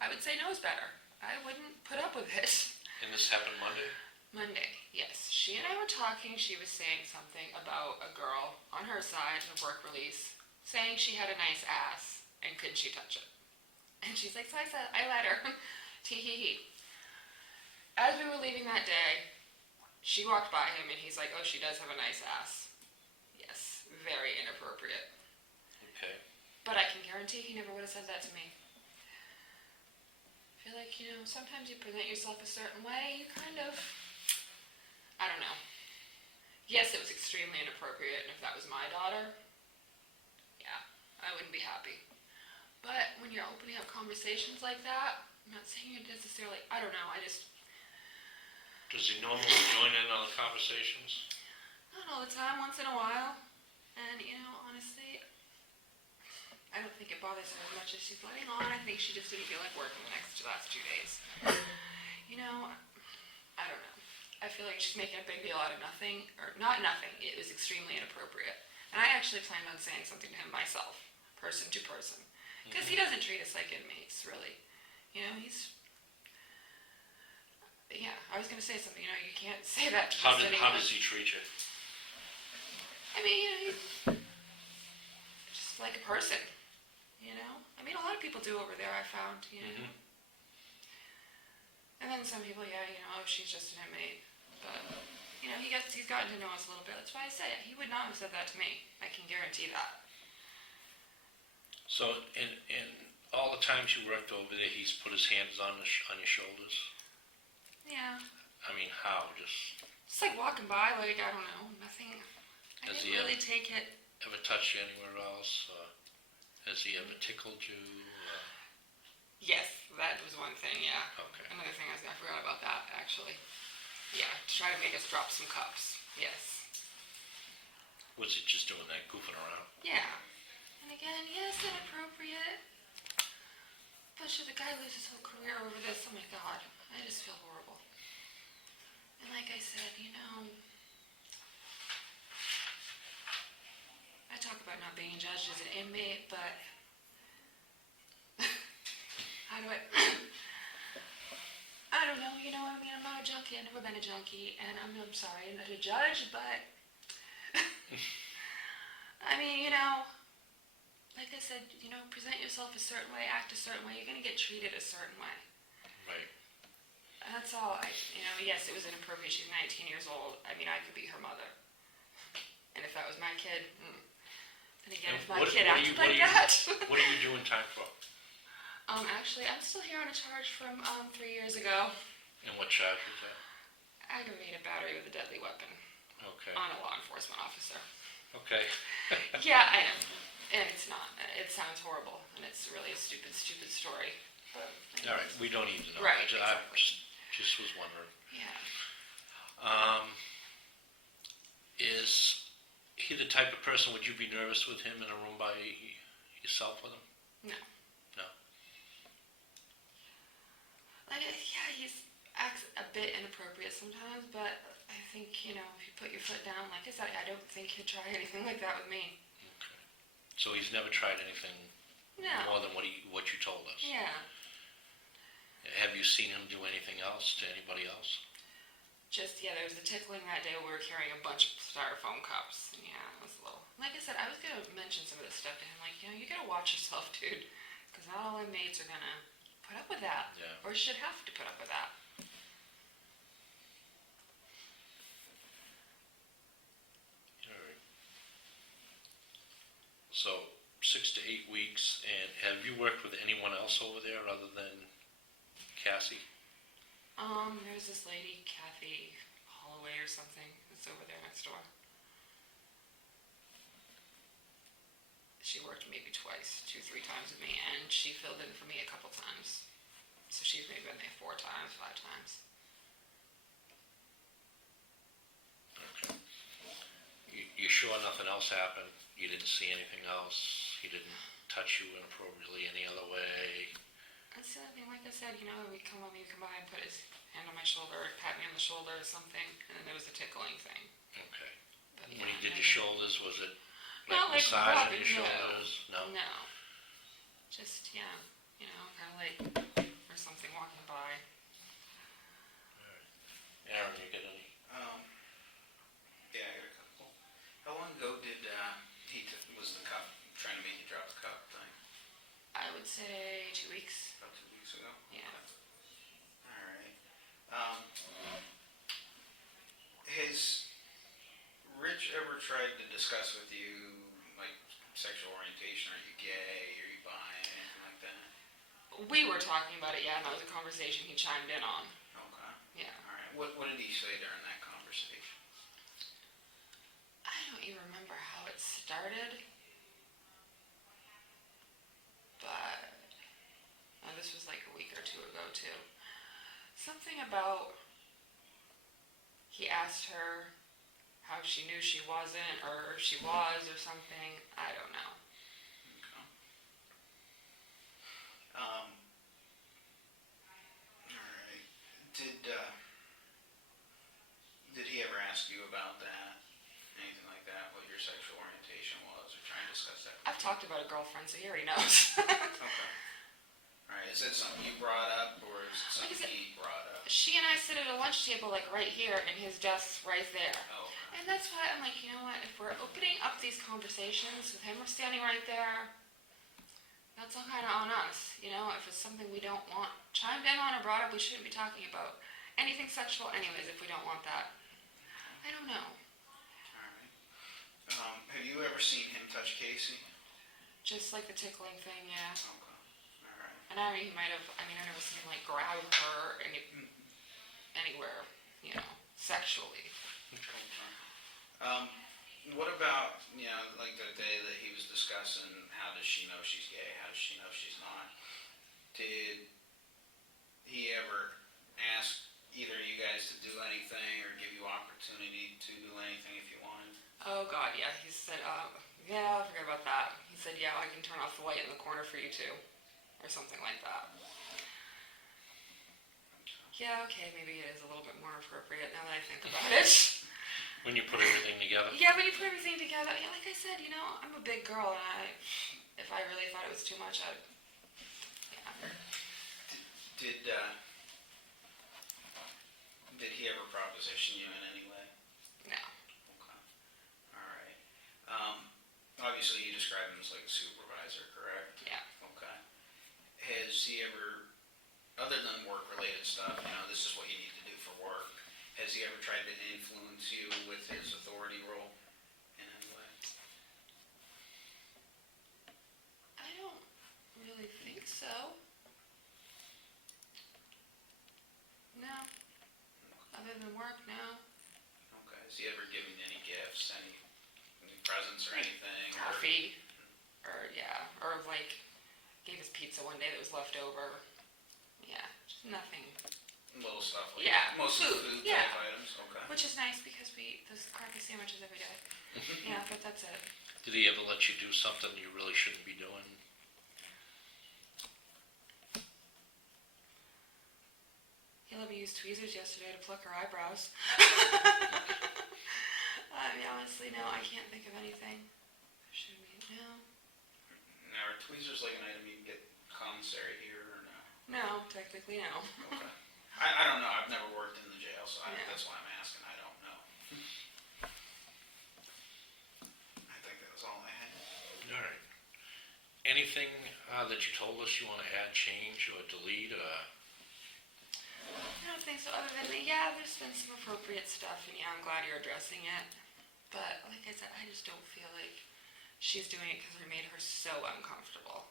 I would say no is better. I wouldn't put up with it. And this happened Monday? Monday, yes. She and I were talking. She was saying something about a girl on her side of work release, saying she had a nice ass, and could she touch it? And she's like, so I let her. Tee-hee-hee. As we were leaving that day, she walked by him, and he's like, oh, she does have a nice ass. Yes, very inappropriate. Okay. But I can guarantee he never would have said that to me. I feel like, sometimes you present yourself a certain way, you kind of, I don't know. Yes, it was extremely inappropriate, and if that was my daughter, yeah, I wouldn't be happy. But when you're opening up conversations like that, I'm not saying you're necessarily, I don't know, Does he normally join in on the conversations? not all the time, once in a while. And, honestly, I don't think it bothers her as much as she's letting on. I think she just didn't feel like working the last 2 days. I don't know. I feel like she's making a big deal out of nothing, or not nothing. It was extremely inappropriate. And I actually planned on saying something to him myself, person to person. Because he doesn't treat us like inmates, really. Yeah, I was going to say something, you can't say that to How just anyone. how does he treat you? I mean, he's just like a person, I mean, a lot of people do over there, I found, Mm-hmm. And then some people, oh, she's just an inmate. But, he's gotten to know us a little bit. That's why I say it. He would not have said that to me. I can guarantee that. So, in all the times you worked over there, he's put his hands on your shoulders? Yeah. I mean, how? Just It's like walking by, like, I don't know, nothing. I Does didn't he really take it. ever touch you anywhere else? Has he ever tickled you? Yes, that was one thing, yeah. Okay. Another thing, I forgot about that, actually. Yeah, to try to make us drop some cups. Yes. Was he just doing that, goofing around? Yeah. And again, yes, inappropriate. But should the guy lose his whole career over this? Oh my God. I just feel horrible. And like I said, I talk about not being judged as an inmate, but how do I don't know, I mean, I'm not a junkie, I've never been a junkie, and I'm sorry, I'm not a judge, but I mean, like I said, present yourself a certain way, act a certain way, you're going to get treated a certain way. Right. And that's all. Yes, it was inappropriate. She's 19 years old. I mean, I could be her mother. And if that was my kid, then again, if my kid acted like that. What are you doing time for? Actually, I'm still here on a charge from 3 years ago. And what charge was that? Aggravated battery with a deadly weapon Okay. on a law enforcement officer. Okay. Yeah, I know. And it's not. It sounds horrible, and it's really a stupid, stupid story. But, All right, we don't need to know. Right, I exactly. just was wondering. Yeah. Is he the type of person, would you be nervous with him in a room by yourself with him? No. No. Like, yeah, he acts a bit inappropriate sometimes, but I think, if you put your foot down, like I said, I don't think he'd try anything like that with me. Okay. So he's never tried anything No. more than what you told us? Yeah. Have you seen him do anything else to anybody else? Just, there was the tickling that day. We were carrying a bunch of styrofoam cups. And yeah, it was a little... Like I said, I was going to mention some of this stuff to him. Like, you got to watch yourself, dude. Because not all inmates are going to put put up with that. Yeah. Or should have to put up with that. All right. So 6 to 8 weeks, and have you worked with anyone else over there other than Kasey? There's this lady, Kathy Holloway or something, that's over there next door. She worked maybe twice, 2-3 times with me, and she filled in for me a couple times. So she's maybe been there 4 times, 5 times. Okay. You sure nothing else happened? You didn't see anything else? He didn't touch you inappropriately any other way? That's the other thing, like I said, you know, he'd come by and put his hand on my shoulder, or pat me on the shoulder or something, and then there was the tickling thing. Okay. But When he yeah, did your shoulders, was it Not like massaging rubbing, your no. shoulders? No. No. Just, yeah, you know, kind of like, or something walking by. Aaron, you get any? Yeah, I got a couple. How long ago did was the cup trying to make you drop the cup thing? I would say 2 weeks. About 2 weeks ago. Yeah. All right. Has Rich ever tried to discuss with you like sexual orientation? Are you gay? Are you bi? Anything like that? We were talking about it, yeah, and that was a conversation he chimed in on. Okay. Yeah. All right. What did he say during that conversation? I don't even remember how it started, but this was like a week or 2 ago too. Something about he asked her how she knew she wasn't, or she was, or something. I don't know. Okay. All right. Did he ever ask you about that? Anything like that? What your sexual orientation was, or try and discuss that? I've talked about a girlfriend, so he already knows. Okay. All right. Is that something you brought up, or is it something he brought up? She and I sit at a lunch table like right here, and his desk's right there. Oh, okay. And that's why I'm like, you know what, if we're opening up these conversations with him standing right there, that's all kind of on us. You know, if it's something we don't want chimed in on or brought up, we shouldn't be talking about anything sexual anyways if we don't want that. I don't know. All right. Have you ever seen him touch Kasey? Just like the tickling thing, yeah. Okay. All right. And I mean, he might have, I mean, I've never seen him like grab her anywhere, you know, sexually. What about, you know, like the day that he was discussing how does she know she's gay, how does she know she's not? Did he ever ask either of you guys to do anything or give you opportunity to do anything if you wanted? Oh God, yeah. He said, yeah, I forgot about that. He said, yeah, I can turn off the light in the corner for you too, or something like that. Yeah, okay, maybe it is a little bit more appropriate now that I think about it. When you put everything together? Yeah, when you put everything together, yeah, like I said, you know, I'm a big girl, and if I really thought it was too much, I'd, yeah. Did he ever proposition you in any way? No. Okay. All right. Obviously you describe him as like a supervisor, correct? Yeah. Okay. Has he ever, other than work-related stuff, you know, this is what you need to do for work, has he ever tried to influence you with his authority role in any way? I don't really think so. No. Other than work, no. Okay. Has he ever given you any gifts, any presents or anything? Coffee. Or, yeah. Or, like, gave us pizza one day that was left over. Yeah. Just nothing. Little stuff like Yeah, that? Mostly food, food yeah. type items? Okay. Which is nice because we eat those crappy sandwiches every day. Yeah, but that's it. Did he ever let you do something you really shouldn't be doing? He let me use tweezers yesterday to pluck her eyebrows. I mean, honestly, no, I can't think of anything. Should we? No. Now, are tweezers like an item you can get commissary here or no? No, technically no. Okay. I don't know. I've never worked in the jail, so Yeah. that's why I'm asking. I don't know. I think that was all I had. All right. Anything that you told us you want to add, change, or delete? I don't think so, other than, yeah, there's been some appropriate stuff, and yeah, I'm glad you're addressing it. But, like I said, I just don't feel like she's doing it because we made her so uncomfortable.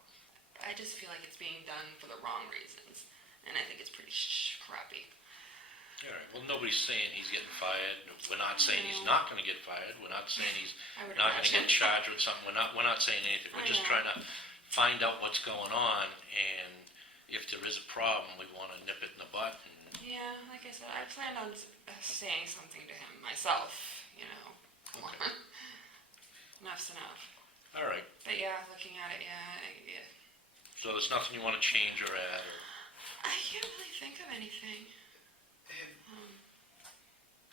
I just feel like it's being done for the wrong reasons, and I think it's pretty crappy. All right, well, nobody's saying he's getting fired. We're not saying he's not going to get fired. We're not saying he's not going to get charged with something. We're not saying anything. We're just trying to find out what's going on, and if there is a problem, we want to nip it in the butt. Yeah, like I said, I planned on saying something to him myself, you know. Okay. Enough's enough. All right. But yeah, looking at it, yeah. So there's nothing you want to change or add? I can't really think of anything.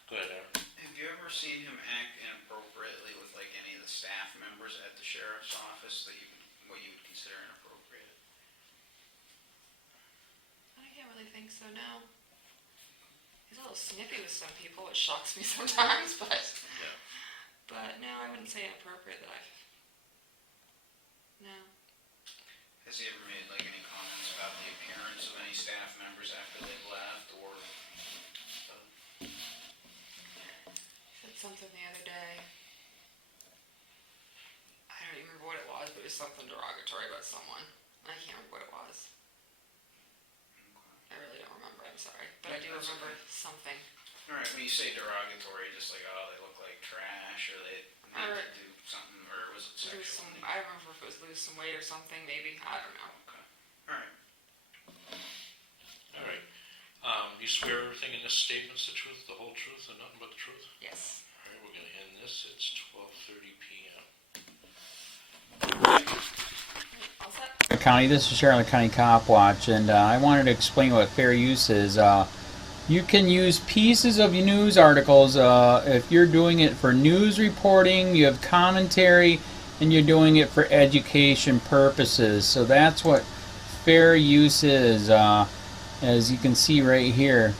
Go ahead, Aaron. Have you ever seen him act inappropriately with like any of the staff members at the sheriff's office that what you would consider inappropriate? I can't really think so, no. He's a little snippy with some people, which shocks me sometimes, but Yeah. but no, I wouldn't say inappropriate that I've. No. Has he ever made like any comments about the appearance of any staff members after they've left, or? Said something the other day. I don't even remember what it was, but it was something derogatory about someone. I can't remember what it was. I really don't remember, I'm sorry. But I do remember something. Alright, when you say derogatory, just like, oh, they look like trash, or they need to do something, or was it Lose sexual? some, I remember if it was lose some weight or something, maybe. I don't know. Okay. Alright. All right. You swear everything in this statement's the truth, the whole truth, and nothing but the truth? Yes. All right, we're going to end this. It's 12:30 p.m. All set? County, this is Sharon, the County Cop Watch, and I wanted to explain what fair use is. You can use pieces of news articles if you're doing it for news reporting, you have commentary, and you're doing it for education purposes. So that's what fair use is, as you can see right here.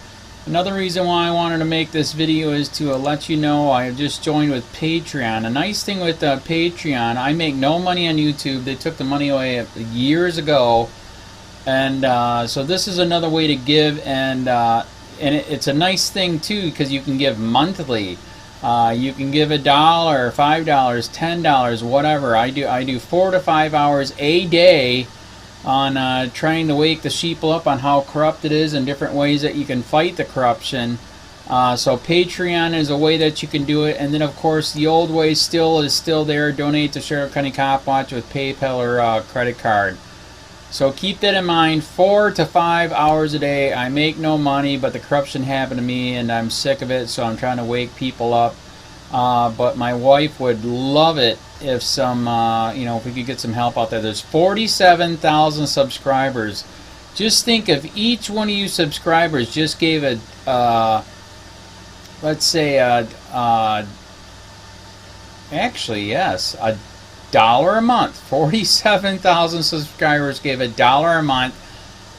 Another reason why I wanted to make this video is to let you know I just joined with Patreon. A nice thing with Patreon, I make no money on YouTube. They took the money away years ago, and so this is another way to give, and it's a nice thing too because you can give monthly. You can give $1, $5, $10, whatever. I do 4 to 5 hours a day on trying to wake the sheeple up on how corrupt it is and different ways that you can fight the corruption. So Patreon is a way that you can do it, and then of course the old way is still there. Donate to Sheriff County Cop Watch with PayPal or credit card. So keep that in mind. 4 to 5 hours a day. I make no money, but the corruption happened to me, and I'm sick of it. So I'm trying to wake people up. But my wife would love it if if we could get some help out there. There's 47,000 subscribers. Just think if each one of you subscribers just gave let's say actually yes, $1 a month. 47,000 subscribers gave $1 a month.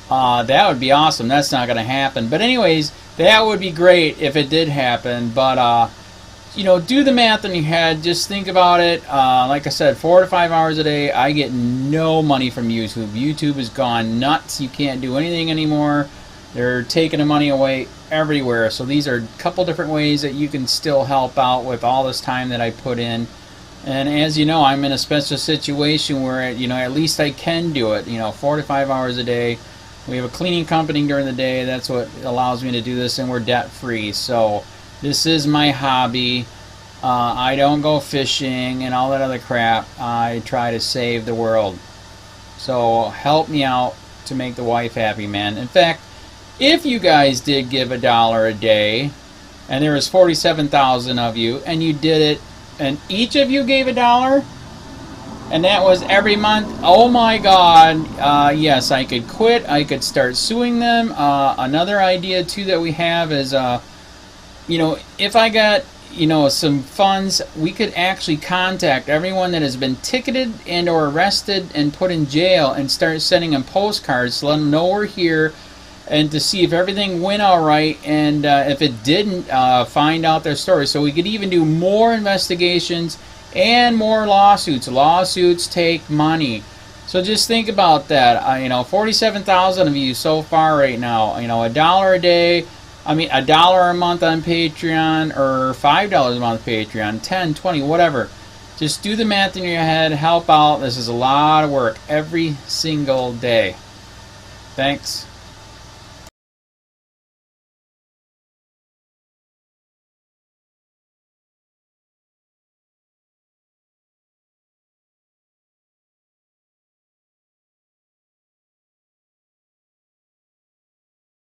That would be awesome. That's not going to happen. But anyways, that would be great if it did happen. But do the math in your head. Just think about it. Like I said, 4 to 5 hours a day. I get no money from YouTube. YouTube has gone nuts. You can't do anything anymore. They're taking the money away everywhere. So these are a couple different ways that you can still help out with all this time that I put in. And as you know, I'm in a special situation where at least I can do it. 4 to 5 hours a day. We have a cleaning company during the day. That's what allows me to do this, and we're debt free. So this is my hobby. I don't go fishing and all that other crap. I try to save the world. So help me out to make the wife happy, man. In fact, if you guys did give $1 a day, and there was 47,000 of you, and you did it, and each of you gave $1, and that was every month, oh my God, yes, I could quit. I could start suing them. Another idea too that we have is if I got some funds, we could actually contact everyone that has been ticketed and or arrested and put in jail and start sending them postcards to let them know we're here, and to see if everything went all right, and if it didn't, find out their story. So we could even do more investigations and more lawsuits. Lawsuits take money. So just think about that. You know, 47,000 of you so far right now. You know, $1 a day. I mean, $1 a month on Patreon, or $5 a month Patreon, 10, 20, whatever. Just do the math in your head. Help out. This is a lot of work every single day. Thanks.